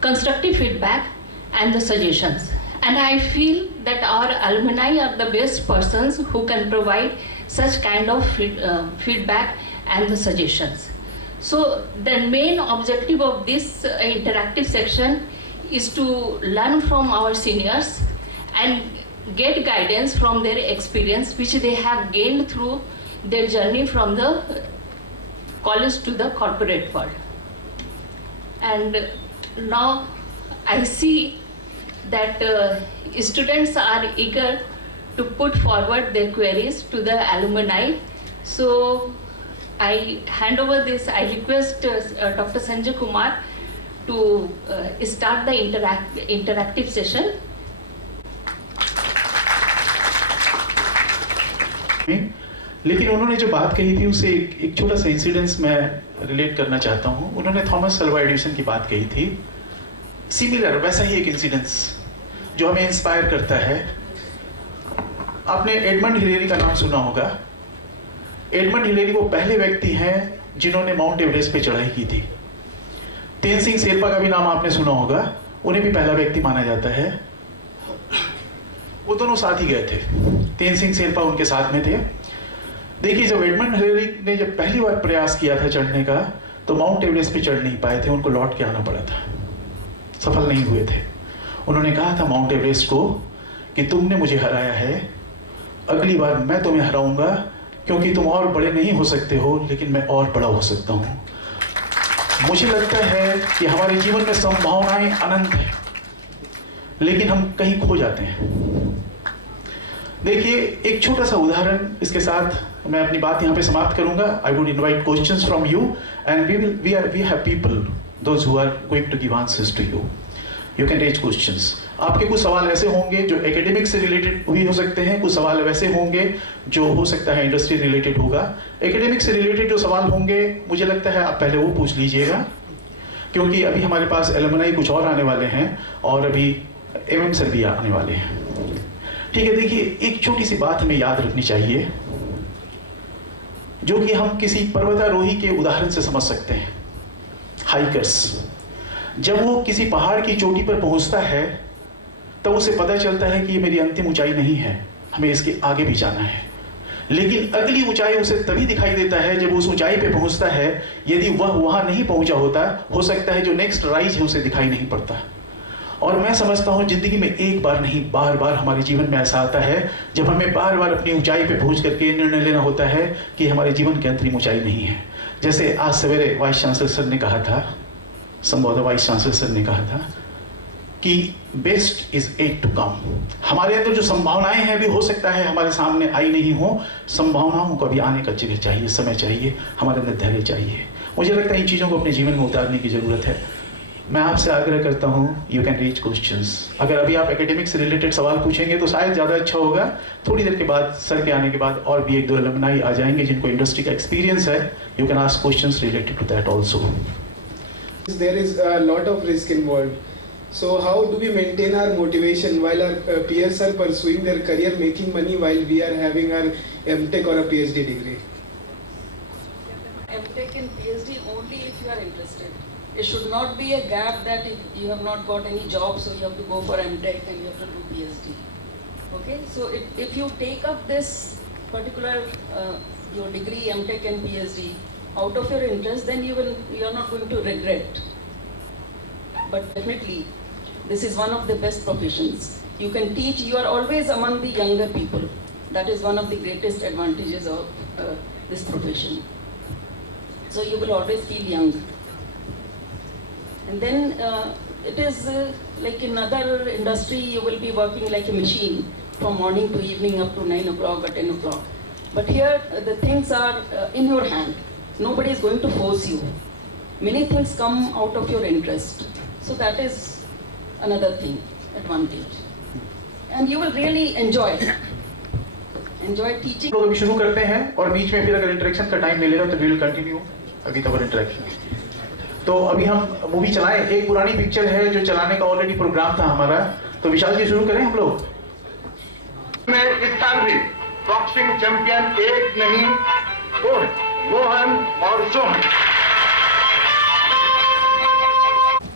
constructive feedback and the suggestions. And I feel that our alumni are the best persons who can provide such kind of feedback and the suggestions. So the main objective of this interactive section is to learn from our seniors and get guidance from their experience which they have gained through their journey from the college to the corporate world. And now I see that students are eager to put forward their queries to the alumni. So I hand over this, I request Dr. Sanjay Kumar to start the interactive session. लेकिन उन्होंने जो बात कही थी उसे एक छोटा सा इंसिडेंस मैं रिलेट करना चाहता हूँ. उन्होंने थॉमस अल्वा एडिसन की बात कही थी. सिमिलर वैसा ही एक इंसिडेंस जो हमें इंस्पायर करता है. आपने एडमंड हिलेरी का नाम सुना होगा. एडमंड हिलेरी वो पहले व्यक्ति हैं जिन्होंने माउंट एवरेस्ट पे चढ़ाई की थी. तेनसिंग शेरपा का भी नाम आपने सुना होगा. उन्हें भी पहला व्यक्ति माना जाता है. वो दोनों साथ ही गए थे. तेनसिंग शेरपा उनके साथ में थे. देखिए, जब एडमंड हिलेरी ने जब पहली बार प्रयास किया था चढ़ने का, तो माउंट एवरेस्ट पे चढ़ नहीं पाए थे. उनको लौट के आना पड़ा था. सफल नहीं हुए थे. उन्होंने कहा था माउंट एवरेस्ट को कि तुमने मुझे हराया है, अगली बार मैं तुम्हें हराऊंगा, क्योंकि तुम और बड़े नहीं हो सकते हो, लेकिन मैं और बड़ा हो सकता हूं. मुझे लगता है कि हमारे जीवन में संभावनाएं अनंत हैं, लेकिन हम कहीं खो जाते हैं. देखिए, एक छोटा सा उदाहरण इसके साथ मैं अपनी बात यहाँ पे समाप्त करूंगा. I would invite questions from you and we have people those who are going to give answers to you. You can raise questions. आपके कुछ सवाल ऐसे होंगे जो एकेडमिक से रिलेटेड भी हो सकते हैं. कुछ सवाल वैसे होंगे जो हो सकता है इंडस्ट्री रिलेटेड होगा. एकेडमिक से रिलेटेड जो सवाल होंगे, मुझे लगता है आप पहले वो पूछ लीजिएगा, क्योंकि अभी हमारे पास एलुमनाई कुछ और आने वाले हैं और अभी एमएम सर भी आने वाले हैं. ठीक है. देखिए, एक छोटी सी बात हमें याद रखनी चाहिए, जो कि हम किसी पर्वतारोही के उदाहरण से समझ सकते हैं. हाइकर्स. जब वो किसी पहाड़ की चोटी पर पहुंचता है तब उसे पता चलता है कि ये मेरी अंतिम ऊंचाई नहीं है, हमें इसके आगे भी जाना है। लेकिन अगली ऊंचाई उसे तभी दिखाई देता है जब उस ऊंचाई पे पहुंचता है। यदि वह वहां नहीं पहुंचा होता, हो सकता है जो नेक्स्ट राइज है उसे दिखाई नहीं पड़ता। और मैं समझता हूं जिंदगी में एक बार नहीं, बार बार हमारे जीवन में ऐसा आता है जब हमें बार बार अपनी ऊंचाई पे पहुंच करके निर्णय लेना होता है कि हमारे जीवन की अंतरिम ऊंचाई नहीं है। जैसे आज सवेरे वाइस चांसलर सर ने कहा था, संभवतः वाइस चांसलर सर ने कहा था कि best is yet to come. हमारे अंदर जो संभावनाएं हैं, भी हो सकता है हमारे सामने आई नहीं हो। संभावनाओं को भी आने का जगह चाहिए, समय चाहिए, हमारे अंदर धैर्य चाहिए। मुझे लगता है इन चीज़ों को अपने जीवन में उतारने की ज़रूरत है। मैं आपसे आग्रह करता हूँ, यू कैन रीच क्वेश्चंस। अगर अभी आप एकेडमिक से रिलेटेड सवाल पूछेंगे तो शायद ज़्यादा अच्छा होगा। थोड़ी देर के बाद, सर के आने के बाद, और भी एक दो अलुमनाई आ जाएंगे जिनको इंडस्ट्री का एक्सपीरियंस है। You can ask questions related to that also. There is a lot of risk involved. So how do we maintain our motivation while our peers are pursuing their career, making money, while we are having our MTech or a PhD degree? MTech and PhD only if you are interested. It should not be a gap that if you have not got any job, so you have to go for MTech and you have to do PhD. Okay, so if you take up this particular your degree, MTech and PhD, out of your interest, then you are not going to regret. But definitely, this is one of the best professions. You can teach. You are always among the younger people. That is one of the greatest advantages of this profession. So you will always feel young. And then it is like in other industry, you will be working like a machine from morning to evening up to 9 o'clock or 10 o'clock. But here, the things are in your hand. Nobody is going to force you. Many things come out of your interest. So that is another thing, advantage. And you will really enjoy teaching. लोग अभी शुरू करते हैं और बीच में फिर अगर interaction का टाइम मिलेगा तो वी विल कंटिन्यू अभी तक इंटरेक्शन। तो अभी हम मूवी चलाएं। एक पुरानी पिक्चर है जो चलाने का ऑलरेडी प्रोग्राम था हमारा, तो विशाल जी शुरू करें हम लोग। मैं इस साल भी बॉक्सिंग चैंपियन एक नहीं दो है, मोहन और Sohan.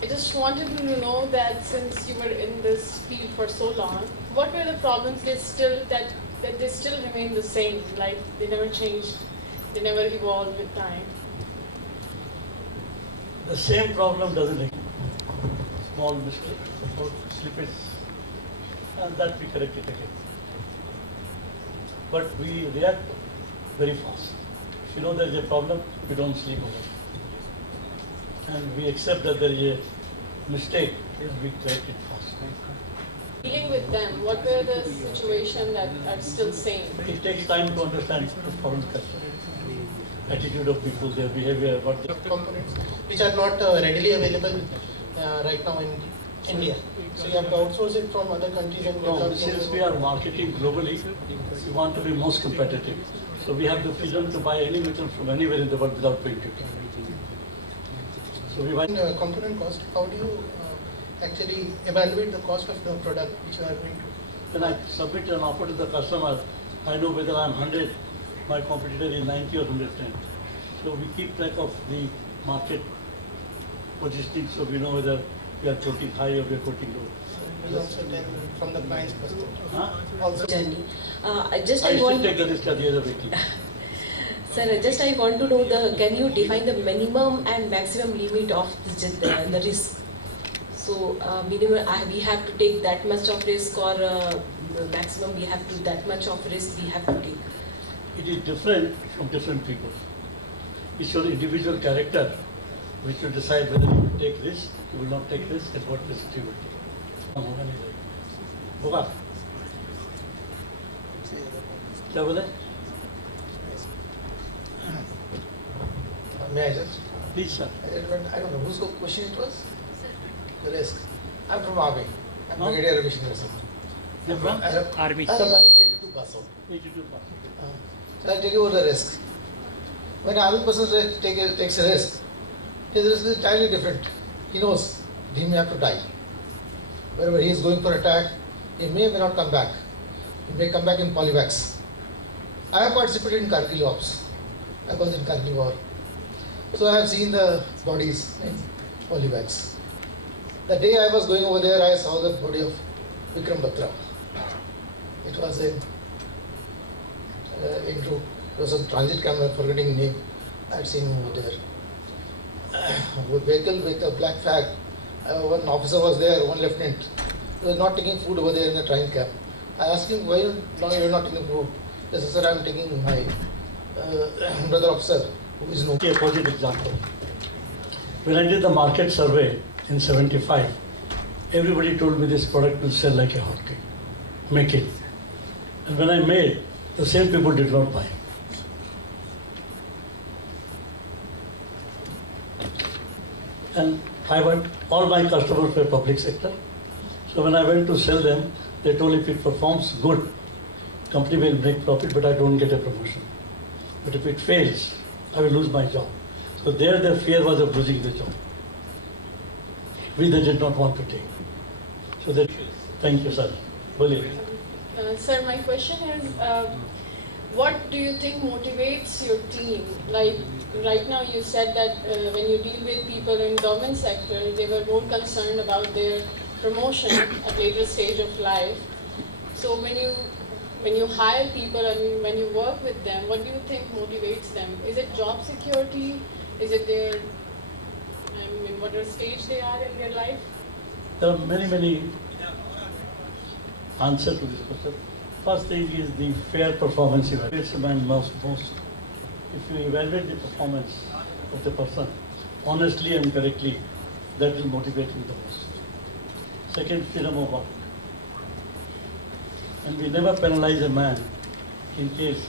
I just wanted to know that since you were in this field for so long, what were the problems that they still remain the same, like they never changed, they never evolved with time? The same problem doesn't exist. Small mistake, small slippage, and that we correct it again. But we react very fast. If you know there is a problem, we don't sleep over it. And we accept that there is a mistake and we correct it fast. Dealing with them, what were the situations that are still same? It takes time to understand the foreign culture, attitude of people, their behavior, what they components which are not readily available right now in India. So you have to outsource it from other countries and No, since we are marketing globally, we want to be most competitive. So we have the freedom to buy any metal from anywhere in the world without paying duty. So we buy component cost. How do you actually evaluate the cost of the product which you are going to? When I submit an offer to the customer, I know whether I am 100, my competitor is 90 or 110. So we keep track of the market positioning, so we know whether we are quoting high or we are quoting low. We also tell from the client's perspective. Huh? Also, Journey. I should take the risk at the other way. Sir, just I want to know can you define the minimum and maximum limit of the risk? So minimum we have to take that much of risk, or the maximum we have to that much of risk we have to take. It is different from different people. It's your individual character which will decide whether you will take risk, you will not take risk, and what risk you will take. होगा क्या बोले? may I just? Please, sir. I don't know whose question it was. The risk. I'm from Army. I'm Brigadier Missionary. You're from? Army. 82 pass out. 82 pass out. So I'll tell you about the risk. When an army person takes a risk, his risk is entirely different. He knows he may have to die. Wherever he is going for attack, he may or may not come back. He may come back in polyvacs. I have participated in Kargil ops. I was in Kargil war. So I have seen the bodies in polyvacs. The day I was going over there, I saw the body of Vikram Batra. It was it was a transit camera, forgetting name. I had seen him over there. A vehicle with a black flag. One officer was there, one lieutenant. He was not taking food over there in the train camp. I asked him, why you are not taking food? He said, sir, I am taking my brother officer, who is no. A positive example. When I did the market survey in 75, everybody told me this product will sell like a hotcake. Make it. And when I made, the same people did not buy. And all my customers were public sector. So when I went to sell them, they told if it performs good, company will make profit, but I don't get a promotion. But if it fails, I will lose my job. So there the fear was of losing the job, which they did not want to take. So that, thank you, sir. Boliye. Sir, my question is, what do you think motivates your team? Like right now you said that when you deal with people in government sector, they were more concerned about their promotion at later stage of life. So when you hire people and when you work with them, what do you think motivates them? Is it job security? Is it their, whatever stage they are in their life? There are many answers to this question. First thing is the fair performance evaluation. Most. If you evaluate the performance of the person honestly and correctly, that will motivate you the most. Second, freedom of work. And we never penalize a man in case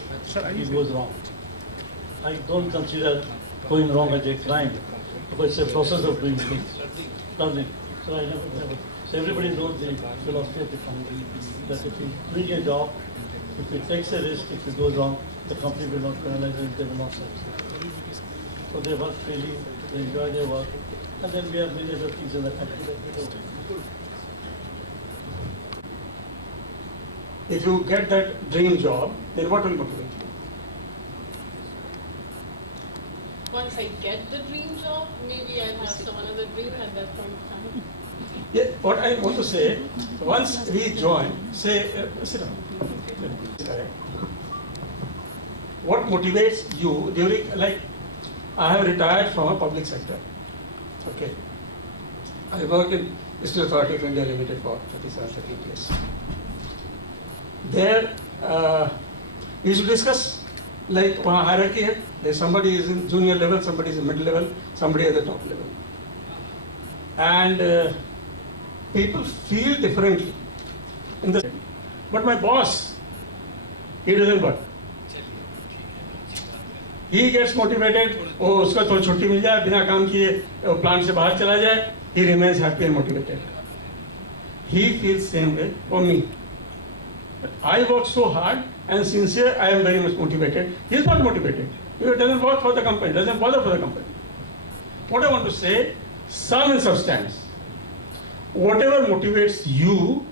he goes wrong. I don't consider going wrong as a crime, because it's a process of doing things, learning. So I never. So everybody knows the philosophy of the company, that if you doing a job, if it takes a risk, if it goes wrong, the company will not penalize it, they will not sell. So they work freely, they enjoy their work, and then we have many other things in the country that we do. If you get that dream job, then what will motivate you? Once I get the dream job, maybe I have some another dream at that point in time. Yeah, what I want to say, once we join, say, sit down. What motivates you during, like, I have retired from a public sector. Okay. I work in Steel Authority of India Limited for 37 years. There, we should discuss, like, वहाँ hierarchy है. There's somebody is in junior level, somebody is in middle level, somebody at the top level. And people feel differently. But my boss, he doesn't work. He gets motivated, उसका थोड़ी छुट्टी मिल जाए, बिना काम किए plant से बाहर चला जाए, he remains happy and motivated. He feels same way for me. But I work so hard and sincere, I am very much motivated. He is not motivated. He doesn't work for the company, doesn't bother for the company. What I want to say, sum and substance. Whatever motivates you,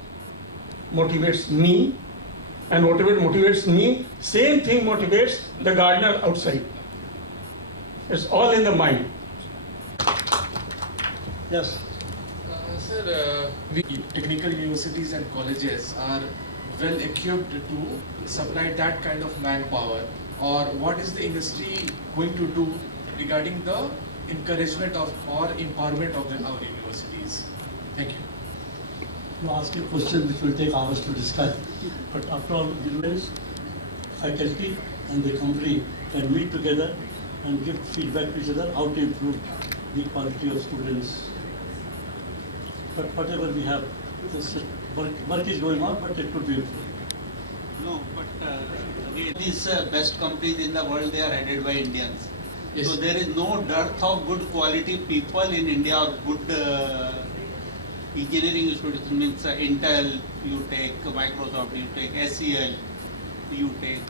motivates me, and whatever motivates me, same thing motivates the gardener outside. It's all in the mind. Yes. Sir, technical universities and colleges are well equipped to supply that kind of manpower, or what is the industry going to do regarding the encouragement of or empowerment of our universities? Thank you. You ask a question which will take hours to discuss, but after all, students, faculty and the company can meet together and give feedback to each other how to improve the quality of students. But whatever we have, this work is going on, but it could be improved. No, but these best companies in the world, they are headed by Indians. Yes. So there is no dearth of good quality people in India, or good engineering institutions, means Intel, you take Microsoft, you take SEL, you take,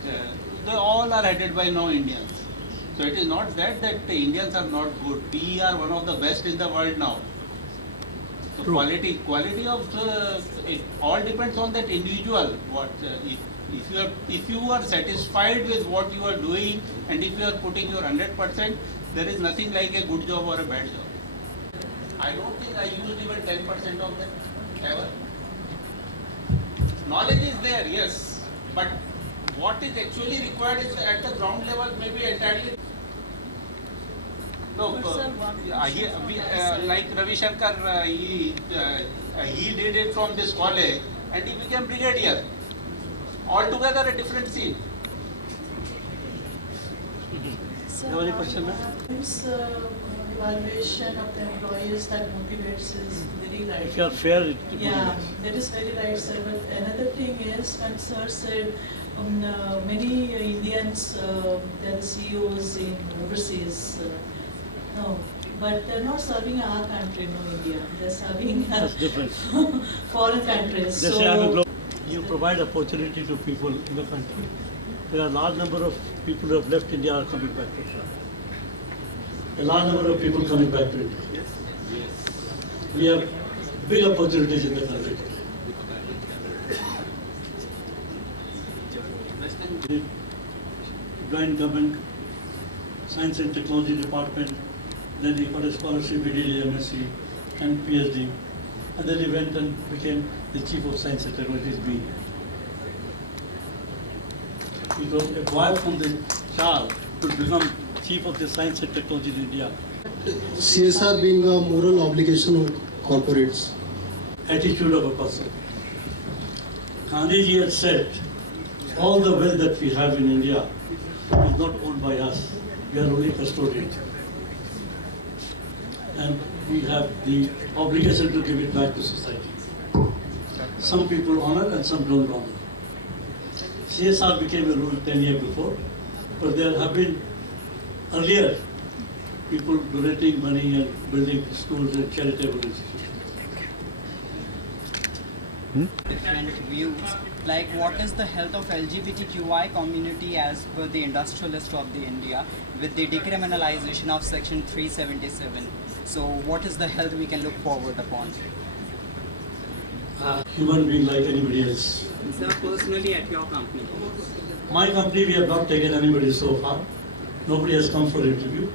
they all are headed by now Indians. So it is not that the Indians are not good. We are one of the best in the world now. So quality of it all depends on that individual. What if you are satisfied with what you are doing, and if you are putting your 100%, there is nothing like a good job or a bad job. I don't think I used even 10% of them ever. Knowledge is there, yes, but what is actually required is at the ground level maybe entirely. No, like Ravi Shankar, he did it from this college and he became brigadier. Altogether a different scene. Any question, evaluation of the employees that motivates is very right. If you are fair, it yeah, that is very right, sir. But another thing is, when sir said many Indians, they are CEOs in overseas. No, but they're not serving our country, no, India. They're serving foreign countries. So you provide opportunity to people in the country. There are a large number of people who have left India are coming back to India. A large number of people coming back to India. We have big opportunities in the country. Joint government, Science and Technology Department, then he got a scholarship, he did MSc and PhD, and then he went and became the Chief of Science and Technology, B. He got a boy from the child to become Chief of the Science and Technology in India. CSR being a moral obligation of corporates. Attitude of a person. Gandhiji had said, all the wealth that we have in India is not owned by us. We are only custodians. And we have the obligation to give it back to society. Some people honor and some don't honor. CSR became a rule 10 years before, but there have been earlier people donating money and building schools and charitable institutions. Different views, like what is the health of LGBTQI community as per the industrialist of the India with the decriminalization of section 377. So what is the health we can look forward upon? Human being like anybody else. Sir, personally at your company? My company, we have not taken anybody so far. Nobody has come for interview.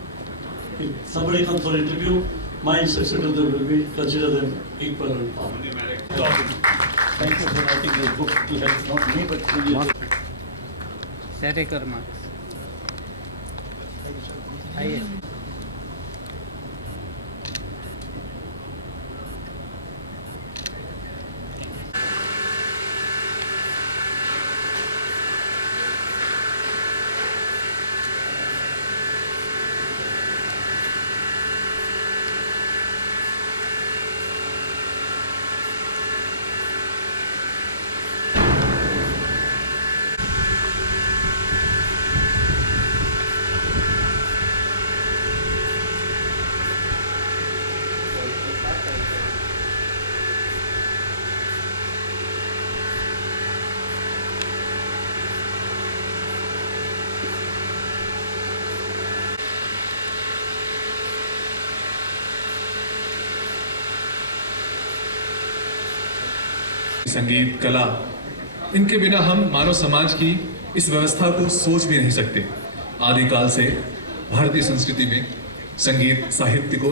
If somebody comes for interview, my instruction to them will be consider them equal and power. Thank you for writing this book to help not me but really. संगीत, कला, इनके बिना हम मानव समाज की इस व्यवस्था को सोच भी नहीं सकते। आदिकाल से भारतीय संस्कृति में संगीत, साहित्य को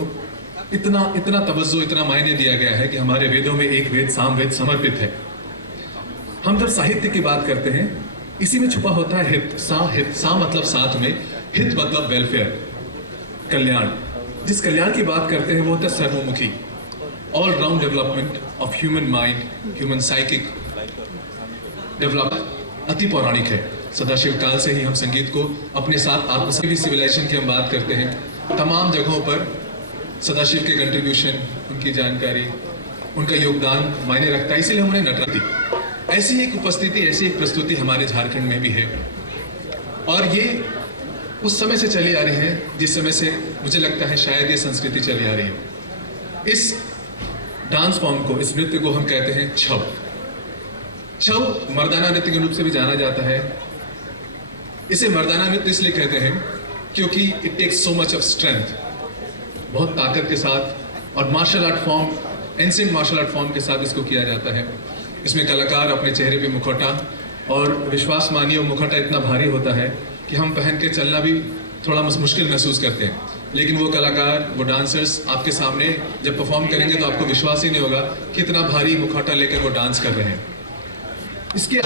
इतना तवज्जो, इतना मायने दिया गया है कि हमारे वेदों में एक वेद सामवेद समर्पित है। हम जब साहित्य की बात करते हैं, इसी में छुपा होता है हित। सा मतलब साथ में, हित मतलब वेलफेयर, कल्याण। जिस कल्याण की बात करते हैं वो होता है सर्वमुखी, all round development of human mind, human psychic development अति पौराणिक है। सदाशिव काल से ही हम संगीत को अपने साथ आत्मसात भी सिविलाइजेशन की हम बात करते हैं, तमाम जगहों पर सदाशिव के कंट्रीब्यूशन, उनकी जानकारी, उनका योगदान मायने रखता है। इसीलिए हम उन्हें नटराती। ऐसी एक उपस्थिति, ऐसी एक प्रस्तुति हमारे झारखंड में भी है और ये उस समय से चली आ रही है जिस समय से मुझे लगता है शायद ये संस्कृति चली आ रही है। इस डांस फॉर्म को, इस नृत्य को हम कहते हैं छव। छव मर्दाना नृत्य के रूप से भी जाना जाता है। इसे मर्दाना नृत्य इसलिए कहते हैं क्योंकि it takes so much of strength, बहुत ताकत के साथ, और martial art form, ancient martial art form के साथ इसको किया जाता है। इसमें कलाकार अपने चेहरे पे मुखौटा, और विश्वास मानिए मुखौटा इतना भारी होता है कि हम पहन के चलना भी थोड़ा मुश्किल महसूस करते हैं। लेकिन वो कलाकार, वो डांसर्स आपके सामने जब परफॉर्म करेंगे तो आपको विश्वास ही नहीं होगा कितना भारी मुखौटा लेकर वो डांस कर रहे हैं। इसके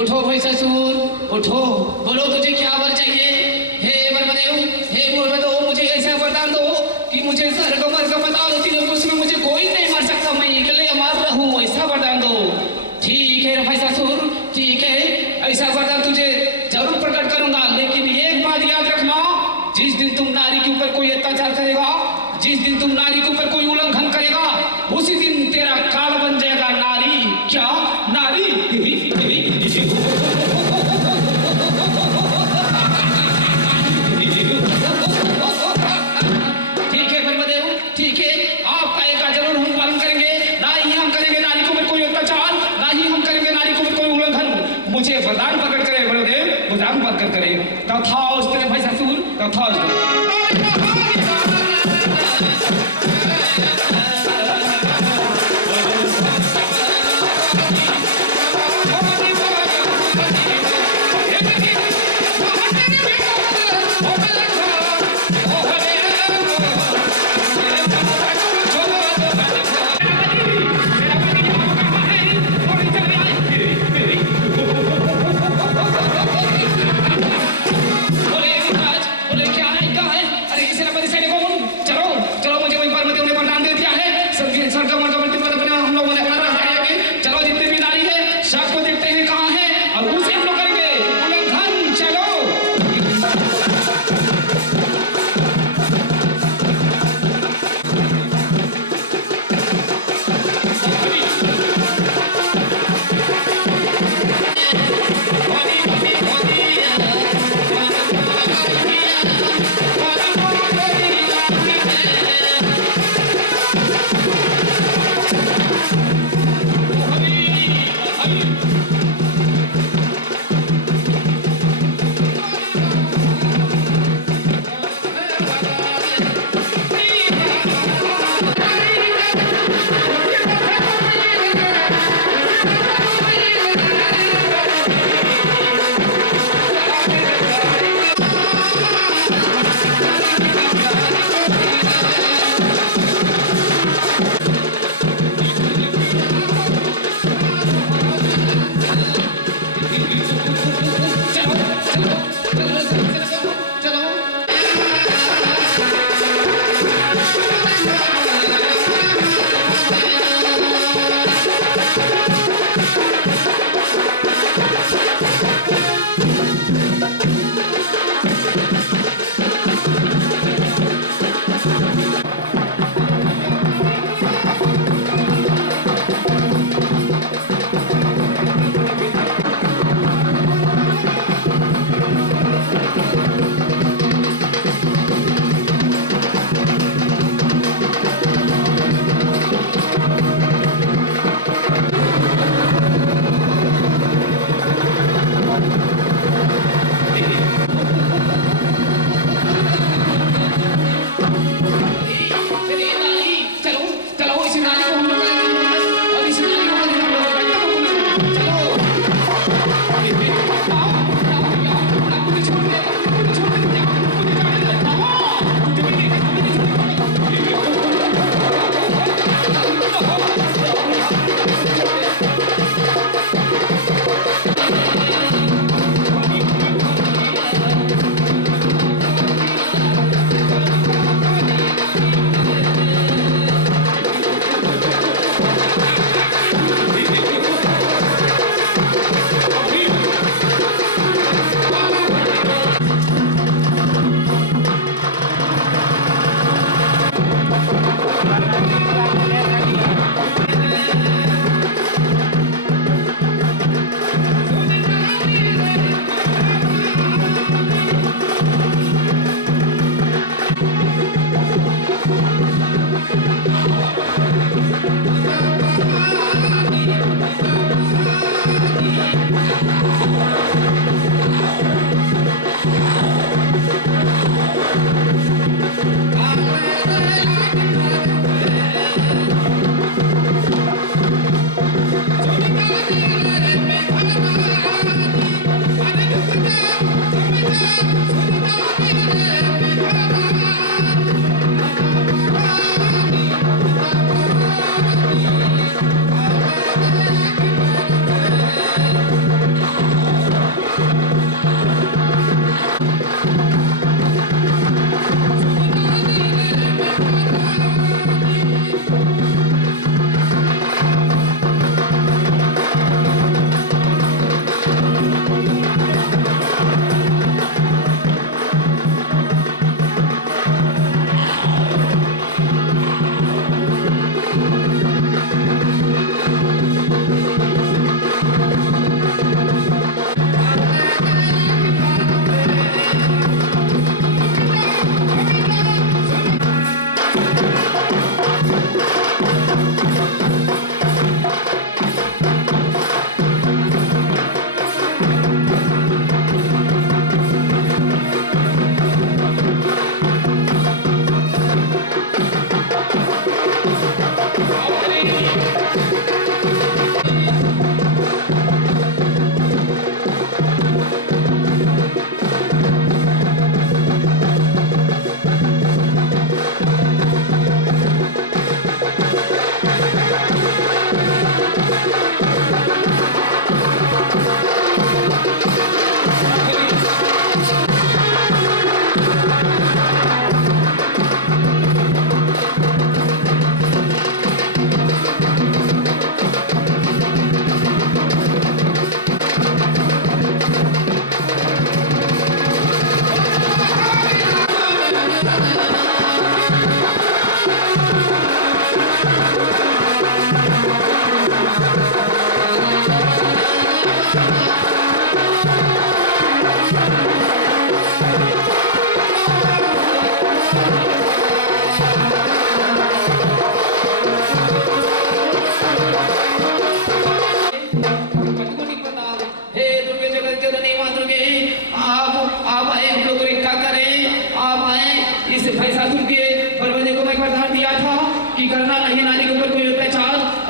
उठो भाई ससुर, उठो, बोलो तुझे क्या वर चाहिए? हे ब्रह्मदेव, हे ब्रह्मदेव, मुझे ऐसा वरदान दो कि मुझे स्वर्ग मर्ग बताओ, तीनों उसमें मुझे कोई नहीं मार सकता, मैं अकेले अमर रहूं, ऐसा वरदान दो। ठीक है भाई ससुर, ठीक है, ऐसा वरदान तुझे जरूर प्रकट करूंगा, लेकिन एक बात याद रखना, जिस दिन तुम नारी के ऊपर कोई अत्याचार करेगा, जिस दिन तुम नारी के ऊपर कोई उल्लंघन करेगा, उसी दिन तेरा काल बन जाएगा नारी। क्या? नारी? ठीक है ब्रह्मदेव, ठीक है, आपका एक जरूर हम पालन करेंगे, ना ही हम करेंगे नारी के ऊपर कोई अत्याचार, ना ही हम करेंगे नारी के ऊपर कोई उल्लंघन। मुझे वरदान प्रकट करे ब्रह्मदेव, वरदान प्रकट करे। तथास्तु भाई ससुर, तथास्तु।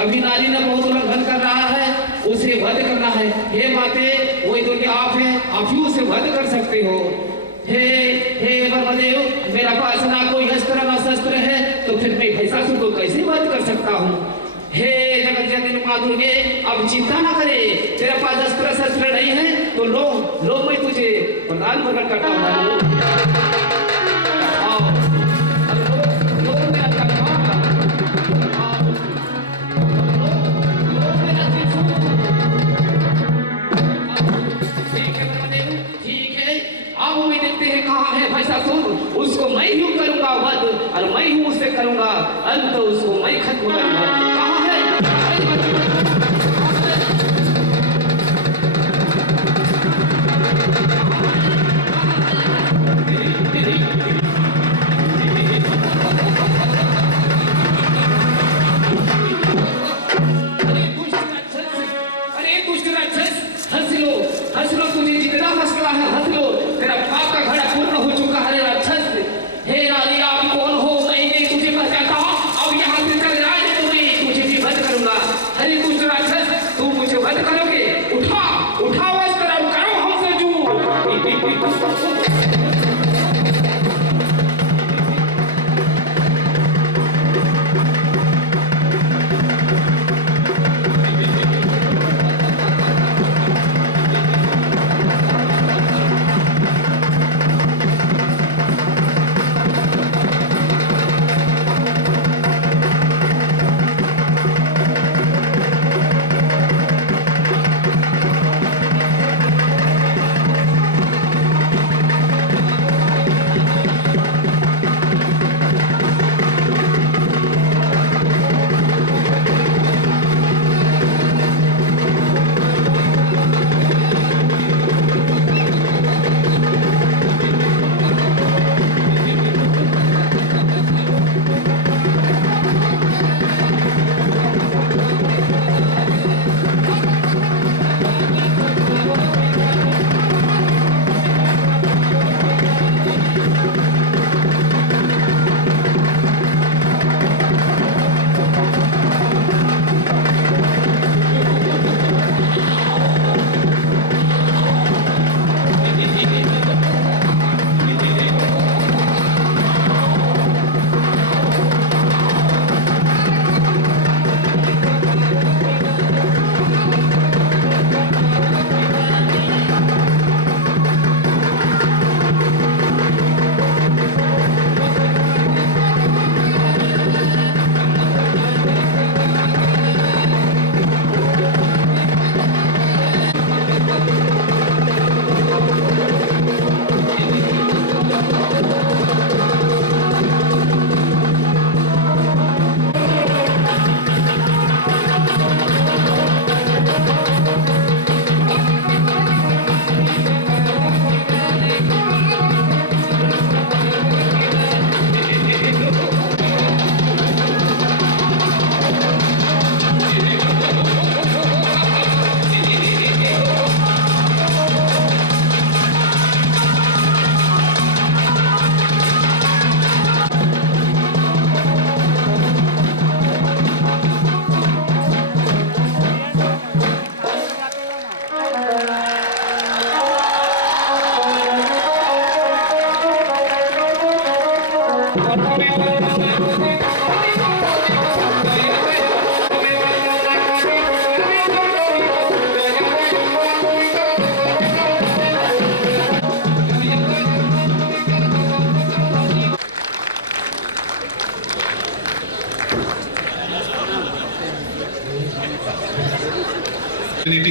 अभी नारी ने बहुत उल्लंघन कर रहा है, उसे वध करना है। ये बातें वही तो कि आप हैं, आप ही उसे वध कर सकते हो। हे हे ब्रह्मदेव, मेरा पास ना कोई अस्त्र ना शस्त्र है, तो फिर मैं महिषासुर को कैसे वध कर सकता हूँ? हे जगत जननी माँ दुर्गे, अब चिंता ना करे, तेरे पास अस्त्र शस्त्र नहीं है तो लो मैं तुझे वरदान प्रकट करता हूँ। उसको मैं ही करूंगा वध, और मैं ही उससे करूंगा अंत, उसको मैं खत्म करूंगा। कहाँ है? अरे दुष्ट राक्षस, हंस लो, तुझे जितना हंसना है हंस लो, तेरा पाप का घड़ा पूर्ण हो चुका है राक्षस। हे नारी, आप कौन हो? मैं नहीं तुझे पहचानता हूं, अब यहाँ से चल जाए तो मैं तुझे भी वध करूंगा। अरे दुष्ट राक्षस, तुम मुझे वध करोगे? उठाओ अस्त्र और करो हमसे जूझ।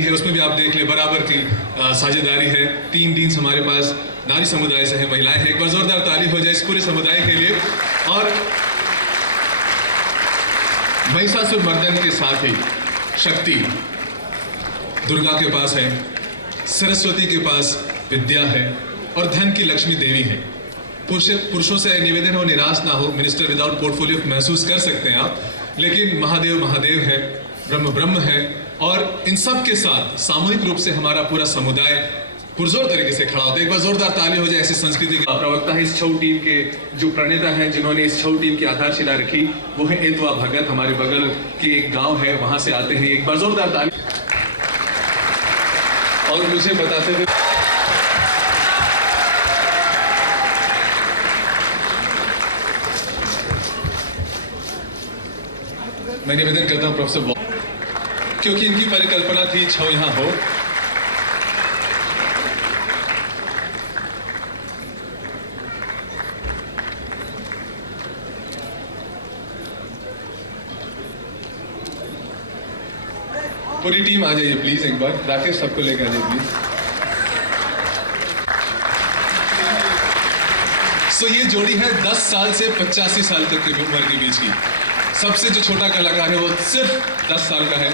है उसमें भी आप देख लें बराबर की साझेदारी है। 3 डीन्स हमारे पास नारी समुदाय से है, महिलाएं हैं। एक बार जोरदार ताली हो जाए इस पूरे समुदाय के लिए। और महिषासुर मर्दन के साथ ही शक्ति दुर्गा के पास है, सरस्वती के पास विद्या है और धन की लक्ष्मी देवी है। पुरुषों से निवेदन हो निराश ना हो, मिनिस्टर विदाउट पोर्टफोलियो महसूस कर सकते हैं आप, लेकिन महादेव महादेव है, ब्रह्म ब्रह्म है। और इन सब के साथ सामूहिक रूप से हमारा पूरा समुदाय पुरजोर तरीके से खड़ा होता है। एक बार जोरदार ताली हो जाए ऐसी संस्कृति का। प्रवक्ता है इस छऊ टीम के, जो प्रणेता हैं जिन्होंने इस छऊ टीम की आधारशिला रखी, वो है एतवा भगत, हमारे बगल के एक गांव है, वहां से आते हैं। एक बार जोरदार ताली। और मुझे बताते हुए मैं निवेदन करता हूं प्रोफेसर, क्योंकि इनकी परिकल्पना थी छऊ यहां हो। पूरी टीम आ जाइए प्लीज, एक बार राकेश सबको लेकर आ जाइए प्लीज। सो ये जोड़ी है 10 साल से 85 साल तक की उम्र के बीच की। सबसे जो छोटा कलाकार है वो सिर्फ 10 साल का है।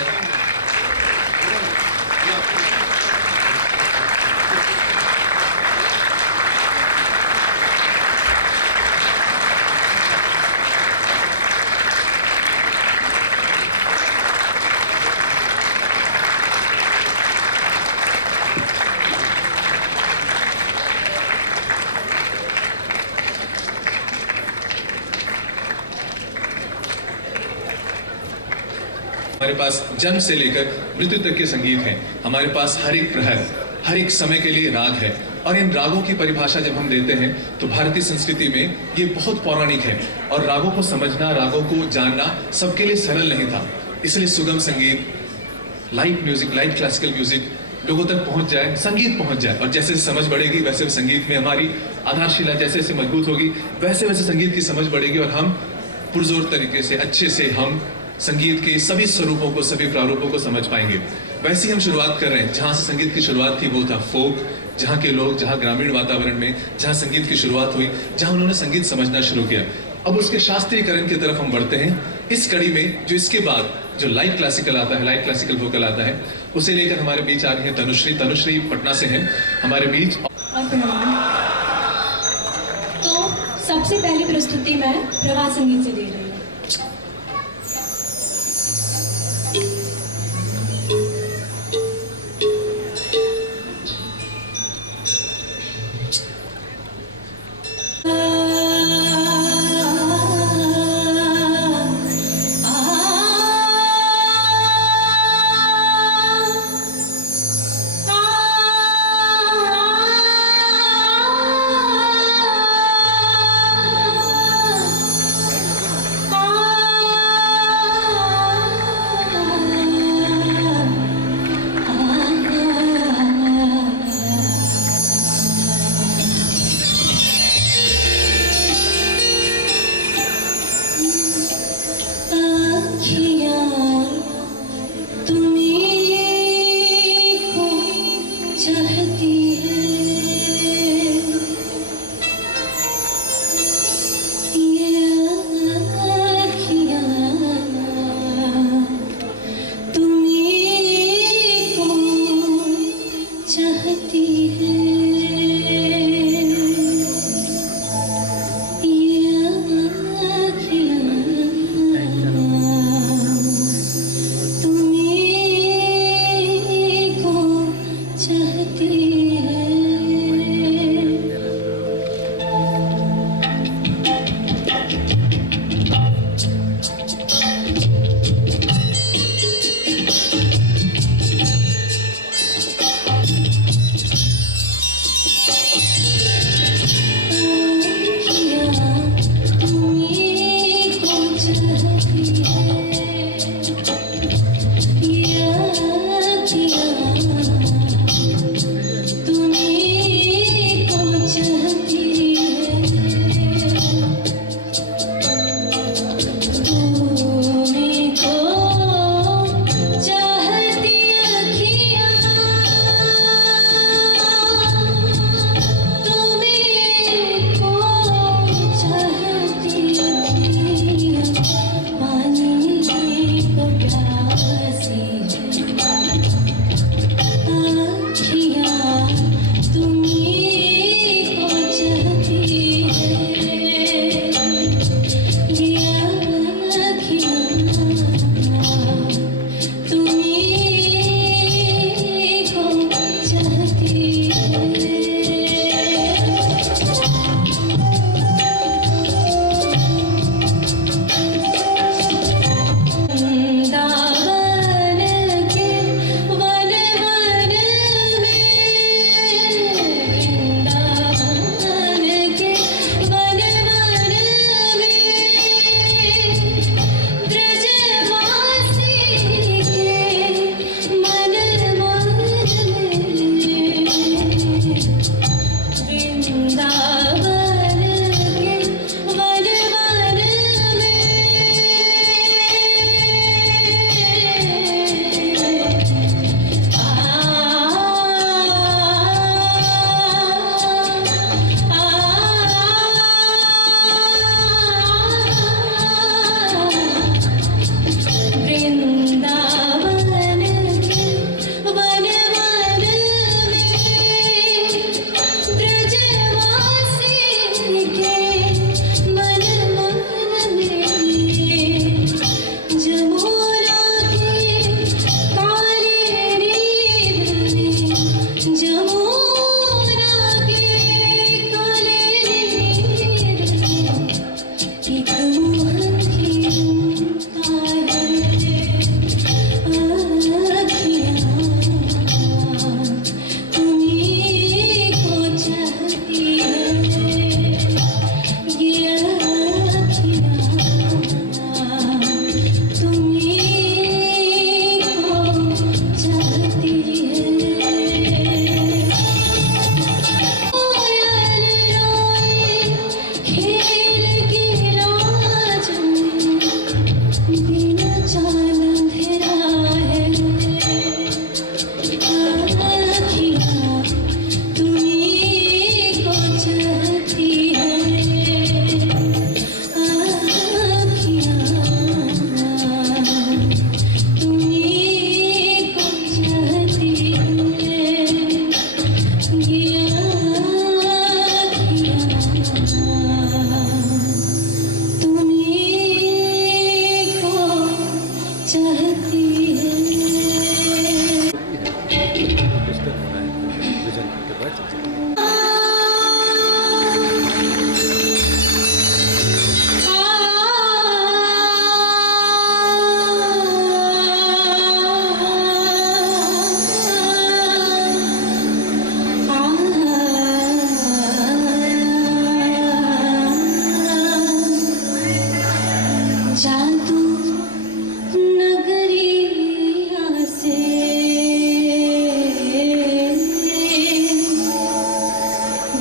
हमारे पास जन्म से लेकर मृत्यु तक के संगीत हैं। हमारे पास हर एक प्रहर, हर एक समय के लिए राग है। और इन रागों की परिभाषा जब हम देते हैं तो भारतीय संस्कृति में ये बहुत पौराणिक है। और रागों को समझना, रागों को जानना सबके लिए सरल नहीं था। इसलिए सुगम संगीत, light music, light classical music लोगों तक पहुंच जाए, संगीत पहुंच जाए। और जैसे समझ बढ़ेगी वैसे वैसे संगीत में हमारी आधारशिला जैसे जैसे मजबूत होगी, वैसे वैसे संगीत की समझ बढ़ेगी और हम पुरजोर तरीके से अच्छे से हम संगीत के सभी स्वरूपों को, सभी प्रारूपों को समझ पाएंगे। वैसे ही हम शुरुआत कर रहे हैं। जहां से संगीत की शुरुआत थी वो था फोक, जहां के लोग, जहां ग्रामीण वातावरण में जहां संगीत की शुरुआत हुई, जहां उन्होंने संगीत समझना शुरू किया। अब उसके शास्त्रीयकरण की तरफ हम बढ़ते हैं। इस कड़ी में जो इसके बाद जो लाइट क्लासिकल आता है, लाइट क्लासिकल वोकल आता है, उसे लेकर हमारे बीच आ रही है तनुश्री। तनुश्री पटना से हैं हमारे बीच। तो सबसे पहली प्रस्तुति मैं प्रवाह संगीत से दे रही हूँ।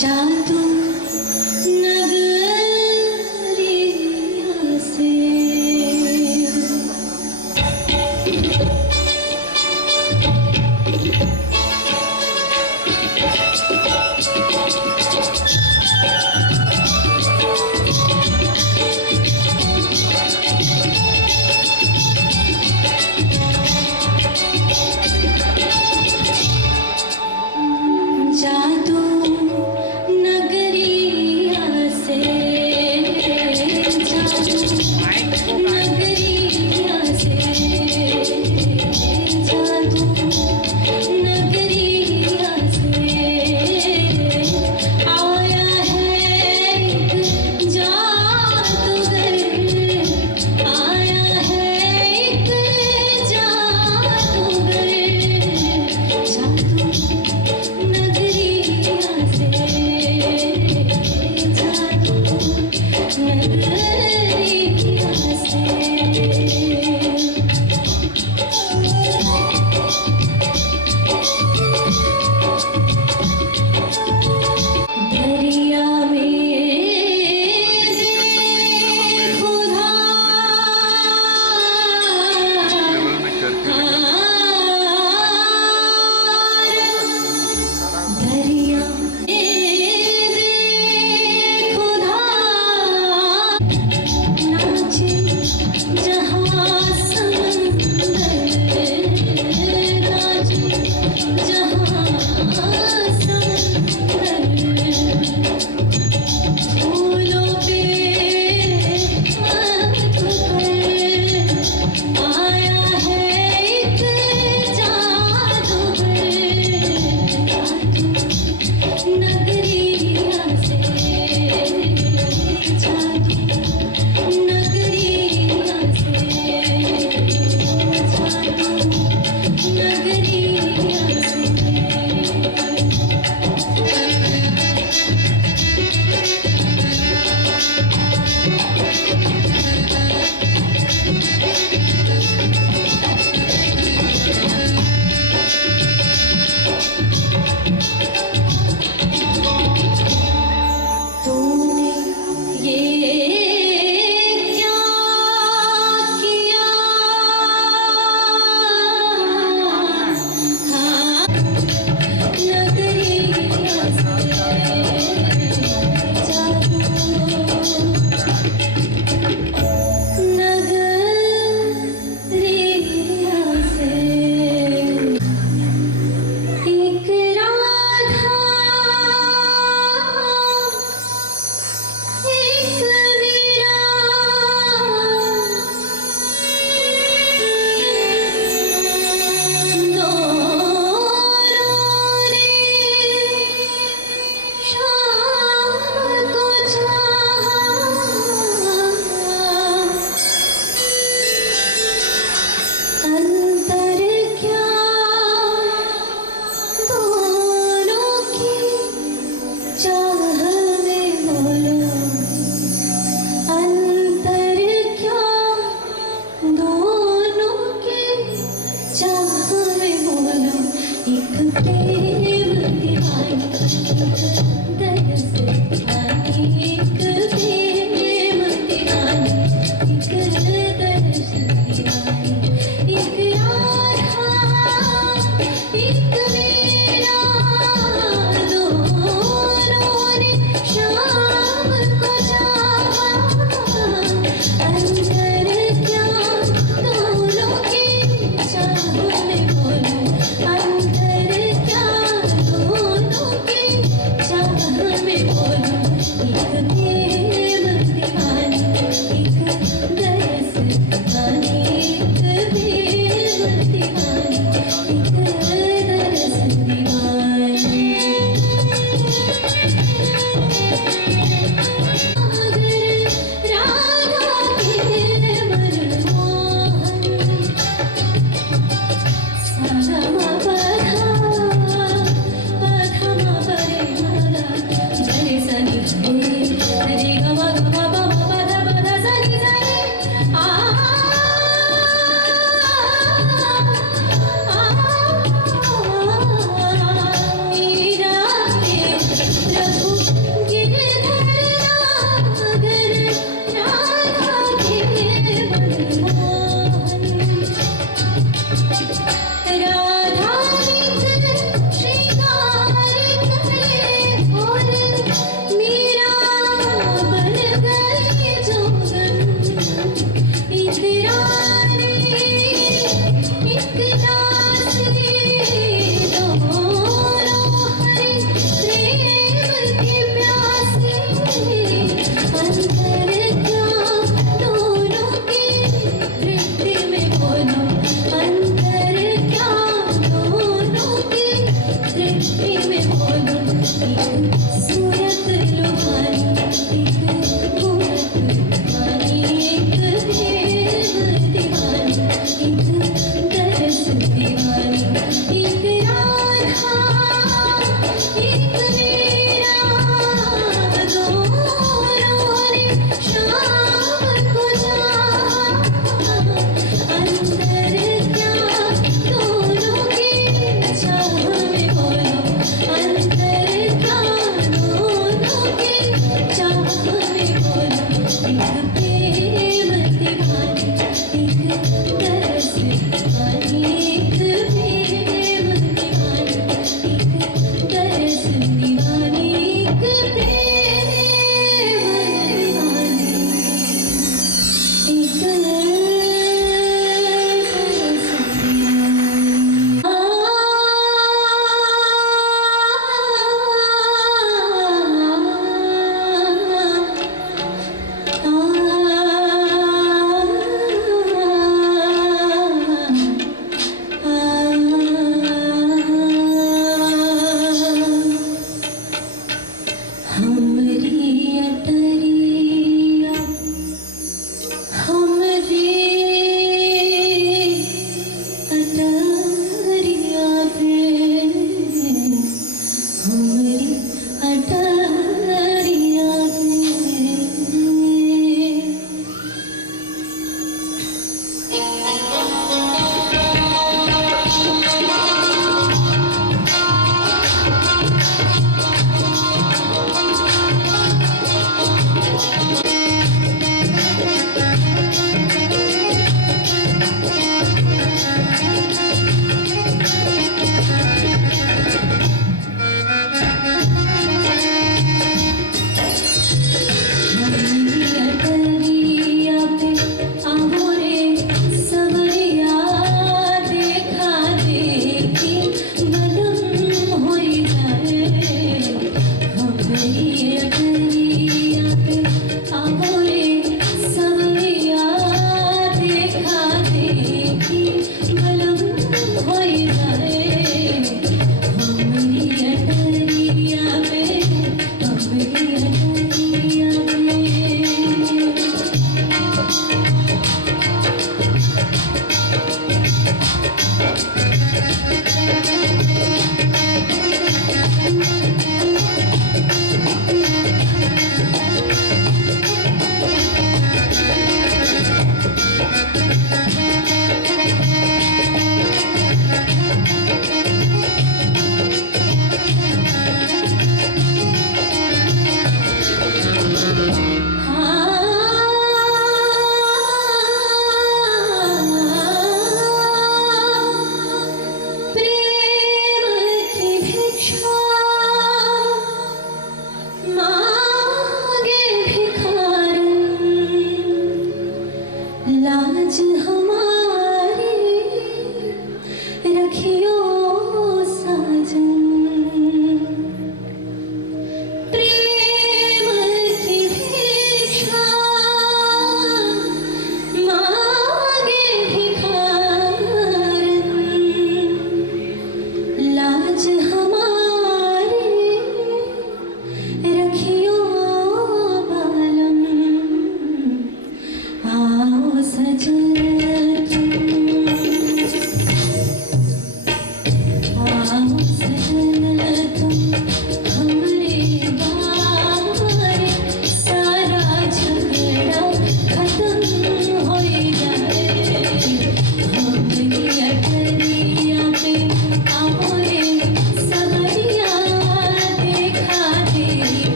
जादू नगरिया से जादू नगरी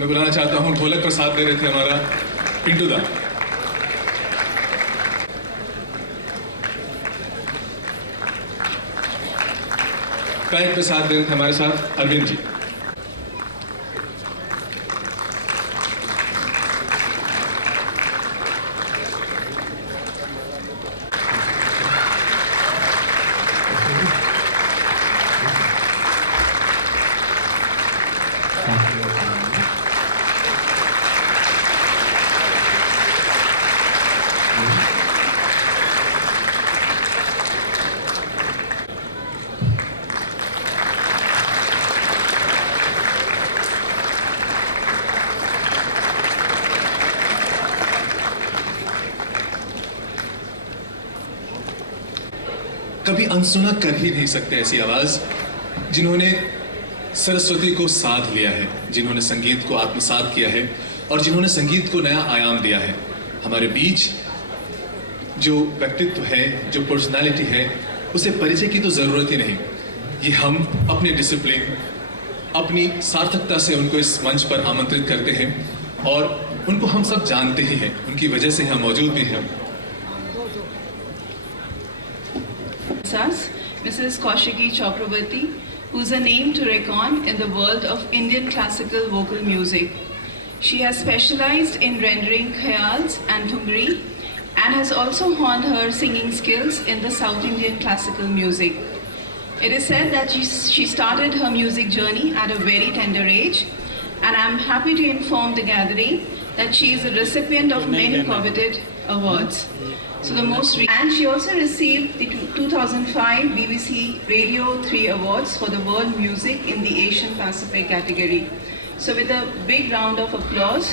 मैं बुलाना चाहता हूं, ढोलक पर साथ दे रहे थे हमारा पिंटू दा। पैक पे साथ दे रहे थे हमारे साथ अरविंद जी। कभी अनसुना कर ही नहीं सकते ऐसी आवाज जिन्होंने सरस्वती को साध लिया है, जिन्होंने संगीत को आत्मसात किया है और जिन्होंने संगीत को नया आयाम दिया है। हमारे बीच जो व्यक्तित्व है, जो पर्सनालिटी है, उसे परिचय की तो जरूरत ही नहीं। ये हम अपने डिसिप्लिन, अपनी सार्थकता से उनको इस मंच पर आमंत्रित करते हैं और उनको हम सब जानते ही हैं, उनकी वजह से हम मौजूद भी हैं। Mrs. Kaushiki Chakrabarti, who's a name to reckon in the world of Indian classical vocal music. She has specialized in rendering khayals and thungri and has also honed her singing skills in the South Indian classical music. It is said that she started her music journey at a very tender age, and I'm happy to inform the gathering that she is a recipient of many coveted awards. So and she also received the 2005 BBC Radio 3 Awards for the World Music in the Asian Pacific category. So with a big round of applause,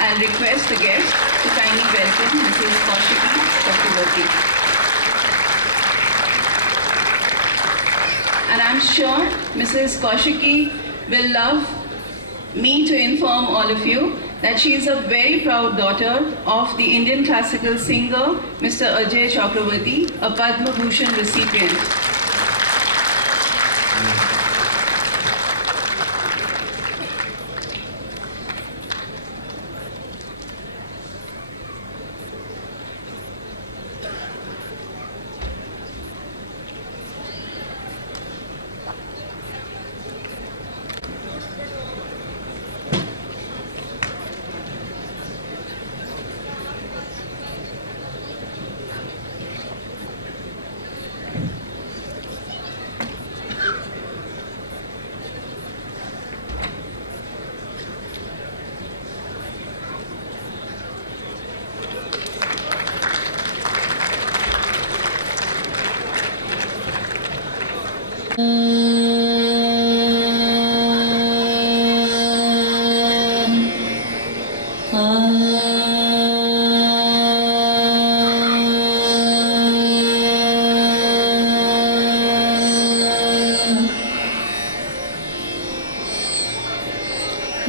I'll request the guest to kindly welcome Mrs. Kaushiki Chakrabarti. And I'm sure Mrs. Kaushiki will love me to inform all of you that she is a very proud daughter of the Indian classical singer Mr. Ajay Chakrabarti, a Padma Bhushan recipient.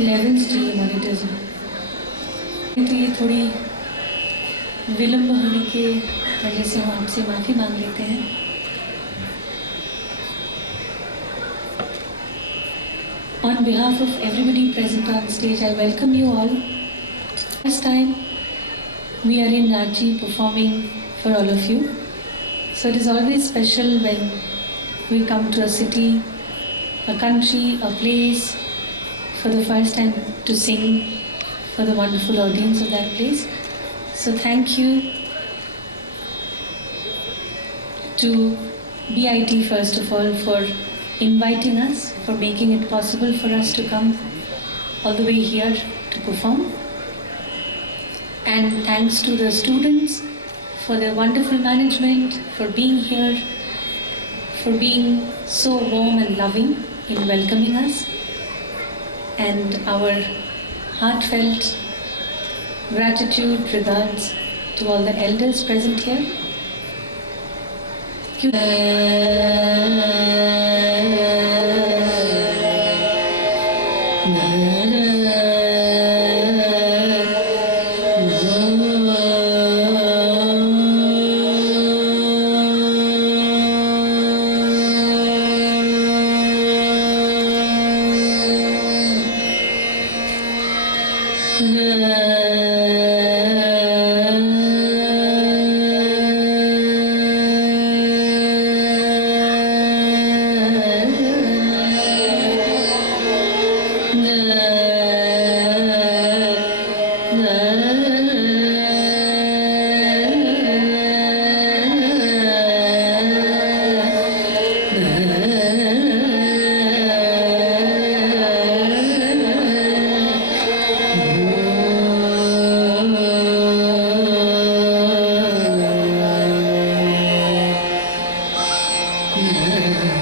Levels चाहिए monitors में, तो ये थोड़ी विलम्ब होने के वजह से हम आपसे माफ़ी मांग लेते हैं। On behalf of everybody present on stage, I welcome you all. First time we are in Ranchi performing for all of you. So it is always special when we come to a city, a country, a place for the first time to sing for the wonderful audience of that place. So thank you to BIT first of all for inviting us, for making it possible for us to come all the way here to perform. And thanks to the students for their wonderful management, for being here, for being so warm and loving in welcoming us. And our heartfelt gratitude, regards to all the elders present here. na